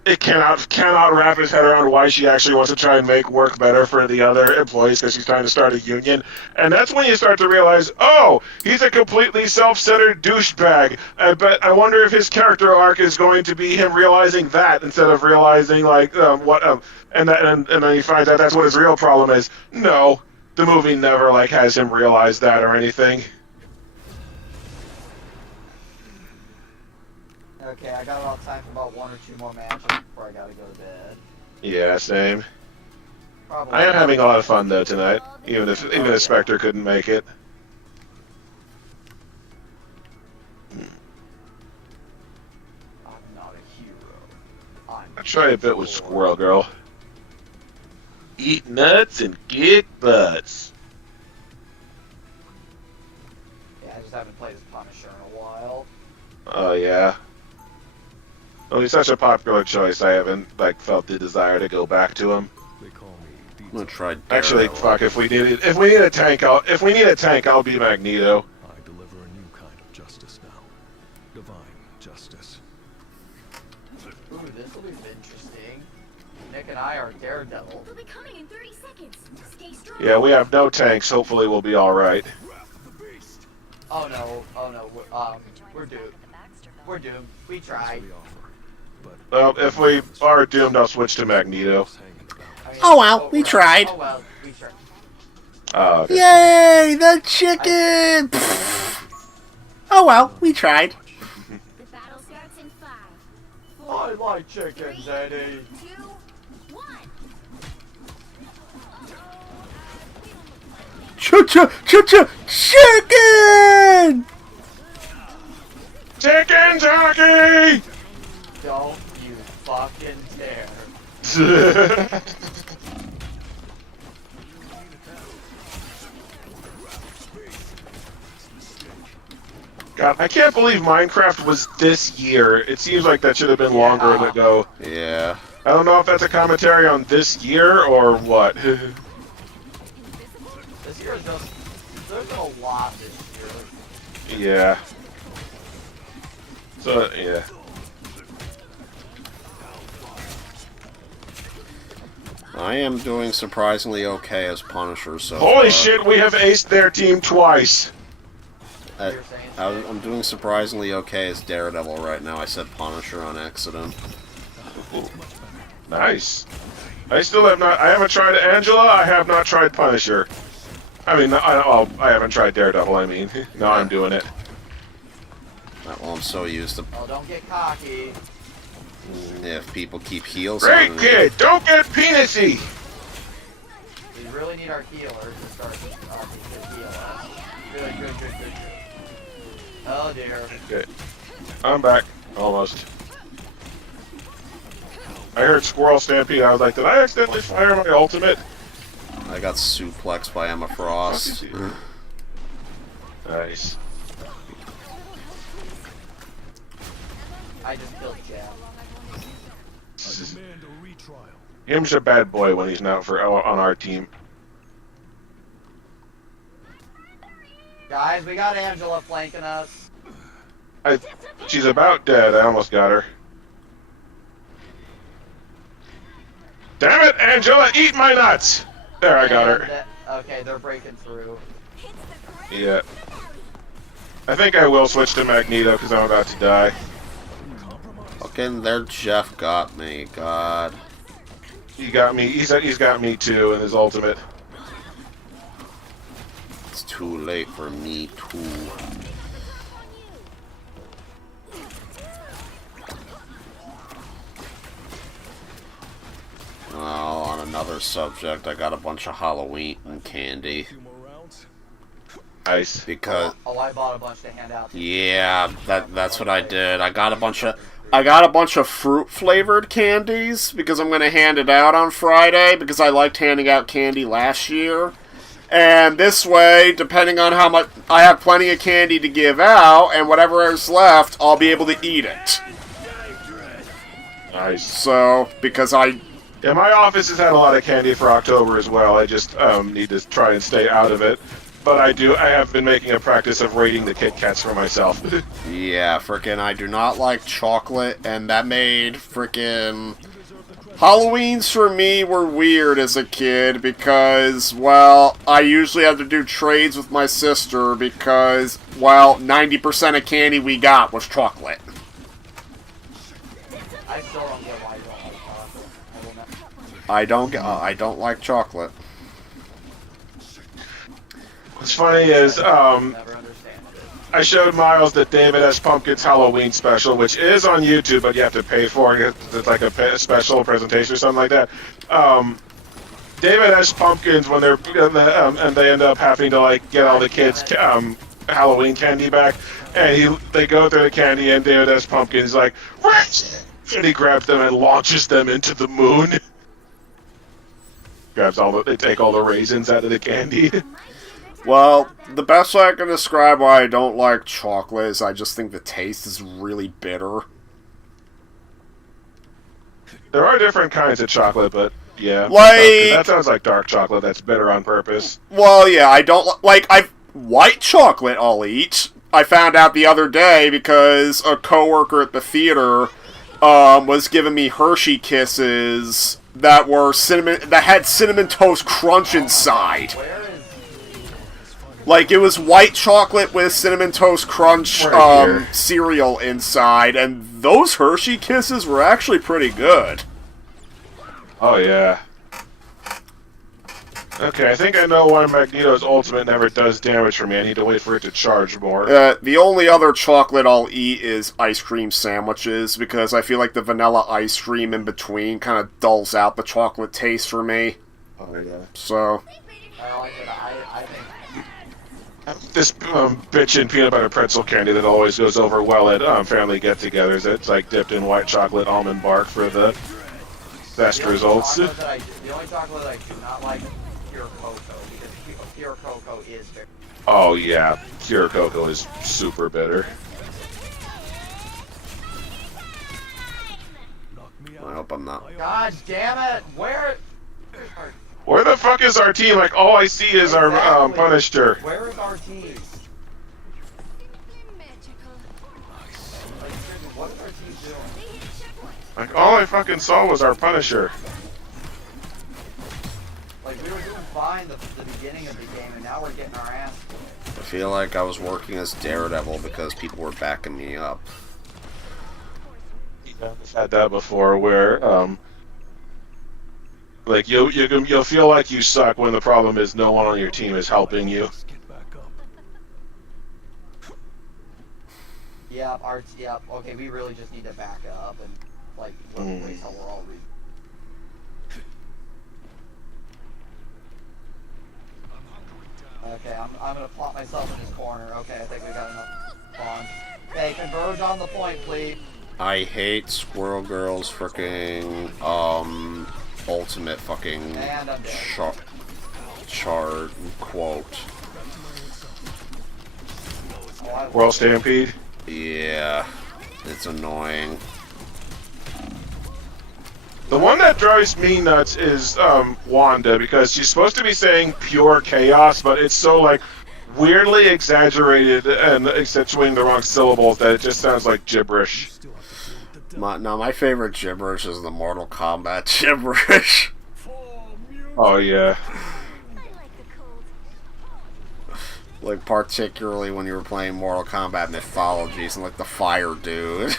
it cannot wrap his head around why she actually wants to try and make work better for the other employees because she's trying to start a union. And that's when you start to realize, oh, he's a completely self-centered douchebag. I wonder if his character arc is going to be him realizing that instead of realizing and then he finds out that's what his real problem is. No, the movie never has him realize that or anything. Okay, I got about time for about 1 or 2 more matches before I gotta go to bed. Yeah, same. Probably. I am having a lot of fun though tonight, even if Spectre couldn't make it. I'm not a hero. I try a bit with Squirrel Girl. Eat nuts and kick butts. Yeah, I just haven't played as Punisher in a while. Oh yeah. Well, he's such a popular choice. I haven't felt the desire to go back to him. I'm gonna try Actually, Daredevil. fuck. If we need a tank, I'll be Magneto. I deliver a new kind of justice now. Divine justice. Ooh, this will be interesting. Nick and I are Daredevil. They'll be coming in 30 seconds. Stay strong. Yeah, we have no tanks. Hopefully, we'll be all right. Oh no, we're doomed. We're doomed. We tried. Well, if we are doomed, I'll switch to Magneto. I mean, Oh, well, we tried. Oh well, we tried. Okay. Yay, the chicken! Oh well, we tried. The battle starts in 5, I like chickens, Eddie. 2, 1. Chicken! Chicken jockey! Don't you fucking dare. God, I can't believe Minecraft was this year. It seems like that should have been longer ago. Yeah. I don't know if that's a commentary on this year or what. This year is just. There's been a lot this year. Yeah. So, yeah. I am doing surprisingly okay as Punisher so Holy far. shit, we have aced their team twice. I'm doing surprisingly okay as Daredevil right now. I said Punisher on accident. Ooh. Nice. I haven't tried Angela, I have not tried Punisher. I mean, I haven't tried Daredevil, I mean. Now I'm doing it. Well, I'm so used to Oh, don't get cocky. if people keep heals Great on me. kid, don't get penisy! We really need our healer to start to heal us. Good. Oh dear. Okay. I'm back. Almost. I heard Squirrel Stampede, I was like, did I accidentally fire my ultimate? I got suplexed by Emma Frost. Nice. I just killed Jab. Demand a retrial. Him's a bad boy when he's not on our team. Guys, we got Angela flanking us. She's about dead. I almost got her. Damn it, Angela! Eat my nuts! There, I got her. Okay, they're breaking through. Yeah. I think I will switch to Magneto because I'm about to die. Fucking their Jeff got me. God. He got me. He's got me too in his ultimate. It's too late for me too. Oh, on another subject, I got a bunch of Halloween candy. Nice. Because Oh, I bought a bunch to hand out. yeah, that's what I did. I got a bunch of fruit flavored candies because I'm gonna hand it out on Friday because I liked handing out candy last year. And this way, depending on how much I have plenty of candy to give out, and whatever is left, I'll be able to eat it. Nice. So, because Yeah, my office has had a lot of candy for October as well. I just need to try and stay out of it. But I have been making a practice of rating the Kit Kats for myself. yeah, frickin' I do not like chocolate, and that made frickin' Halloweens for me were weird as a kid because, well, I usually had to do trades with my sister because, well, 90% of candy we got was chocolate. I still don't get why you don't like chocolate. I don't like chocolate. What's funny is, Never understand it. I showed Miles the David S. Pumpkins Halloween special, which is on YouTube, but you have to pay for it. It's like a special presentation or something like that. David S. Pumpkins when they're and they end up having to like get all the kids Halloween candy back, and they go through the candy, and David S. Pumpkins like, and he grabs them and launches them into the moon. They take all the raisins out of the candy. Well, the best way I can describe why I don't like chocolate is I just think the taste is really bitter. There are different kinds of chocolate, but yeah, that sounds like dark chocolate that's bitter on purpose. Well, yeah, I don't like. White chocolate I'll eat. I found out the other day because a coworker at the theater was giving me Hershey Kisses that had cinnamon toast crunch inside. Like, it was white chocolate with cinnamon toast crunch cereal inside, and those Hershey Kisses were actually pretty good. Oh, yeah. Okay, I think I know why Magneto's ultimate never does damage for me. I need to wait for it to charge more. The only other chocolate I'll eat is ice cream sandwiches, because I feel like the vanilla ice cream in between kind of dulls out the chocolate taste for me. Oh, yeah. So... I think this bitchin' peanut butter pretzel candy that always goes over well at family get-togethers. It's like dipped in white chocolate almond bark for the best results. The only chocolate I do not like is pure cocoa, because pure cocoa is very... Oh yeah, pure cocoa is super bitter. I hope I'm not. God damn it! Where the fuck is our team? Like, all I see is our Punisher. Where is our team? What is our team doing? Like, all I fucking saw was our Punisher. Like, we were doing fine the beginning of the game, and now we're getting our ass kicked. I feel like I was working as Daredevil because people were backing me up. Yeah, I've had that before, where like you'll feel like you suck when the problem is no one on your team is helping you. Yep, okay, we really just need to back up and, like, wait till we're all Okay, I'm gonna plot myself in this corner. Okay, I think we got enough spawn. Okay, converge on the point, please. I hate Squirrel Girl's fricking, ultimate fucking chart quote. World Stampede? Yeah, it's annoying. The one that drives me nuts is Wanda, because she's supposed to be saying pure chaos, but it's so like weirdly exaggerated and accentuating the wrong syllables that it just sounds like gibberish. My favorite gibberish is the Mortal Kombat gibberish. Oh yeah. Like, particularly when you were playing Mortal Kombat Mythologies and like the fire dude.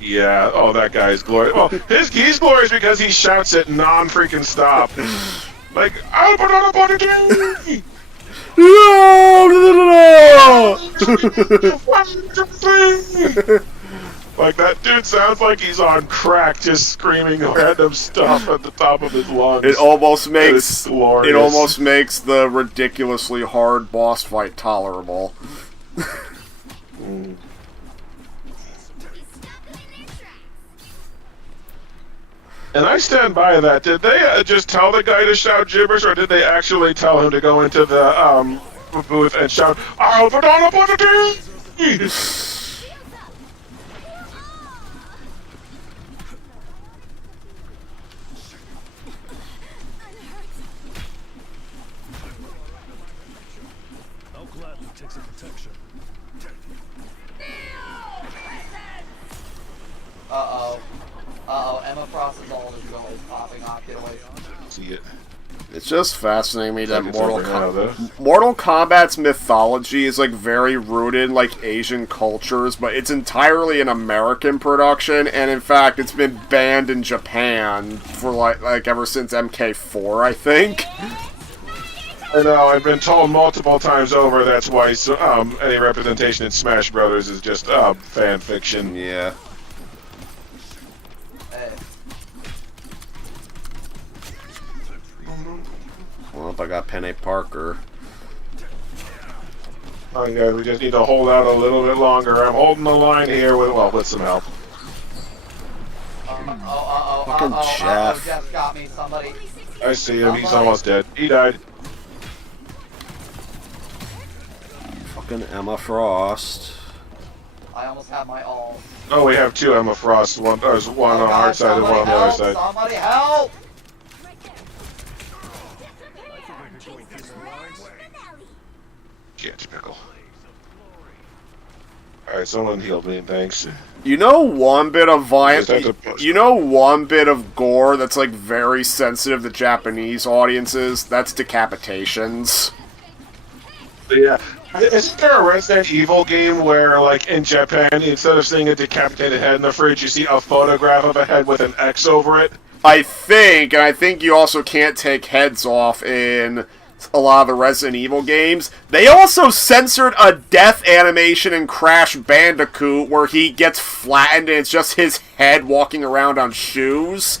Yeah, oh, that guy's glorious. Well, he's glorious because he shouts it non-freaking stop. Like, I'll put on a body. Like, that dude sounds like he's on crack, just screaming random stuff at the top of his lungs. It almost makes the ridiculously hard boss fight tolerable. And I stand by that. Did they just tell the guy to shout gibberish, or did they actually tell him to go into the booth and shout, "I'll put on a body"? I'll gladly take some protection. Emma Frost's ult is popping off. Get away. See it. It's just fascinating me that It's over now, though. Mortal Kombat's mythology is like very rooted in like Asian cultures, but it's entirely an American production, and in fact, it's been banned in Japan for like ever since MK4, I think. I know. I've been told multiple times over that's why any representation in Smash Brothers is just fan fiction. Yeah. Nope, I got Penny Parker. Oh, yeah, we just need to hold out a little bit longer. I'm holding the line here with some help. Fucking Jeff. Jeff got me. Somebody. I see him. He's almost dead. He died. Fucking Emma Frost. I almost have my all. Oh, we have two Emma Frost. There's one on our side and one on the other side. Somebody help! Can't pickle. Alright, someone healed me, thanks. You know one bit of Just have to- you know one bit of gore that's like very sensitive to Japanese audiences? That's decapitations. Yeah. Isn't there a Resident Evil game where, like, in Japan, instead of seeing a decapitated head in the fridge, you see a photograph of a head with an X over it? I think you also can't take heads off in a lot of the Resident Evil games. They also censored a death animation in Crash Bandicoot where he gets flattened and it's just his head walking around on shoes.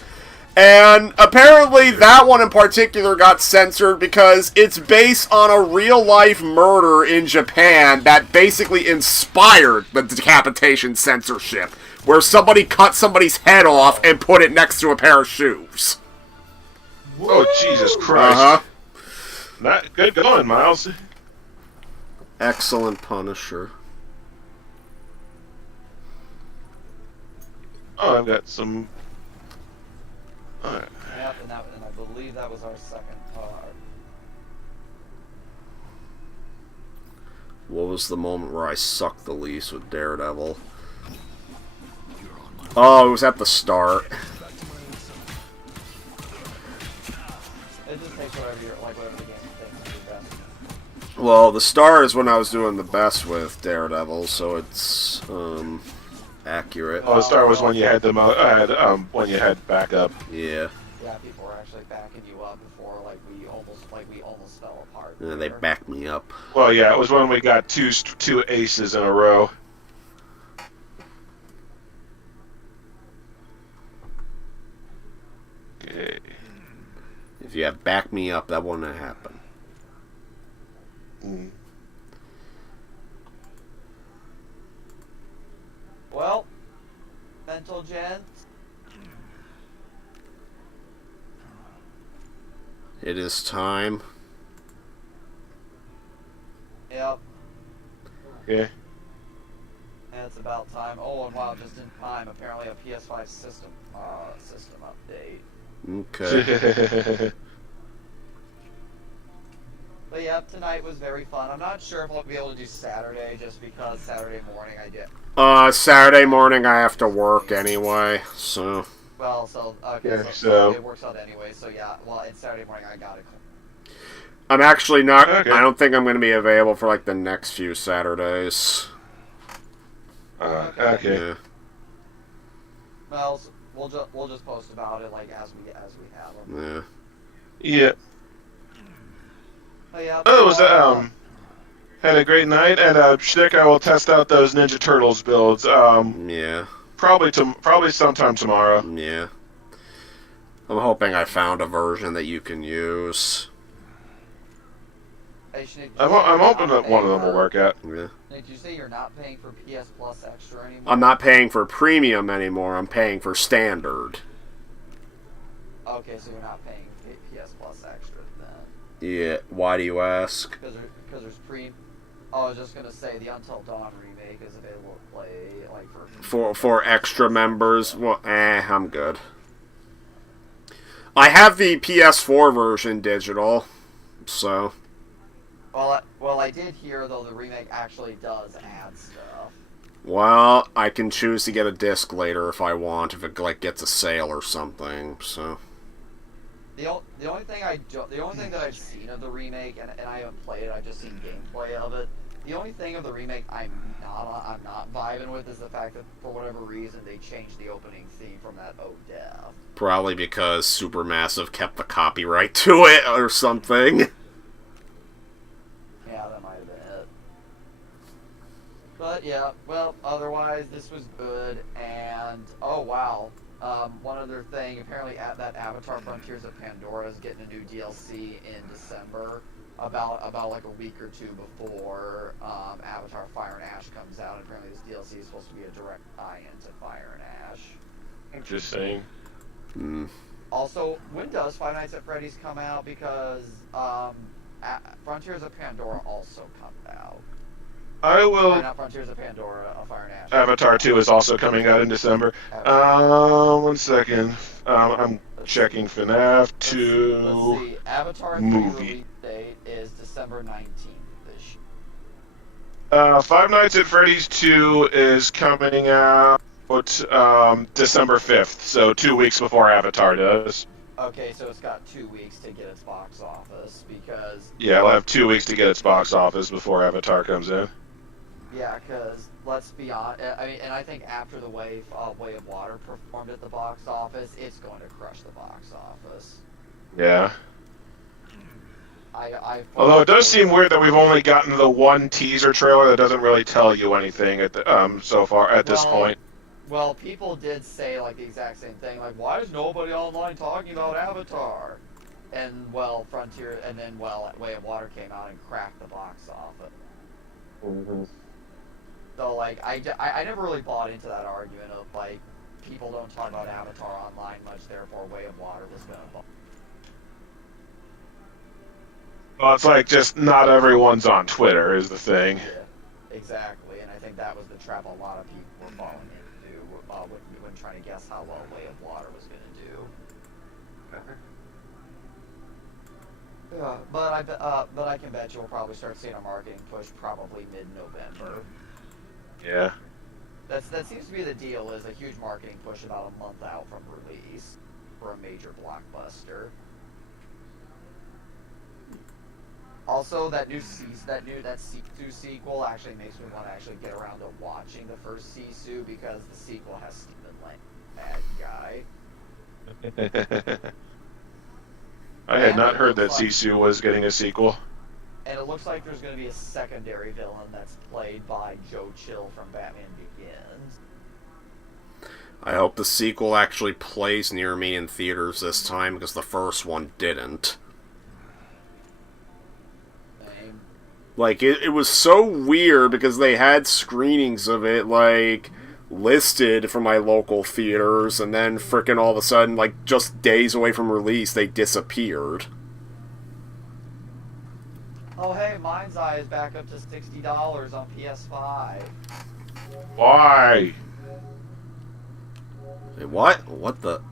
And apparently that one in particular got censored because it's based on a real-life murder in Japan that basically inspired the decapitation censorship, where somebody cut somebody's head off and put it next to a pair of shoes. Oh, Jesus Christ. Uh-huh. Not good going, Miles. Excellent Punisher. Oh, I've got some... Alright. Yep, and I believe that was our second part. What was the moment where I sucked the least with Daredevil? Oh, it was at the start. It just takes whatever the game takes to do best. Well, the start is when I was doing the best with Daredevil, so it's accurate. Oh, the start was when you had when you had backup. Yeah. Yeah, people were actually backing you up before we almost fell apart. And then they backed me up. Well, yeah, it was when we got two aces in a row. Okay. If you had backed me up, that wouldn't have happened. Mm. Well, mental gents. It is time. Yep. Yeah. And it's about time. Oh, and wow, just in time. Apparently a PS5 system update. Okay. But yeah, tonight was very fun. I'm not sure if I'll be able to do Saturday, just because Saturday morning I did. Saturday morning I have to work anyway, so... Well, so, okay, Yeah, so it works out anyway, so yeah, well, and Saturday morning I got it. I'm actually not... Okay. I don't think I'm going to be available for, like, the next few Saturdays. Okay. Yeah. Well, we'll just post about it, like, as we have them. Yeah. Yeah. But yeah, Oh, it was had a great night, and Schnick, I will test out those Ninja Turtles builds. Yeah. Probably sometime tomorrow. Yeah. I'm hoping I found a version that you can use. Hey, Schnick, I'm hoping that one of them will work out. Yeah. Did you say you're not paying for PS Plus Extra anymore? I'm not paying for premium anymore, I'm paying for standard. Okay, so you're not paying PS Plus Extra then. Yeah, why do you ask? Because there's I was just gonna say the Until Dawn remake is available to play like For extra members, well, I'm good. I have the PS4 version digital, so... Well, I did hear though the remake actually does add stuff. Well, I can choose to get a disc later if I want, if it like gets a sale or something. So The only thing that I've seen of the remake, and I haven't played it, I've just seen gameplay of it. The only thing of the remake I'm not vibing with is the fact that for whatever reason they changed the opening theme from that Oh Death. probably because Supermassive kept the copyright to it or something. Yeah, that might have been it. But yeah, well, otherwise this was good, and oh wow, One other thing, apparently that Avatar Frontiers of Pandora is getting a new DLC in December, about like a week or two before Avatar Fire and Ash comes out. And apparently this DLC is supposed to be a direct tie-in to Fire and Ash. Interesting. Also, when does Five Nights at Freddy's come out? Because Frontiers of Pandora also comes out. I will. Or not Frontiers of Pandora, Fire and Ash. Avatar 2 is also coming out in December. One second. I'm checking FNAF 2 Let's see. Avatar 3 movie. release date is December 19th this year. Five Nights at Freddy's 2 is coming out December 5th, so 2 weeks before Avatar does. Okay, so it's got 2 weeks to get its box office because. Yeah, it'll have 2 weeks to get its box office before Avatar comes in. Yeah, because let's be honest. I mean, and I think after the Way of Water performed at the box office, it's going to crush the box office. Yeah. Although it does seem weird that we've only gotten the one teaser trailer that doesn't really tell you anything at the, so far at this point. Well, people did say like the exact same thing, like, why is nobody online talking about Avatar? And well, Way of Water came out and cracked the box office. Mm-hmm. So like, I never really bought into that argument of like, people don't talk about Avatar online much, therefore Way of Water was gonna bomb. Well, it's like just not everyone's on Twitter is the thing. Yeah, exactly, and I think that was the trap a lot of people were falling into when trying to guess how well Way of Water was gonna do. Yeah, but I can bet you we'll probably start seeing a marketing push probably mid-November. Yeah. That seems to be the deal, is a huge marketing push about a month out from release for a major blockbuster. Also, that Sisu sequel actually makes me want to actually get around to watching the first Sisu because the sequel has Stephen Lang, bad guy. I had not heard that Sisu was getting a sequel. And it looks like there's going to be a secondary villain that's played by Joe Chill from Batman Begins. I hope the sequel actually plays near me in theaters this time, because the first one didn't. Same. Like, it was so weird, because they had screenings of it, like, listed for my local theaters, and then frickin' all of a sudden, like, just days away from release, they disappeared. Oh hey, Mind's Eye is back up to $60 on PS5. Why? Wait, what? What the?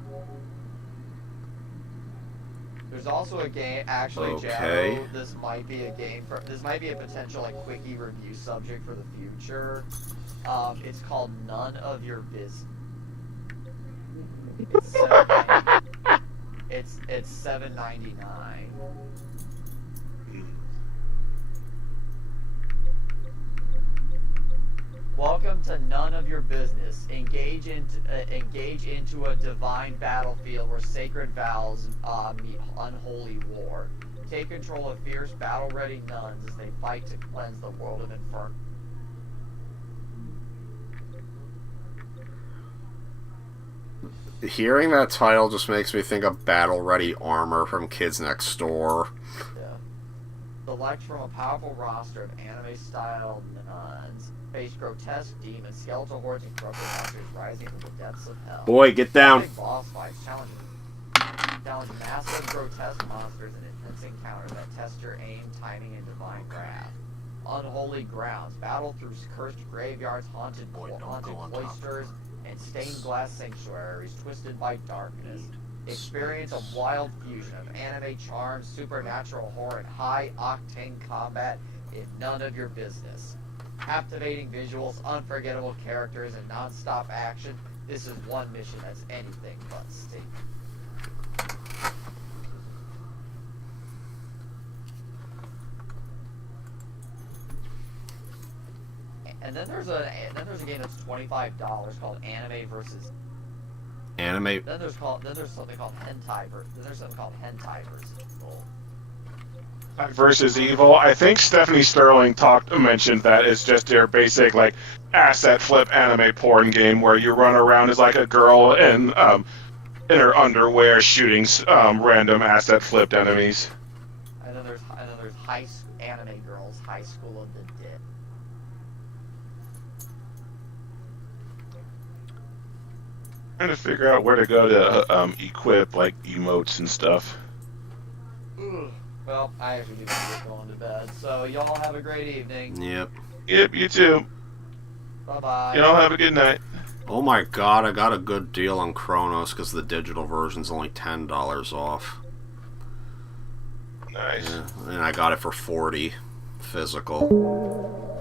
There's also a game, actually, Okay. Jado, this might be a potential, like, quickie review subject for the future. It's called None of Your Business. It's $7.99. Welcome to None of Your Business. Engage into a divine battlefield where sacred vows meet unholy war. Take control of fierce, battle-ready nuns as they fight to cleanse the world of inferno. Hearing that title just makes me think of battle-ready armor from Kids Next Door. Yeah. Select from a powerful roster of anime-style nuns. Face grotesque demons, skeletal hordes, and corrupted monsters rising from the depths of hell. Boy, get down. Big boss fights challenge massive, grotesque monsters and intense encounters that test your aim, timing, and divine craft. Unholy grounds. Battle through cursed graveyards, haunted cloisters, and stained glass sanctuaries twisted by darkness. Experience a wild fusion of anime charms, supernatural horror, and high-octane combat in None of Your Business. Captivating visuals, unforgettable characters, and non-stop action. This is one mission that's anything but steep. And then there's a game that's $25 called Anime versus. Anime. Then there's something called Hentai versus. versus Evil. I think Stephanie Sterling mentioned that it's just your basic like asset flip anime porn game where you run around as like a girl in her underwear shooting random asset flipped enemies. And then there's anime girls, High School of the Dead. Trying to figure out where to go to equip like emotes and stuff. Well, I actually need to get going to bed. So y'all have a great evening. Yep. Yep, you too. Bye-bye. Y'all have a good night. Oh my god, I got a good deal on Chronos because the digital version's only $10 off. Nice. Yeah, and I got it for $40 physical.